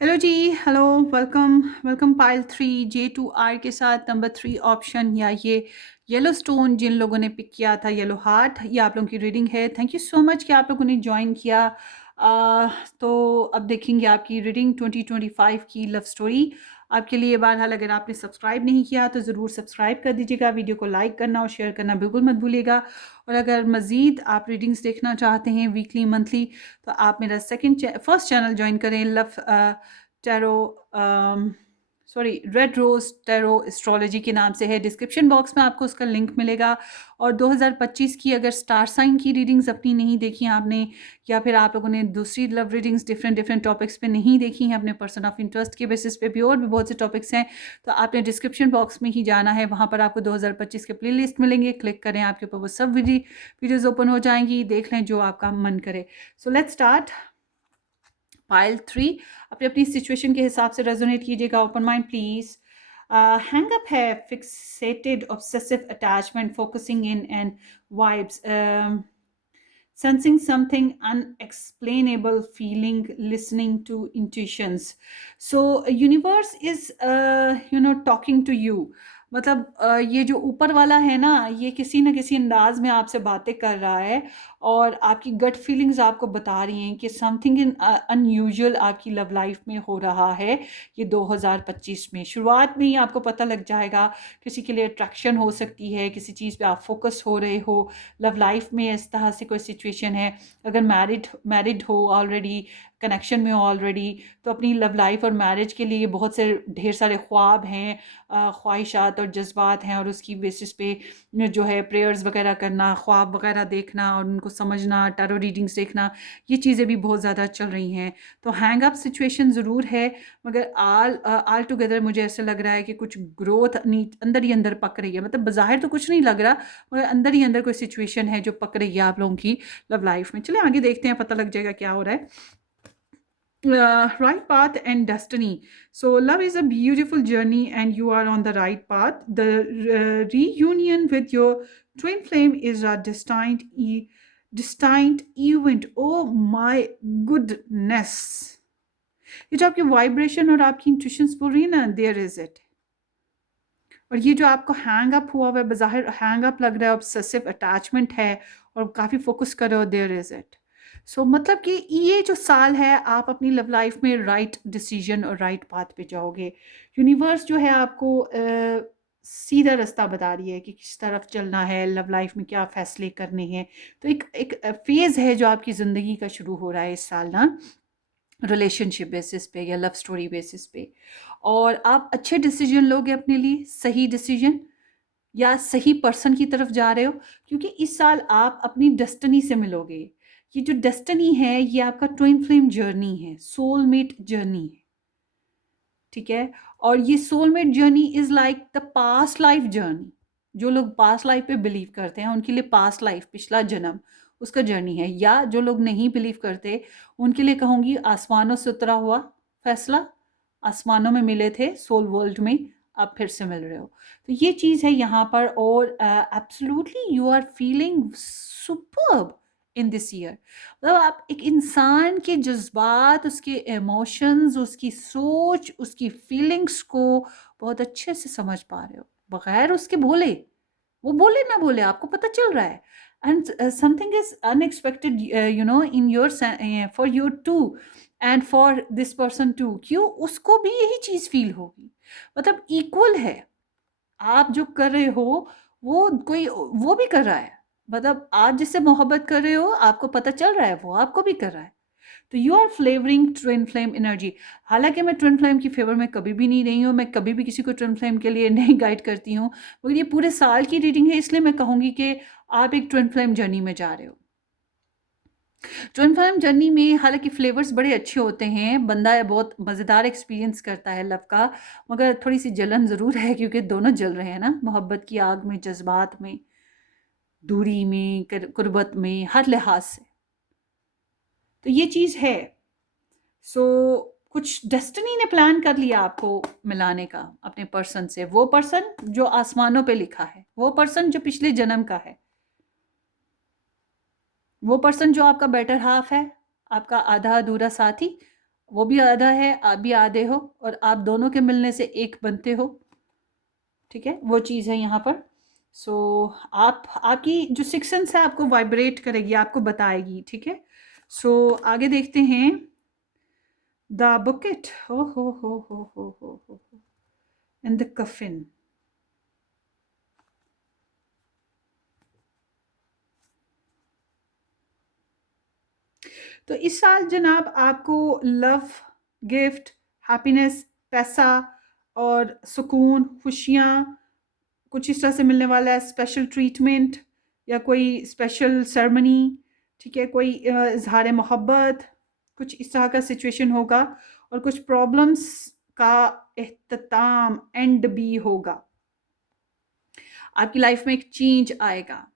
Hello जी, hello, welcome welcome. Pile 3 J2R के साथ नंबर 3 ऑप्शन, या ये येलो स्टोन जिन लोगों ने पिक किया था, येलो हार्ट, ये आप लोगों की रीडिंग है। थैंक यू सो मच कि आप लोगों ने ज्वाइन किया। तो अब देखेंगे आपकी रीडिंग 2025 की लव स्टोरी आपके लिए। बहरहाल अगर आपने सब्सक्राइब नहीं किया तो ज़रूर सब्सक्राइब कर दीजिएगा, वीडियो को लाइक करना और शेयर करना बिल्कुल मत भूलिएगा। और अगर मज़ीद आप रीडिंग्स देखना चाहते हैं वीकली मंथली, तो आप मेरा फर्स्ट चैनल ज्वाइन करें, love tarot, sorry, red rose tarot astrology के नाम से है। डिस्क्रिप्शन बॉक्स में आपको उसका लिंक मिलेगा। और 2025 की अगर स्टार साइन की रीडिंग्स अपनी नहीं देखी आपने, या फिर आप लोगों ने दूसरी love readings different different topics पे नहीं देखी हैं, अपने पर्सन ऑफ इंटरेस्ट के बेसिस पे भी, और भी बहुत से टॉपिक्स हैं, तो आपने डिस्क्रिप्शन बॉक्स में ही जाना है। वहाँ पर आपको 2025 के प्ले लिस्ट मिलेंगे, क्लिक करें, आपके ऊपर वो सब वीडियोज़ ओपन हो जाएंगी, देख लें जो आपका मन करे। सो लेट्स स्टार्ट। पाइल 3, अपनी अपनी सिचुएशन के हिसाब से रेजोनेट कीजिएगा। Open mind please. Hang up है fixated obsessive attachment, focusing in and vibes, sensing something unexplainable, feeling, listening to intuitions. So universe is talking to you. मतलब ये जो ऊपर वाला है ना, ये किसी न किसी अंदाज में आपसे बातें कर रहा है, और आपकी गट फीलिंग्स आपको बता रही हैं कि समथिंग इन अनयूजुअल आपकी लव लाइफ में हो रहा है। ये 2025 में शुरुआत में ही आपको पता लग जाएगा। किसी के लिए अट्रैक्शन हो सकती है, किसी चीज़ पे आप फोकस हो रहे हो लव लाइफ में, इस तरह से कोई सिचुएशन है। अगर मैरिड हो ऑलरेडी, कनेक्शन में हो ऑलरेडी, तो अपनी लव लाइफ और मैरिज के लिए बहुत से ढेर सारे ख्वाब हैं, ख्वाहिशात और जज्बात हैं, और उसकी बेसिस पे जो है प्रेयर्स वगैरह करना, ख्वाब वगैरह देखना और उनको समझना, टैरो रीडिंग्स देखना, ये चीज़ें भी बहुत ज़्यादा चल रही हैं। तो हैंग अप सिचुएशन ज़रूर है, मगर आल टुगेदर मुझे ऐसे लग रहा है कि कुछ ग्रोथ अंदर ही अंदर पक रही है। मतलब बाहर तो कुछ नहीं लग रहा, मगर अंदर ही अंदर कोई सिचुएशन है जो पक रही है आप लोगों की लव लाइफ में। चलिए आगे देखते हैं, पता लग जाएगा क्या हो रहा है। Right path and destiny. So love is a beautiful journey and you are on the right path. The reunion with your twin flame is a destined event. Oh my goodness. ये जो आपकी वाइब्रेशन और आपकी intuitions बोल रही है ना, there is it. और ये जो आपको हैंग अप हुआ है, बाहर हैंग अप लग रहा है, ऑब्सेसिव अटैचमेंट है और काफ़ी फोकस कर रहे हो, देयर इज इट। सो मतलब कि ये जो साल है, आप अपनी लव लाइफ में राइट डिसीजन और राइट पाथ पे जाओगे। यूनिवर्स जो है आपको सीधा रास्ता बता रही है कि किस तरफ चलना है, लव लाइफ में क्या फैसले करने हैं। तो एक फेज़ है जो आपकी ज़िंदगी का शुरू हो रहा है इस साल ना, रिलेशनशिप बेसिस पे या लव स्टोरी बेसिस पे। और आप अच्छे डिसीजन लोगे अपने लिए, सही डिसीजन, या सही पर्सन की तरफ जा रहे हो, क्योंकि इस साल आप अपनी डेस्टिनी से मिलोगे। ये जो डेस्टिनी है, ये आपका ट्विन फ्लेम जर्नी है, सोलमेट जर्नी है, ठीक है। और ये soulmate journey is like the past life journey. जो लोग पास्ट लाइफ पे बिलीव करते हैं उनके लिए पास्ट लाइफ, पिछला जन्म, उसका जर्नी है। या जो लोग नहीं बिलीव करते उनके लिए कहूँगी आसमानों से उतरा हुआ फैसला, आसमानों में मिले थे, सोल वर्ल्ड में आप फिर से मिल रहे हो। तो ये चीज़ है यहाँ पर। और absolutely you are feeling superb in this year. मतलब आप एक इंसान के जज्बात, उसके इमोशंस, उसकी सोच, उसकी फीलिंग्स को बहुत अच्छे से समझ पा रहे हो, बगैर उसके बोले। वो बोले ना बोले, आपको पता चल रहा है। And something is unexpected, you know, in your, for you too, and for this person too. क्यों? उसको भी यही चीज़ फील होगी। मतलब इक्वल है। आप जो कर रहे हो, वो भी कर रहा है। मतलब आप जिससे मोहब्बत कर रहे हो, आपको पता चल रहा है, वो आपको भी कर रहा है। तो you are flavouring twin flame energy. हालांकि मैं ट्विन फ्लेम की फेवर में कभी भी नहीं रही हूँ, मैं कभी भी किसी को ट्विन फ्लेम के लिए नहीं गाइड करती हूँ, मगर ये पूरे साल की रीडिंग है, इसलिए मैं कहूँगी कि आप एक ट्विन फ्लेम जर्नी में जा रहे हो। ट्विन फ्लेम जर्नी में हालांकि फ्लेवर्स बड़े अच्छे होते हैं, बंदा बहुत मज़ेदार एक्सपीरियंस करता है लव का, मगर थोड़ी सी जलन ज़रूर है, क्योंकि दोनों जल रहे हैं ना, मोहब्बत की आग में, जज्बात में, दूरी में, कुर्बत में, हर लिहाज से। तो ये चीज़ है। सो कुछ डेस्टिनी ने प्लान कर लिया आपको मिलाने का अपने पर्सन से। वो पर्सन जो आसमानों पे लिखा है, वो पर्सन जो पिछले जन्म का है, वो पर्सन जो आपका बेटर हाफ है, आपका आधा अधूरा साथी। वो भी आधा है, आप भी आधे हो, और आप दोनों के मिलने से एक बनते हो। ठीक है, वो चीज़ है यहाँ पर। सो आप, आपकी जो सिक्स सेंस है आपको वाइब्रेट करेगी, आपको बताएगी। ठीक है, सो आगे देखते हैं। द बुकेट, हो इन द कफिन। तो इस साल जनाब आपको लव, गिफ्ट, हैप्पीनेस, पैसा और सुकून, खुशियाँ कुछ इस तरह से मिलने वाला है। स्पेशल ट्रीटमेंट या कोई स्पेशल सेरेमनी, ठीक है, कोई इजहार मोहब्बत, कुछ इस तरह का सिचुएशन होगा। और कुछ प्रॉब्लम्स का एख्तिताम, एंड भी होगा। आपकी लाइफ में एक चेंज आएगा।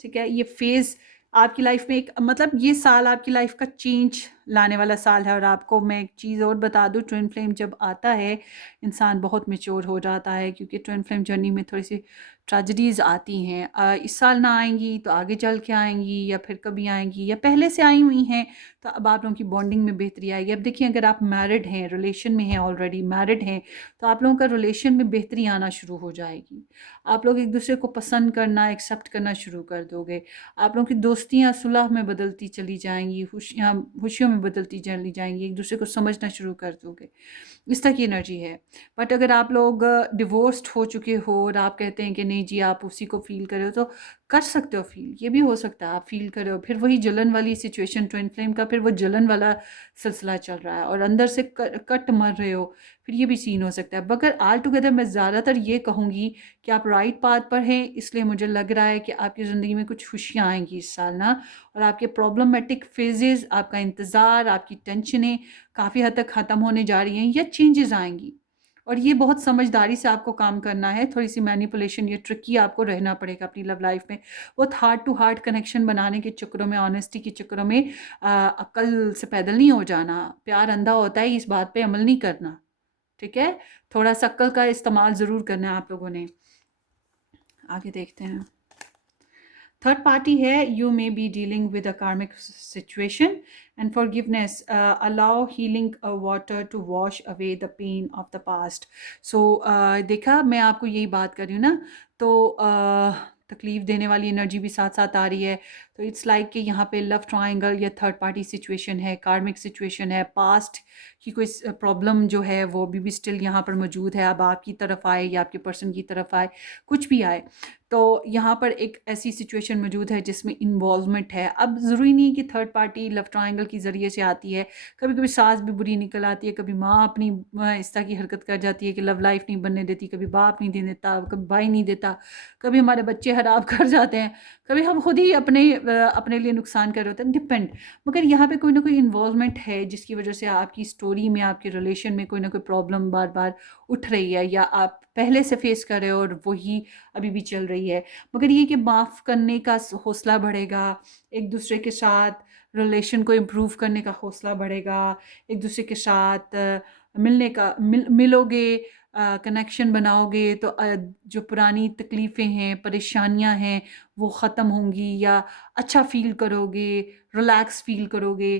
ठीक है, ये फेज़ आपकी लाइफ में एक, मतलब ये साल आपकी लाइफ का चेंज लाने वाला साल है। और आपको मैं एक चीज़ और बता दूं, ट्विन फ्लेम जब आता है, इंसान बहुत मैच्योर हो जाता है, क्योंकि ट्विन फ्लेम जर्नी में थोड़ी सी ट्रेजेडीज़ आती हैं। इस साल ना आएंगी तो आगे चल के आएंगी, या फिर कभी आएंगी, या पहले से आई हुई हैं तो अब आप लोगों की बॉन्डिंग में बेहतरी आएगी। अब देखिए, अगर आप मैरिड हैं, रिलेशन में हैं, ऑलरेडी मैरिड हैं, तो आप लोगों का रिलेशन में बेहतरी आना शुरू हो जाएगी। आप लोग एक दूसरे को पसंद करना, एक्सेप्ट करना शुरू कर दोगे। आप लोगों की दोस्तियाँ सुलह में बदलती चली जाएंगी, खुशियों में बदलती चली जाएंगी, एक दूसरे को समझना शुरू कर दोगे। इस तरह की एनर्जी है। बट अगर आप लोग डिवोर्स्ड हो चुके हो और आप कहते हैं कि नहीं जी, आप उसी को फील कर रहे हो, तो कर सकते हो फील। ये भी हो सकता है आप फील कर रहे हो, फिर वही जलन वाली सिचुएशन, ट्विन फ्लेम का फिर वो जलन वाला सिलसिला चल रहा है, और अंदर से कट मर रहे हो, फिर ये भी सीन हो सकता है। मगर ऑल टुगेदर मैं ज़्यादातर ये कहूँगी कि आप राइट पाथ पर हैं। इसलिए मुझे लग रहा है कि आपकी ज़िंदगी में कुछ खुशियाँ आएंगी इस साल ना, और आपके प्रॉब्लमेटिक फेजेस, आपका इंतज़ार, आपकी टेंशनें काफ़ी हद तक ख़त्म होने जा रही हैं, या चेंजेस आएंगी। और ये बहुत समझदारी से आपको काम करना है। थोड़ी सी मैनिपुलेशन या ट्रिकी आपको रहना पड़ेगा अपनी लव लाइफ में। बहुत हार्ट टू हार्ट कनेक्शन बनाने के चक्करों में, ऑनेस्टी के चक्करों में अक्ल से पैदल नहीं हो जाना। प्यार अंधा होता है, इस बात पे अमल नहीं करना। ठीक है, थोड़ा सा अक्ल का इस्तेमाल ज़रूर करना है आप लोगों ने। आगे देखते हैं। थर्ड पार्टी है, you may be dealing with a karmic situation and forgiveness, allow healing water to wash away the pain of the past. So देखा, मैं आपको यही बात कर रही हूँ ना, तो तकलीफ़ देने वाली एनर्जी भी साथ साथ आ रही है। तो इट्स लाइक कि यहाँ पे लव ट्रायंगल या थर्ड पार्टी सिचुएशन है, कार्मिक सिचुएशन है, पास्ट की कोई प्रॉब्लम जो है वो भी स्टिल यहाँ पर मौजूद है। अब आपकी तरफ आए या आपके पर्सन की तरफ आए, कुछ भी आए, तो यहाँ पर एक ऐसी सिचुएशन मौजूद है जिसमें इन्वॉल्वमेंट है। अब ज़रूरी नहीं कि थर्ड पार्टी लव ट्रायंगल के ज़रिए से आती है। कभी कभी सास भी बुरी निकल आती है, कभी माँ अपनी इस तरह की हरकत कर जाती है कि लव लाइफ नहीं बनने देती, कभी बाप नहीं दे देता, कभी भाई नहीं देता, कभी हमारे बच्चे खराब कर जाते हैं, कभी हम खुद ही अपने लिए नुकसान कर रहे होते हैं, डिपेंड। मगर यहाँ पे कोई ना कोई इन्वॉल्वमेंट है जिसकी वजह से आपकी स्टोरी में, आपके रिलेशन में कोई ना कोई प्रॉब्लम बार बार उठ रही है, या आप पहले से फेस कर रहे हो और वही अभी भी चल रही है। मगर ये कि माफ़ करने का हौसला बढ़ेगा, एक दूसरे के साथ रिलेशन को इम्प्रूव करने का हौसला बढ़ेगा, एक दूसरे के साथ मिलने का मिलोगे, कनेक्शन बनाओगे तो जो पुरानी तकलीफ़ें हैं, परेशानियां हैं, वो ख़त्म होंगी या अच्छा फ़ील करोगे, रिलैक्स फ़ील करोगे,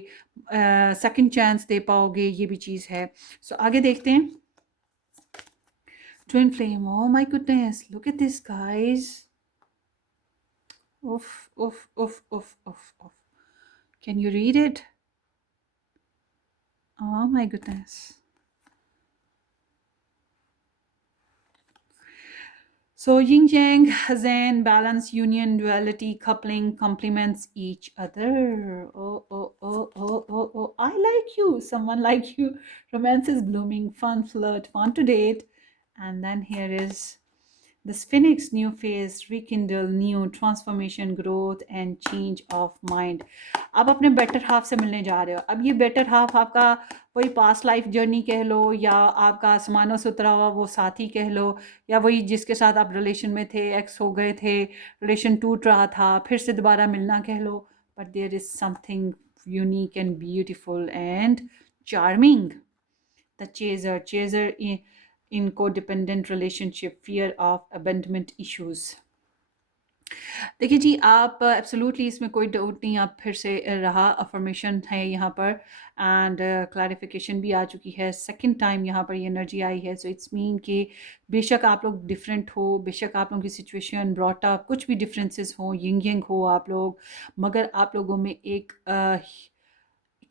सेकंड चांस दे पाओगे, ये भी चीज़ है। सो आगे देखते हैं। Twin flame, oh my goodness, look at this guys. उफ उफ उफ उफ उफ उफ, can you read it? Oh my goodness. So yin yang, zen, balance, union, duality, coupling, complements each other. Oh, oh, oh, oh, oh, oh. I like you. Someone like you. Romance is blooming. Fun flirt. Fun to date. And then here is this phoenix, new phase, rekindle, new transformation, growth and change of mind. आप अपने better half से मिलने जा रहे हो। अब ये better half आपका वही पास्ट लाइफ जर्नी कह लो, या आपका आसमानों से उतरा हुआ वो साथी कह लो, या वही जिसके साथ आप रिलेशन में थे, एक्स हो गए थे, रिलेशन टूट रहा था, फिर से दोबारा मिलना कह लो। But there is something unique and beautiful and charming. The chaser in codependent relationship, fear of abandonment issues. देखिए जी, आप एब्सोल्युटली इसमें कोई डाउट नहीं, आप फिर से रहा अफर्मेशन है यहाँ पर, एंड क्लैरिफिकेशन भी आ चुकी है। सेकंड टाइम यहाँ पर ये एनर्जी आई है। सो इट्स मीन कि बेशक आप लोग डिफरेंट हो, बेशक आप लोगों की सिचुएशन ब्रॉट अप कुछ भी डिफरेंसेस हो, यिंग यंग हो आप लोग, मगर आप लोगों में एक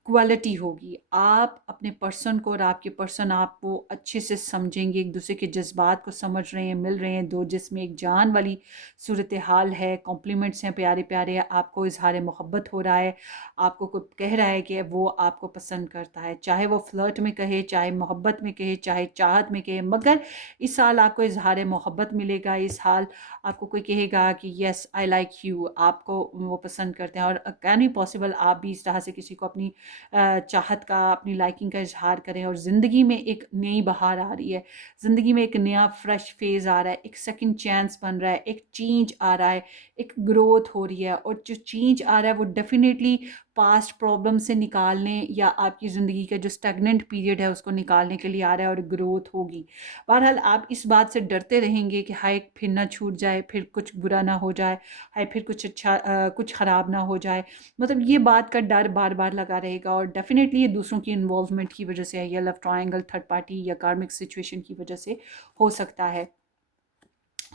इक्वालिटी होगी। आप अपने पर्सन को और आपके पर्सन आपको अच्छे से समझेंगे, एक दूसरे के जज्बात को समझ रहे हैं, मिल रहे हैं, दो जिसमें एक जान वाली सूरत हाल है, कॉम्प्लीमेंट्स हैं प्यारे प्यारे, आपको इजहार मोहब्बत हो रहा है, आपको कोई कह रहा है कि वो आपको पसंद करता है, चाहे वो फ्लर्ट में कहे, चाहे मोहब्बत में कहे, चाहे चाहत में कहे, मगर इस साल आपको इजहार मोहब्बत मिलेगा। इस साल आपको कोई कहेगा कि येस आई लाइक यू, आपको वो पसंद करते हैं। और कैन बी पॉसिबल आप भी इस तरह से किसी को अपनी चाहत का, अपनी लाइकिंग का इजहार करें, और ज़िंदगी में एक नई बहार आ रही है, ज़िंदगी में एक नया फ्रेश फेज़ आ रहा है, एक सेकंड चांस बन रहा है, एक चेंज आ रहा है, एक ग्रोथ हो रही है। और जो चेंज आ रहा है वो डेफिनेटली पास्ट प्रॉब्लम से निकालने या आपकी ज़िंदगी का जो स्टैग्नेंट पीरियड है उसको निकालने के लिए आ रहा है, और ग्रोथ होगी। बहरहाल आप इस बात से डरते रहेंगे कि हाय फिर ना छूट जाए, फिर कुछ बुरा ना हो जाए, हाय फिर कुछ अच्छा कुछ ख़राब ना हो जाए, मतलब ये बात का डर बार बार लगा रहेगा। और डेफिनेटली ये दूसरों की इन्वॉल्वमेंट की वजह से है, या लव ट्रायंगल, थर्ड पार्टी या कार्मिक सिचुएशन की वजह से हो सकता है।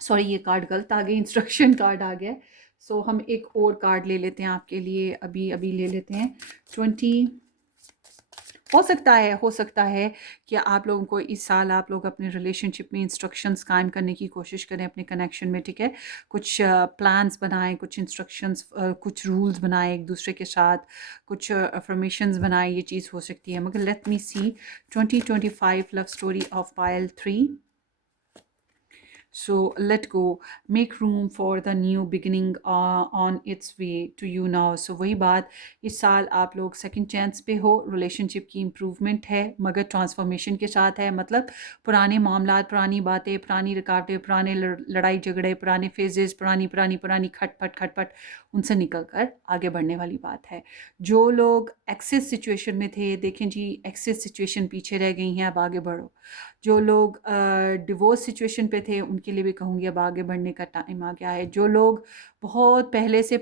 सॉरी, ये कार्ड गलत आ गई, इंस्ट्रक्शन कार्ड आ गया। सो हम एक और कार्ड ले लेते हैं आपके लिए, अभी अभी ले लेते हैं 20। हो सकता है कि आप लोगों को इस साल आप लोग अपने रिलेशनशिप में इंस्ट्रक्शंस कायम करने की कोशिश करें अपने कनेक्शन में, ठीक है। कुछ प्लान्स बनाएं, कुछ इंस्ट्रक्शंस, कुछ रूल्स बनाएं एक दूसरे के साथ, कुछ अफर्मेशंस बनाएं, ये चीज़ हो सकती है। मगर let me see 2025 love story of pile 3। So let go, make room for the new beginning on its way to you now. So वही बात, इस साल आप लोग सेकंड चांस पे हो, रिलेशनशिप की इम्प्रूवमेंट है मगर ट्रांसफॉर्मेशन के साथ है। मतलब पुराने मामला, पुरानी बातें, पुरानी रुकावटें, पुराने लड़ाई झगड़े, पुराने फेजेस, पुरानी पुरानी पुरानी खटपट खटपट, उनसे निकल कर आगे बढ़ने वाली बात है। जो लोग एक्सेस सिचुएशन में थे, देखें जी एक्सेस सिचुएशन पीछे रह गई हैं, अब आगे बढ़ो। जो लोग डिवोर्स सिचुएशन पे थे उनके लिए भी कहूँगी अब आगे बढ़ने का टाइम आ गया है। जो लोग बहुत पहले से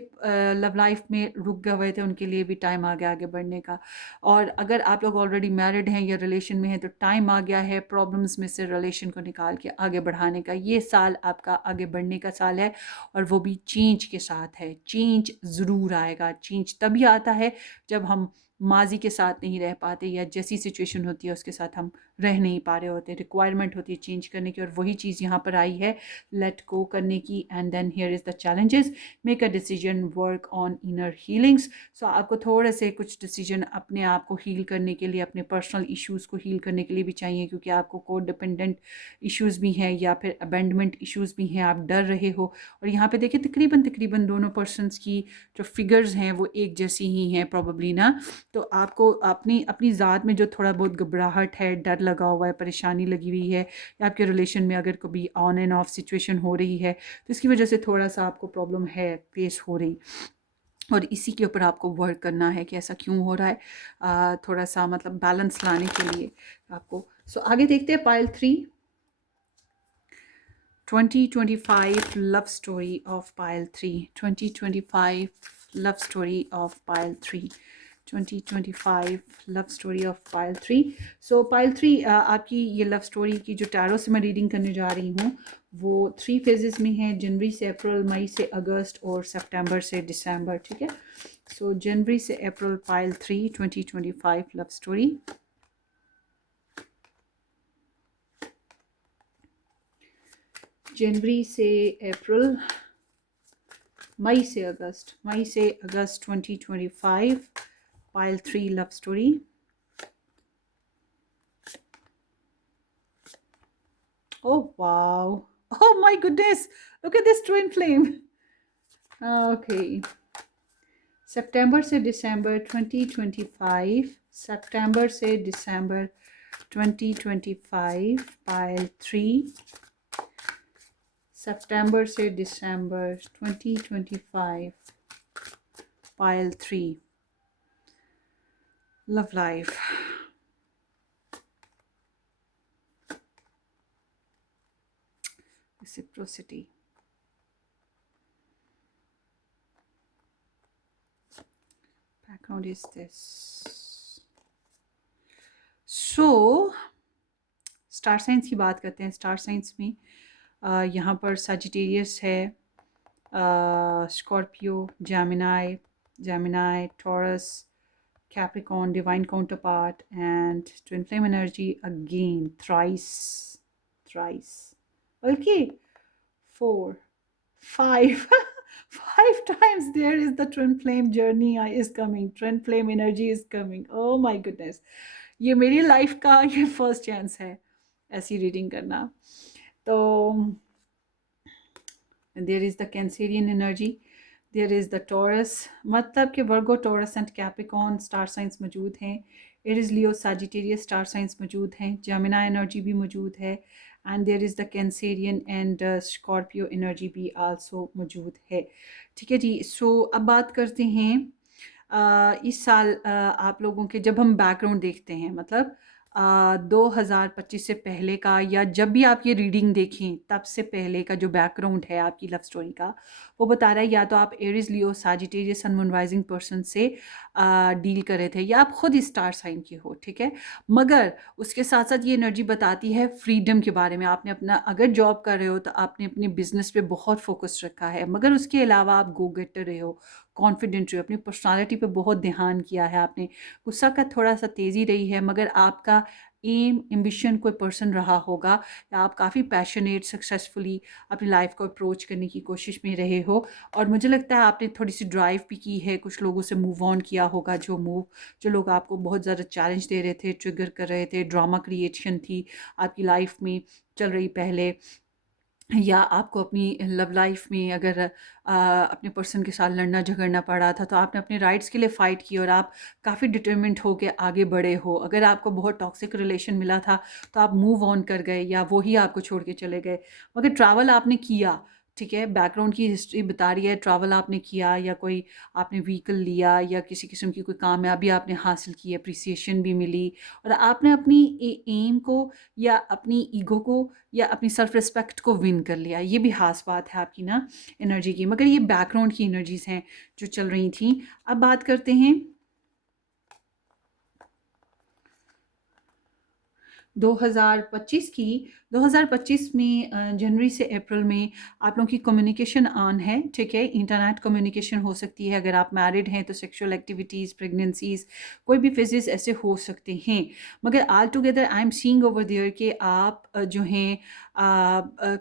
लव लाइफ में रुक गए हुए थे उनके लिए भी टाइम आ गया आगे बढ़ने का। और अगर आप लोग ऑलरेडी मैरिड हैं या रिलेशन में हैं तो टाइम आ गया है प्रॉब्लम्स में से रिलेशन को निकाल के आगे बढ़ाने का। ये साल आपका आगे बढ़ने का साल है, और वो भी चेंज के साथ है। चेंज ज़रूर आएगा। चेंज तभी आता है जब हम माजी के साथ नहीं रह पाते, या जैसी सिचुएशन होती है उसके साथ हम रह नहीं पा रहे होते, रिक्वायरमेंट होती है चेंज करने की, और वही चीज़ यहाँ पर आई है लेट गो करने की। And then here is the challenges, make a decision, work on inner healings. So आपको थोड़े से कुछ डिसीजन अपने आप को हील करने के लिए, अपने पर्सनल इश्यूज़ को हील करने के लिए भी चाहिए, क्योंकि आपको कोड डिपेंडेंट इश्यूज़ भी हैं या फिर अबेंडमेंट इश्यूज़ भी हैं, आप डर रहे हो। और यहाँ पे देखिए तकरीबन दोनों पर्सनस की जो फिगर्स हैं वो एक जैसी ही हैं प्रॉबली ना। तो आपको अपनी अपनी ज़ात में जो थोड़ा बहुत घबराहट है, डर लगा हुआ है, परेशानी लगी हुई है, या आपके रिलेशन में अगर कभी ऑन एंड ऑफ सिचुएशन हो रही है तो इसकी वजह से थोड़ा सा आपको प्रॉब्लम है फेस हो रही, और इसी के ऊपर आपको वर्क करना है कि ऐसा क्यों हो रहा है, थोड़ा सा मतलब बैलेंस लाने के लिए आपको। सो आगे देखते हैं पायल 3। 2025 love story of pile 3. 2025 love story of pile 3. 2025 love story of pile 3. So pile 3 आपकी ये लव स्टोरी की जो टैरो से मैं रीडिंग करने जा रही हूँ वो 3 फेजेस में है, जनवरी से अप्रैल, मई से अगस्त और सितंबर से दिसंबर, ठीक है। सो जनवरी से अप्रैल पाइल 3 2025 लव स्टोरी। जनवरी से अप्रैल, मई से अगस्त, 2025 pile 3 love story. Oh wow, oh my goodness, look at this twin flame. Okay, सितंबर से दिसंबर 2025, सितंबर से दिसंबर 2025 पाइल 3, सितंबर से दिसंबर 2025 pile 3 love life. Reciprocity. Background is this. So star signs की बात करते हैं। स्टार साइंस में यहाँ पर सजिटेरियस है, Scorpio, Gemini, taurus, Capricorn, divine counterpart and twin flame energy again thrice, okay, 4, 5 5 times there is the twin flame journey is coming, twin flame energy is coming. Oh my goodness, ये मेरी life का ये first chance है ऐसी reading करना। तो there is the Cancerian energy, there is the Taurus, मतलब कि Virgo, Taurus and Capricorn star signs मौजूद हैं। Aries, Leo, Sagittarius star signs मौजूद हैं। जेमिनी एनर्जी भी मौजूद है and there is the Cancerian and Scorpio energy भी आल्सो मौजूद है, ठीक है जी। सो अब बात करते हैं इस साल आप लोगों के, जब हम बैकग्राउंड देखते हैं, मतलब 2025 से पहले का, या जब भी आप ये रीडिंग देखें तब से पहले का जो बैकग्राउंड है आपकी लव स्टोरी का, वो बता रहा है या तो आप एरीज, लियो, सजिटेरियस, सन, मून, राइजिंग पर्सन से डील कर रहे थे, या आप खुद स्टार साइन के हो, ठीक है। मगर उसके साथ साथ ये एनर्जी बताती है फ्रीडम के बारे में। आपने अपना, अगर जॉब कर रहे हो तो आपने अपने बिजनेस पे बहुत फोकस रखा है, मगर उसके अलावा आप गो गेटर रहे हो, कॉन्फिडेंट रहे हो, अपनी पर्सनालिटी पे बहुत ध्यान किया है आपने, गुस्सा का थोड़ा सा तेज़ी रही है, मगर आपका एम, एम्बिशन कोई पर्सन रहा होगा, या आप काफ़ी पैशनेट, सक्सेसफुली अपनी लाइफ को अप्रोच करने की कोशिश में रहे हो। और मुझे लगता है आपने थोड़ी सी ड्राइव भी की है, कुछ लोगों से मूव ऑन किया होगा, जो लोग आपको बहुत ज़्यादा चैलेंज दे रहे थे, ट्रिगर कर रहे थे, ड्रामा क्रिएशन थी आपकी लाइफ में चल रही पहले, या आपको अपनी लव लाइफ में अगर अपने पर्सन के साथ लड़ना झगड़ना पड़ा था, तो आपने अपने राइट्स के लिए फ़ाइट की और आप काफ़ी डिटरमिन्ड हो के आगे बढ़े हो। अगर आपको बहुत टॉक्सिक रिलेशन मिला था तो आप मूव ऑन कर गए, या वो ही आपको छोड़ के चले गए, मगर ट्रैवल आपने किया, ठीक है। बैकग्राउंड की हिस्ट्री बता रही है, ट्रैवल आपने किया, या कोई आपने व्हीकल लिया, या किसी किस्म की कोई कामयाबी आपने हासिल की, अप्रिसिएशन भी मिली, और आपने अपनी एम को, या अपनी ईगो को, या अपनी सेल्फ रिस्पेक्ट को विन कर लिया। ये भी खास बात है आपकी ना एनर्जी की। मगर ये बैकग्राउंड की एनर्जीज हैं जो चल रही थी। अब बात करते हैं 2025 की। 2025 में जनवरी से अप्रैल में आप लोगों की कम्युनिकेशन ऑन है, ठीक है। इंटरनेट कम्युनिकेशन हो सकती है, अगर आप मैरिड हैं तो सेक्सुअल एक्टिविटीज़, प्रेगनेंसीज, कोई भी फेजेस ऐसे हो सकते हैं। मगर all together I am seeing over there कि आप जो हैं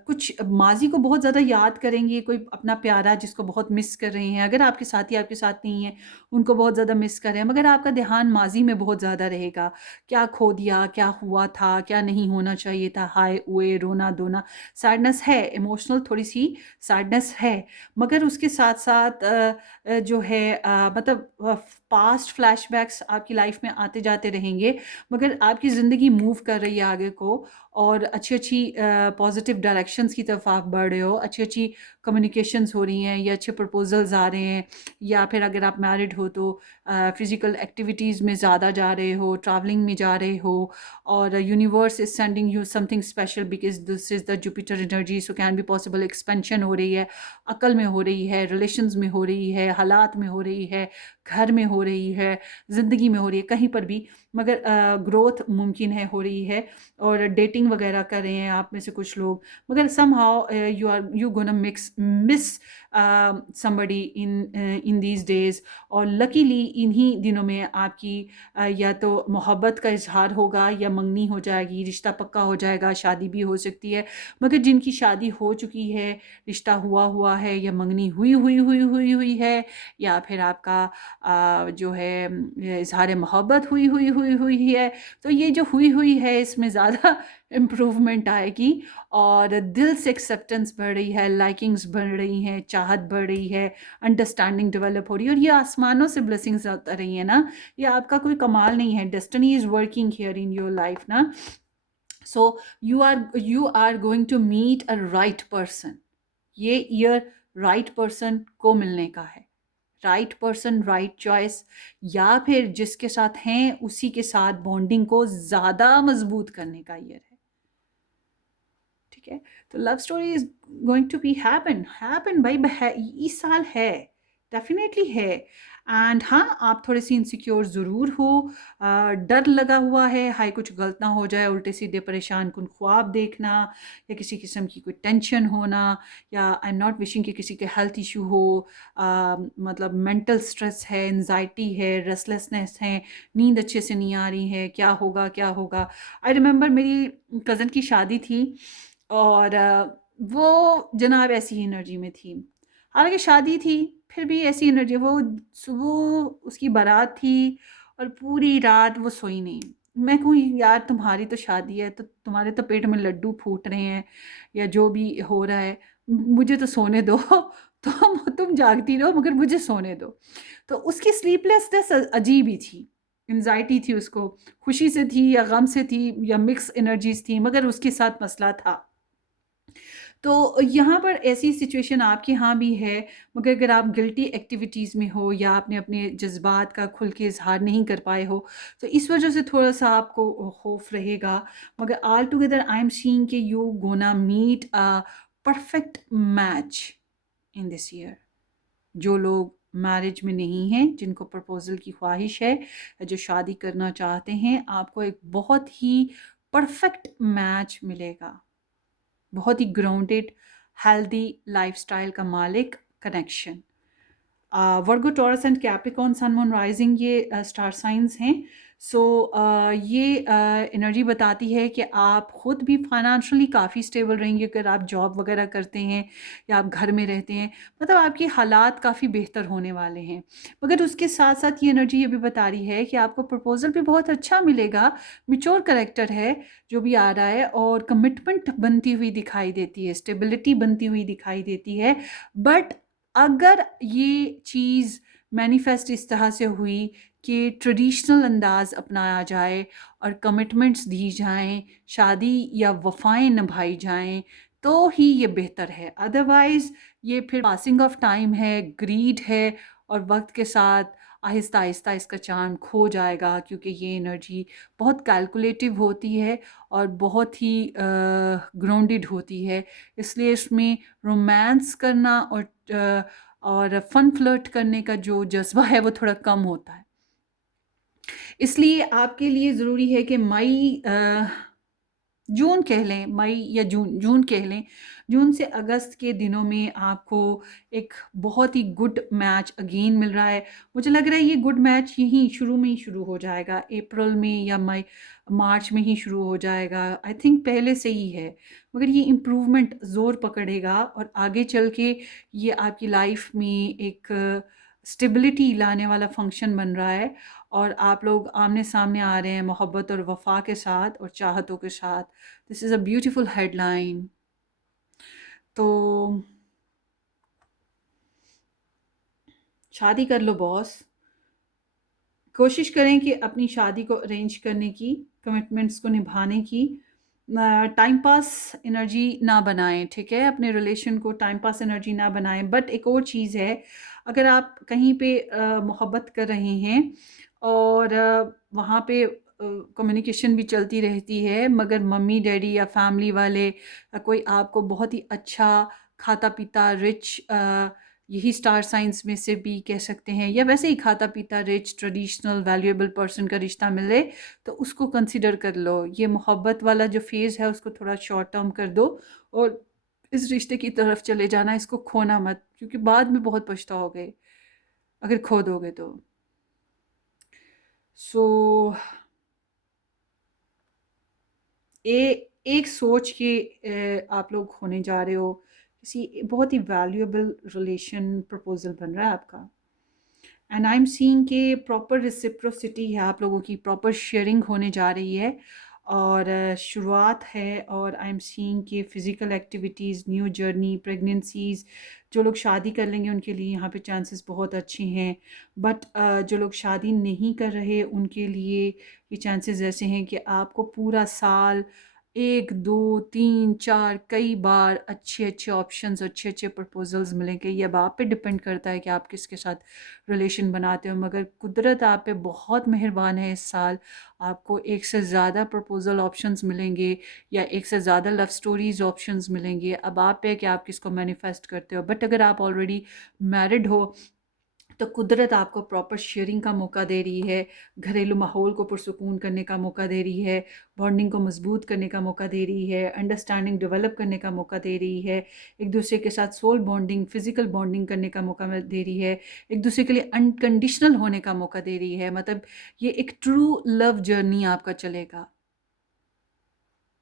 कुछ माजी को बहुत ज़्यादा याद करेंगे, कोई अपना प्यारा जिसको बहुत मिस कर रहे हैं, अगर आपके साथी आपके साथ नहीं है उनको बहुत ज़्यादा मिस कर रहे हैं, मगर आपका ध्यान माजी में बहुत ज़्यादा रहेगा। क्या खो दिया, क्या हुआ था, क्या नहीं होना चाहिए था, हाय हुए, रोना धोना, सैडनेस है, इमोशनल थोड़ी सी सैडनेस है, मगर उसके साथ साथ जो है मतलब पास्ट फ्लैशबैक्स आपकी लाइफ में आते जाते रहेंगे, मगर आपकी ज़िंदगी मूव कर रही है आगे को, और अच्छी अच्छी पॉजिटिव डायरेक्शंस की तरफ आप बढ़ रहे हो, अच्छी अच्छी कम्युनिकेशंस हो रही हैं या अच्छे प्रपोजल्स आ रहे हैं, या फिर अगर आप मैरिड हो तो फिज़िकल एक्टिविटीज़ में ज़्यादा जा रहे हो, ट्रैवलिंग में जा रहे हो, और universe is sending you something special because this is the Jupiter energy, so can be possible expansion हो रही है, अकल में हो रही है, रिलेशंस में हो रही है, हालात में हो रही है, घर में हो रही है, ज़िंदगी में हो रही है, कहीं पर भी, मगर ग्रोथ मुमकिन है, हो रही है। और डेटिंग वगैरह कर रहे हैं आप में से कुछ लोग, मगर somehow you gonna miss somebody in these days. और लकीली इन्हीं दिनों में आपकी या तो मोहब्बत का इजहार होगा या मंगनी हो जाएगी, रिश्ता पक्का हो जाएगा, शादी भी हो सकती है। मगर जिनकी शादी हो चुकी है, रिश्ता हुआ हुआ है, या मंगनी हुई है, या फिर आपका जो है इजहार मोहब्बत हुई है, तो ये जो हुई है इसमें ज़्यादा इम्प्रूवमेंट आएगी, और दिल से एक्सेप्टेंस बढ़ रही है, लाइकिंग्स बढ़ रही हैं, चाहत बढ़ रही है, अंडरस्टैंडिंग डेवलप हो रही है, और ये आसमानों से ब्लेसिंग्स आ रही है ना, ये आपका कोई कमाल नहीं है, destiny is working here in your life ना। So you are going to meet a right person, ये ईयर राइट पर्सन को मिलने का है, राइट पर्सन, राइट चॉइस, या फिर जिसके साथ हैं उसी के साथ बॉन्डिंग को ज़्यादा मजबूत करने का ईयर है, ठीक है। तो love story is going to be happen भाई, इस साल है, डेफिनेटली है। एंड हाँ, आप थोड़े से इनसिक्योर ज़रूर हो, डर लगा हुआ है, हाय कुछ गलत ना हो जाए, उल्टे सीधे परेशान कुन ख्वाब देखना, या किसी किस्म की कोई टेंशन होना, या आई एम नॉट विशिंग कि किसी के हेल्थ इशू हो, मतलब मेंटल स्ट्रेस है, एनजाइटी है, रेस्टलेसनेस है, नींद अच्छे से नहीं आ रही है, क्या होगा क्या होगा। आई रिमेंबर मेरी कज़न की शादी थी, और वो जनाब ऐसी ही एनर्जी में थी, हालांकि शादी थी फिर भी ऐसी एनर्जी, वो सुबह उसकी बारात थी और पूरी रात वो सोई नहीं। मैं कहूँ यार तुम्हारी तो शादी है, तो तुम्हारे तो पेट में लड्डू फूट रहे हैं या जो भी हो रहा है, मुझे तो सोने दो तो तुम जागती रहो मगर मुझे सोने दो। तो उसकी स्लीपलेसनेस अजीब ही थी, एंजाइटी थी उसको, खुशी से थी या गम से थी या मिक्स एनर्जीज थी, मगर उसके साथ मसला था। तो यहाँ पर ऐसी सिचुएशन आपके यहाँ भी है, मगर अगर आप गिल्टी एक्टिविटीज़ में हो या आपने अपने जज्बात का खुल के इजहार नहीं कर पाए हो, तो इस वजह से थोड़ा सा आपको खौफ रहेगा। मगर all together I am seeing कि you gonna meet a perfect match in this year. जो लोग मैरिज में नहीं हैं, जिनको प्रपोजल की ख्वाहिश है, जो शादी करना चाहते हैं, आपको एक बहुत ही परफेक्ट मैच मिलेगा, बहुत ही ग्राउंडेड हेल्दी लाइफस्टाइल का मालिक connection. Virgo, Taurus and Capricorn, sun moon rising, ये स्टार साइंस हैं। सो ये एनर्जी बताती है कि आप ख़ुद भी फाइनेंशियली काफ़ी स्टेबल रहेंगे अगर आप जॉब वगैरह करते हैं या आप घर में रहते हैं, मतलब आपके हालात काफ़ी बेहतर होने वाले हैं। मगर उसके साथ साथ ये एनर्जी ये भी बता रही है कि आपको प्रपोजल भी बहुत अच्छा मिलेगा, मिच्योर करेक्टर है जो भी आ रहा है, और कमिटमेंट बनती हुई दिखाई देती है, स्टेबिलिटी बनती हुई दिखाई देती है। बट अगर ये चीज़ मैनिफेस्ट इस तरह से हुई कि ट्रेडिशनल अंदाज़ अपनाया जाए और कमिटमेंट्स दी जाएं, शादी या वफ़ाएं निभाई जाएं, तो ही ये बेहतर है। अदरवाइज़ ये फिर पासिंग ऑफ टाइम है, ग्रीड है, और वक्त के साथ आहिस्ता आहिस्ता इसका चार्म खो जाएगा, क्योंकि ये एनर्जी बहुत कैलकुलेटिव होती है और बहुत ही ग्राउंडेड होती है। इसलिए इसमें रोमांस करना और फन फ्लर्ट करने का जो जज्बा है वो थोड़ा कम होता है। इसलिए आपके लिए ज़रूरी है कि जून कह लें, मई या जून कह लें, जून से अगस्त के दिनों में आपको एक बहुत ही गुड मैच अगेन मिल रहा है। मुझे लग रहा है ये गुड मैच यहीं शुरू में ही शुरू हो जाएगा, अप्रैल में या मार्च में ही शुरू हो जाएगा। आई थिंक पहले से ही है, मगर ये इम्प्रूवमेंट ज़ोर पकड़ेगा और आगे चल के ये आपकी लाइफ में एक स्टेबिलिटी लाने वाला फंक्शन बन रहा है, और आप लोग आमने सामने आ रहे हैं मोहब्बत और वफा के साथ और चाहतों के साथ। This is a beautiful headline. तो शादी कर लो बॉस, कोशिश करें कि अपनी शादी को अरेंज करने की, कमिटमेंट्स को निभाने की, टाइम पास एनर्जी ना बनाएं, ठीक है, अपने रिलेशन को टाइम पास एनर्जी ना बनाएं। बट एक और चीज़ है, अगर आप कहीं पे मोहब्बत कर रहे हैं और वहाँ पे कम्युनिकेशन भी चलती रहती है, मगर मम्मी डैडी या फैमिली वाले कोई आपको बहुत ही अच्छा खाता पीता रिच, यही स्टार साइंस में से भी कह सकते हैं, या वैसे ही खाता पीता रिच ट्रेडिशनल वैल्यूएबल पर्सन का रिश्ता मिले, तो उसको कंसिडर कर लो। ये मोहब्बत वाला जो फेज़ है उसको थोड़ा शॉर्ट टर्म कर दो और इस रिश्ते की तरफ चले जाना, इसको खोना मत, क्योंकि बाद में बहुत पछताओगे अगर खो दोगे तो। सो एक सोच के आप लोग होने जा रहे हो, किसी बहुत ही वैल्यूएबल रिलेशन प्रपोजल बन रहा है आपका। एंड आई एम सीइंग के प्रॉपर रिसिप्रोसिटी है, आप लोगों की प्रॉपर शेयरिंग होने जा रही है और शुरुआत है। और आई एम सीइंग के physical activities, new journey, pregnancies, जो लोग शादी कर लेंगे उनके लिए यहाँ पे चांसेस बहुत अच्छे हैं। बट जो लोग शादी नहीं कर रहे उनके लिए ये चांसेस ऐसे हैं कि आपको पूरा साल 1 2 3 4 कई बार अच्छे अच्छे ऑप्शंस, अच्छे अच्छे प्रपोजल्स मिलेंगे। ये अब आप पे डिपेंड करता है कि आप किसके साथ रिलेशन बनाते हो, मगर कुदरत आप पे बहुत मेहरबान है। इस साल आपको एक से ज़्यादा प्रपोजल ऑप्शंस मिलेंगे या एक से ज़्यादा लव स्टोरीज ऑप्शंस मिलेंगे। अब आप पे है कि आप किसको मैनिफेस्ट करते हो। बट अगर आप ऑलरेडी मैरिड हो तो कुदरत आपको प्रॉपर शेयरिंग का मौका दे रही है, घरेलू माहौल को पुरसुकून करने का मौका दे रही है, बॉन्डिंग को मजबूत करने का मौका दे रही है, अंडरस्टैंडिंग डेवलप करने का मौका दे रही है, एक दूसरे के साथ सोल बॉन्डिंग, फिजिकल बॉन्डिंग करने का मौका दे रही है, एक दूसरे के लिए अनकंडीशनल होने का मौका दे रही है। मतलब ये एक ट्रू लव जर्नी आपका चलेगा,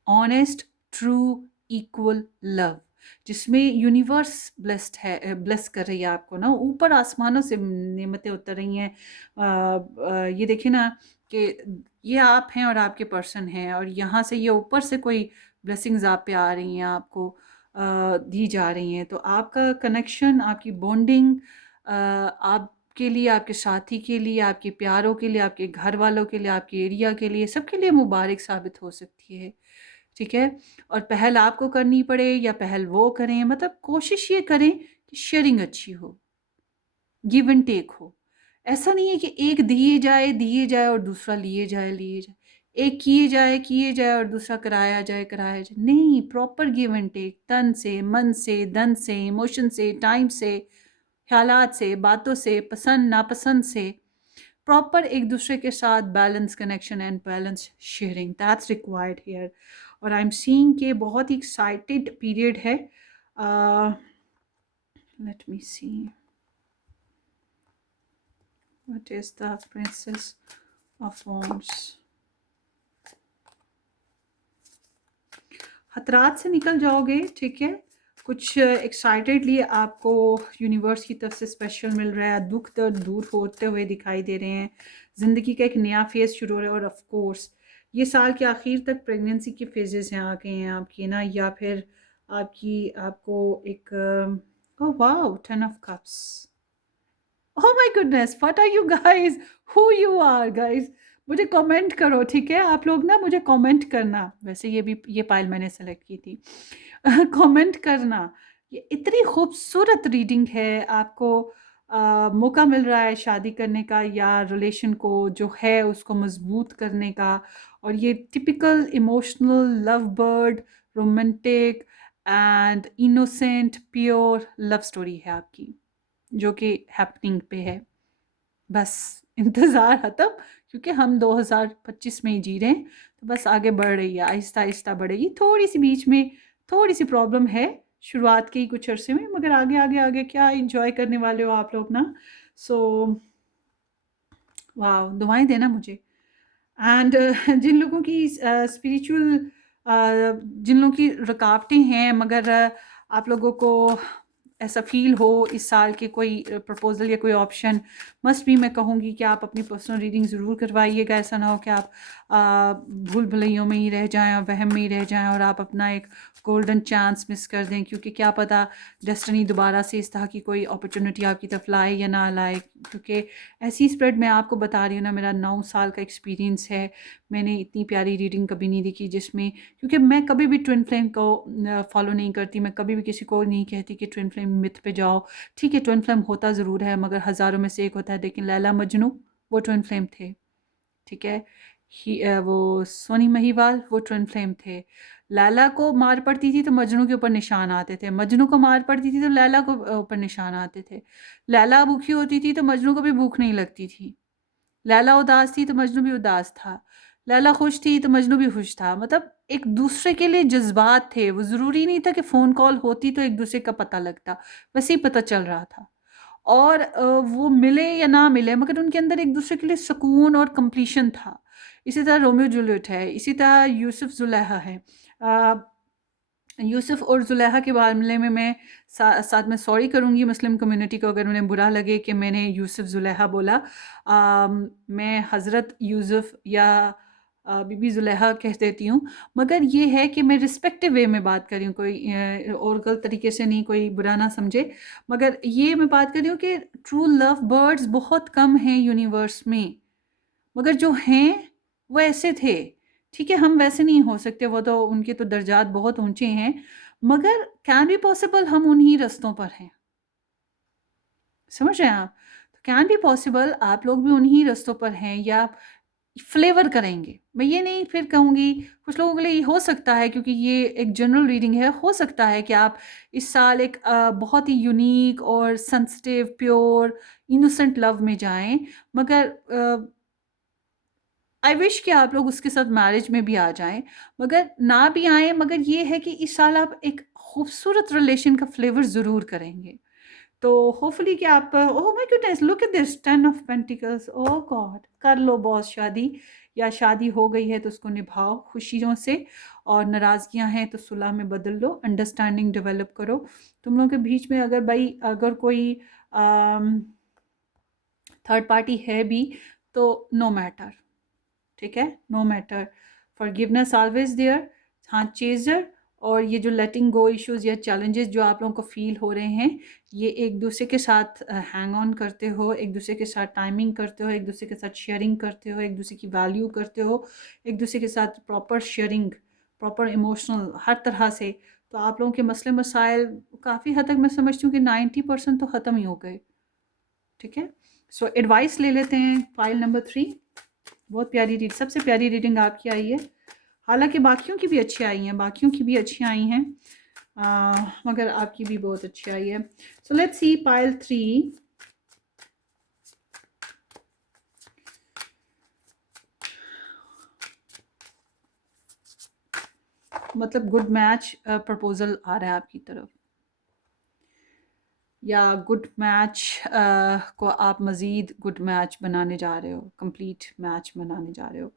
ऑनेस्ट, ट्रू, इक्वल लव, जिसमें यूनिवर्स ब्लेस्ड है, ब्लेस कर रही है आपको ना, ऊपर आसमानों से नेमतें उतर रही हैं। ये देखिए ना कि ये आप हैं और आपके पर्सन हैं, और यहाँ से ये ऊपर से कोई ब्लेसिंग्स आप पे आ रही हैं, आपको दी जा रही हैं। तो आपका कनेक्शन, आपकी बॉन्डिंग आपके लिए, आपके साथी के लिए, आपके प्यारों के लिए, आपके घर वालों के लिए, आपके एरिया के लिए, सबके लिए मुबारक साबित हो सकती है, ठीक है। और पहल आपको करनी पड़े या पहल वो करें, मतलब कोशिश ये करें कि शेयरिंग अच्छी हो, गिव एंड टेक हो। ऐसा नहीं है कि एक दिए जाए और दूसरा लिए जाए, एक किए जाए और दूसरा कराया जाए, नहीं, प्रॉपर गिव एंड टेक, तन से, मन से, धन से, इमोशन से, टाइम से, ख्यालात से, बातों से, पसंद नापसंद से, प्रॉपर एक दूसरे के साथ balance connection and balance sharing, that's required here. और आई एम सीइंग के बहुत ही एक्साइटेड पीरियड है। Let me see what is the princess of wands. खतरात से निकल जाओगे, ठीक है। कुछ एक्साइटेडली आपको यूनिवर्स की तरफ से स्पेशल मिल रहा है, दुख दर्द दूर होते हुए दिखाई दे रहे हैं, ज़िंदगी का एक नया फेज़ शुरू हो रहा है। और ऑफ कोर्स ये साल के आखिर तक प्रेगनेंसी के फेजेस हैं आ गए हैं आपके ना, या फिर आपको एक oh wow, 10 of Cups, oh my goodness, what are you guys, who you are guys, मुझे कमेंट करो, ठीक है। आप लोग ना मुझे कमेंट करना, वैसे ये पाइल मैंने सेलेक्ट की थी। कमेंट करना, ये इतनी खूबसूरत रीडिंग है, आपको मौका मिल रहा है शादी करने का या रिलेशन को जो है उसको मजबूत करने का। और ये typical emotional love bird, romantic and innocent pure love story है आपकी, जो कि हैपनिंग पे है। बस इंतज़ार ख़त्म, क्योंकि हम 2025 में ही जी रहे हैं, तो बस आगे बढ़ रही है, आहिस्ता आहिस्ता बढ़ेगी। थोड़ी सी बीच में थोड़ी सी प्रॉब्लम है शुरुआत के ही कुछ अरसे में, मगर आगे आगे आगे क्या इंजॉय करने वाले हो आप लोग ना। सो वाह, दुआएं देना मुझे। एंड जिन लोगों की स्पिरिचुअल, जिन लोगों की रुकावटें हैं, मगर आप लोगों को ऐसा फील हो इस साल के कोई प्रपोजल या कोई ऑप्शन, मस्ट भी मैं कहूँगी कि आप अपनी पर्सनल रीडिंग ज़रूर करवाइएगा। ऐसा ना हो कि आप भूल भुलैयों में ही रह जाएं और वहम में ही रह जाएं और आप अपना एक गोल्डन चांस मिस कर दें, क्योंकि क्या पता डेस्टिनी दोबारा से इस तरह की कोई अपॉर्चुनिटी आपकी तरफ लाए या ना लाए। क्योंकि ऐसी स्प्रेड मैं आपको बता रही हूँ ना, मेरा 9 साल का एक्सपीरियंस है, मैंने इतनी प्यारी रीडिंग कभी नहीं देखी जिसमें, क्योंकि मैं कभी भी ट्विन फ्लेम को फॉलो नहीं करती, मैं कभी भी किसी को नहीं कहती कि ट्विन फ्लेम मिथ पे जाओ। ठीक है, ट्विन फ्लेम होता ज़रूर है मगर हज़ारों में से एक होता है, लेकिन लैला मजनू वो ट्विन फ्लेम थे, ठीक है। वो सोनी महिवाल वो ट्विन फ्लेम थे। लैला को मार पड़ती थी तो मजनू के ऊपर निशान आते थे, मजनू को मार पड़ती थी तो लैला को ऊपर निशान आते थे। लैला भूखी होती थी तो मजनू को भी भूख नहीं लगती थी। लैला उदास थी तो मजनू भी उदास था। लैला खुश थी तो मजनू भी खुश था। मतलब एक दूसरे के लिए जज्बात थे, वो ज़रूरी नहीं था कि फ़ोन कॉल होती तो एक दूसरे का पता लगता, वैसे ही पता चल रहा था। और वो मिले या ना मिले मगर उनके अंदर एक दूसरे के लिए सुकून और कंप्लीशन था। इसी तरह रोमियो जूलियट है, इसी तरह यूसुफ जुलेहा है। यूसुफ और जुलेहा के मामले में मैं साथ में सॉरी करूँगी मुस्लिम कम्युनिटी को अगर उन्हें बुरा लगे कि मैंने यूसुफ जुलेहा बोला। मैं हज़रत यूसुफ या बीबी जुलेहा कह देती हूँ, मगर ये है कि मैं रिस्पेक्टिव वे में बात कर रही हूँ, कोई और गलत तरीके से नहीं, कोई बुरा ना समझे। मगर ये मैं बात कर रही हूँ कि ट्रू लव बर्ड्स बहुत कम हैं यूनिवर्स में, मगर जो हैं वो ऐसे थे। ठीक है, हम वैसे नहीं हो सकते, वो तो उनके तो दर्जात बहुत ऊंचे हैं, मगर कैन बी पॉसिबल हम उन्हीं रस्तों पर हैं। समझ रहे हैं आप? तो कैन बी पॉसिबल आप लोग भी उन्हीं रस्तों पर हैं या फ्लेवर करेंगे। मैं ये नहीं फिर कहूँगी, कुछ लोगों के लिए ये हो सकता है क्योंकि ये एक जनरल रीडिंग है, हो सकता है कि आप इस साल एक बहुत ही यूनिक और सेंसिटिव, प्योर, इनोसेंट लव में जाएँ, मगर आई विश कि आप लोग उसके साथ मैरिज में भी आ जाएँ, मगर ना भी आएँ, मगर ये है कि इस साल आप एक खूबसूरत रिलेशन का फ्लेवर ज़रूर करेंगे। तो होपफुली कि आप ओह my goodness look at this 10 of pentacles, oh God! कर लो बॉस शादी, या शादी हो गई है तो उसको निभाओ खुशियों से, और नाराज़गियाँ हैं तो सुलह में बदल लो, अंडरस्टैंडिंग डेवलप करो। तुम लोगों के बीच में अगर कोई थर्ड पार्टी है भी तो नो मैटर, ठीक है, no matter, forgiveness always there. हाँ, चेजर और ये जो लेटिंग गो इश्यूज या चैलेंजेस जो आप लोगों को फील हो रहे हैं, ये एक दूसरे के साथ हैंग ऑन करते हो, एक दूसरे के साथ टाइमिंग करते हो, एक दूसरे के साथ शेयरिंग करते हो, एक दूसरे की वैल्यू करते हो, एक दूसरे के साथ प्रॉपर शेयरिंग, प्रॉपर इमोशनल हर तरह से, तो आप लोगों के मसले मसाइल काफ़ी हद तक मैं समझती हूँ कि 90% तो ख़त्म ही हो गए। ठीक है, सो एडवाइस ले लेते हैं। फाइल नंबर 3 बहुत प्यारी रीड, सबसे प्यारी रीडिंग आपकी आई है, हालांकि बाकियों की भी अच्छी आई हैं, बाकियों की भी अच्छी आई हैं, मगर आपकी भी बहुत अच्छी आई है। So let's C pile 3। मतलब गुड मैच प्रपोजल आ रहा है आपकी तरफ, या गुड मैच को आप मज़ीद गुड मैच बनाने जा रहे हो, कंप्लीट मैच बनाने जा रहे हो।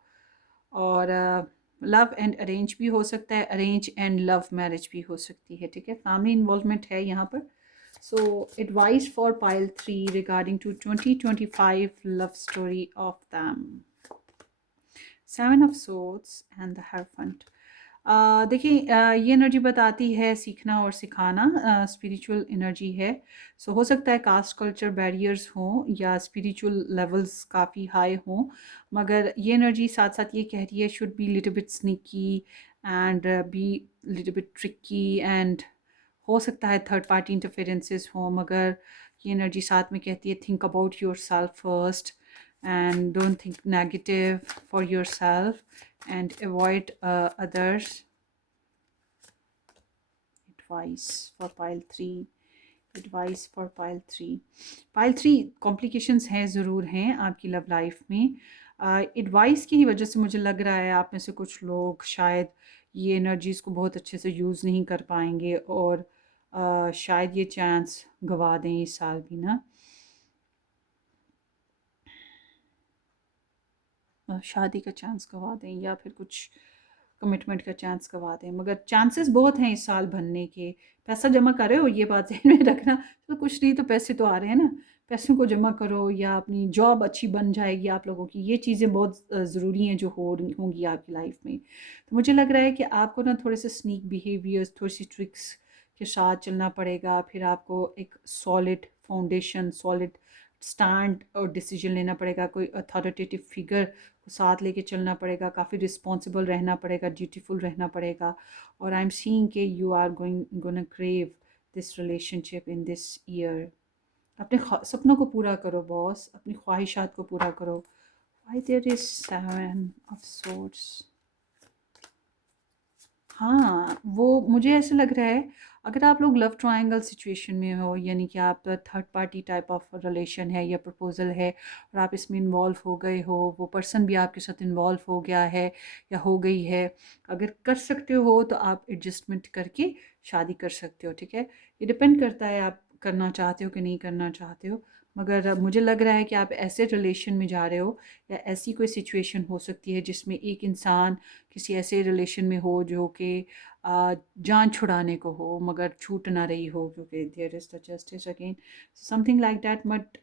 और लव एंड अरेंज भी हो सकता है, अरेंज एंड लव मैरिज भी हो सकती है, ठीक है, फैमिली इन्वॉल्वमेंट है यहाँ पर। So advice for pile 3 regarding to 2025 love story of them, 7 of swords and the hierophant. देखिए, ये एनर्जी बताती है सीखना और सिखाना, स्पिरिचुअल एनर्जी है। सो हो सकता है कास्ट कल्चर बैरियर्स हों या स्पिरिचुअल लेवल्स काफ़ी हाई हों, मगर ये एनर्जी साथ साथ ये कह रही है should be little bit sneaky and be little bit tricky, and हो सकता है थर्ड पार्टी इंटरफेरेंसेस हों, मगर ये एनर्जी साथ में कहती है think about your self first and don't think negative for yourself and avoid others. Advice for pile 3, advice for pile 3, pile 3 complications हैं, ज़रूर हैं आपकी लव लाइफ में। एडवाइस की ही वजह से मुझे लग रहा है आप में से कुछ लोग शायद ये एनर्जीज़ को बहुत अच्छे से यूज़ नहीं कर पाएंगे और शायद ये चांस गवा दें इस साल भी ना, शादी का चांस गवा दें या फिर कुछ कमिटमेंट का चांस गवा दें। मगर चांसेस बहुत हैं इस साल बनने के। पैसा जमा कर रहे हो, ये बात ज़हन में रखना। तो कुछ नहीं तो पैसे तो आ रहे हैं ना, पैसों को जमा करो या अपनी जॉब अच्छी बन जाएगी आप लोगों की। ये चीज़ें बहुत ज़रूरी हैं जो होंगी आपकी लाइफ में। तो मुझे लग रहा है कि आपको ना थोड़े से स्नीक बिहेवियर्स, थोड़ी सी ट्रिक्स के साथ चलना पड़ेगा। फिर आपको एक सॉलिड फाउंडेशन, सॉलिड स्टैंड और डिसीजन लेना पड़ेगा। कोई अथॉरिटेटिव फिगर को साथ लेके चलना पड़ेगा। काफ़ी रिस्पॉन्सिबल रहना पड़ेगा, ड्यूटीफुल रहना पड़ेगा। और आई एम सीइंग कि you are going crave this relationship in this year. अपने सपनों को पूरा करो बॉस, अपनी ख्वाहिशात को पूरा करो। Why there is 7 of swords. हाँ, वो मुझे ऐसा लग रहा है, अगर आप लोग लव ट्रायंगल सिचुएशन में हो, यानी कि आप third party type of relation है या प्रपोज़ल है और आप इसमें इन्वॉल्व हो गए हो, वो पर्सन भी आपके साथ इन्वॉल्व हो गया है या हो गई है, अगर कर सकते हो तो आप एडजस्टमेंट करके शादी कर सकते हो, ठीक है। ये डिपेंड करता है आप करना चाहते हो कि नहीं करना चाहते हो। मगर मुझे लग रहा है कि आप ऐसे रिलेशन में जा रहे हो या ऐसी कोई सिचुएशन हो सकती है जिसमें एक इंसान किसी ऐसे रिलेशन में हो जो कि जान छुड़ाने को हो मगर छूट ना रही हो, क्योंकि there is the justice again, something like that. But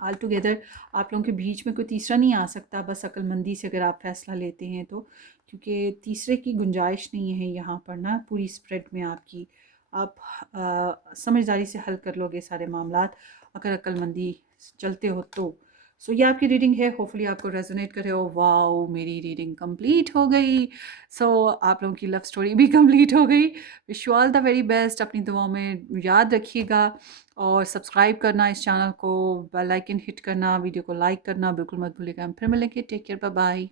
all together आप लोगों के बीच में कोई तीसरा नहीं आ सकता, बस अक्लमंदी से अगर आप फ़ैसला लेते हैं तो, क्योंकि तीसरे की गुंजाइश नहीं है यहाँ पर ना पूरी स्प्रेड में आपकी। आप समझदारी से हल कर लोगे सारे मामलात अगर अक्लमंदी चलते हो तो। सो ये आपकी रीडिंग है, होपफुली आपको रेजोनेट करे। हो वाओ, मेरी रीडिंग कंप्लीट हो गई। सो आप लोगों की लव स्टोरी भी कंप्लीट हो गई। Wish you all the very best. अपनी दुआओं में याद रखिएगा और सब्सक्राइब करना इस चैनल को, बेल आइकन हिट करना, वीडियो को लाइक करना बिल्कुल मत भूलिएगा। हम फिर मिलेंगे। Take care, bye bye.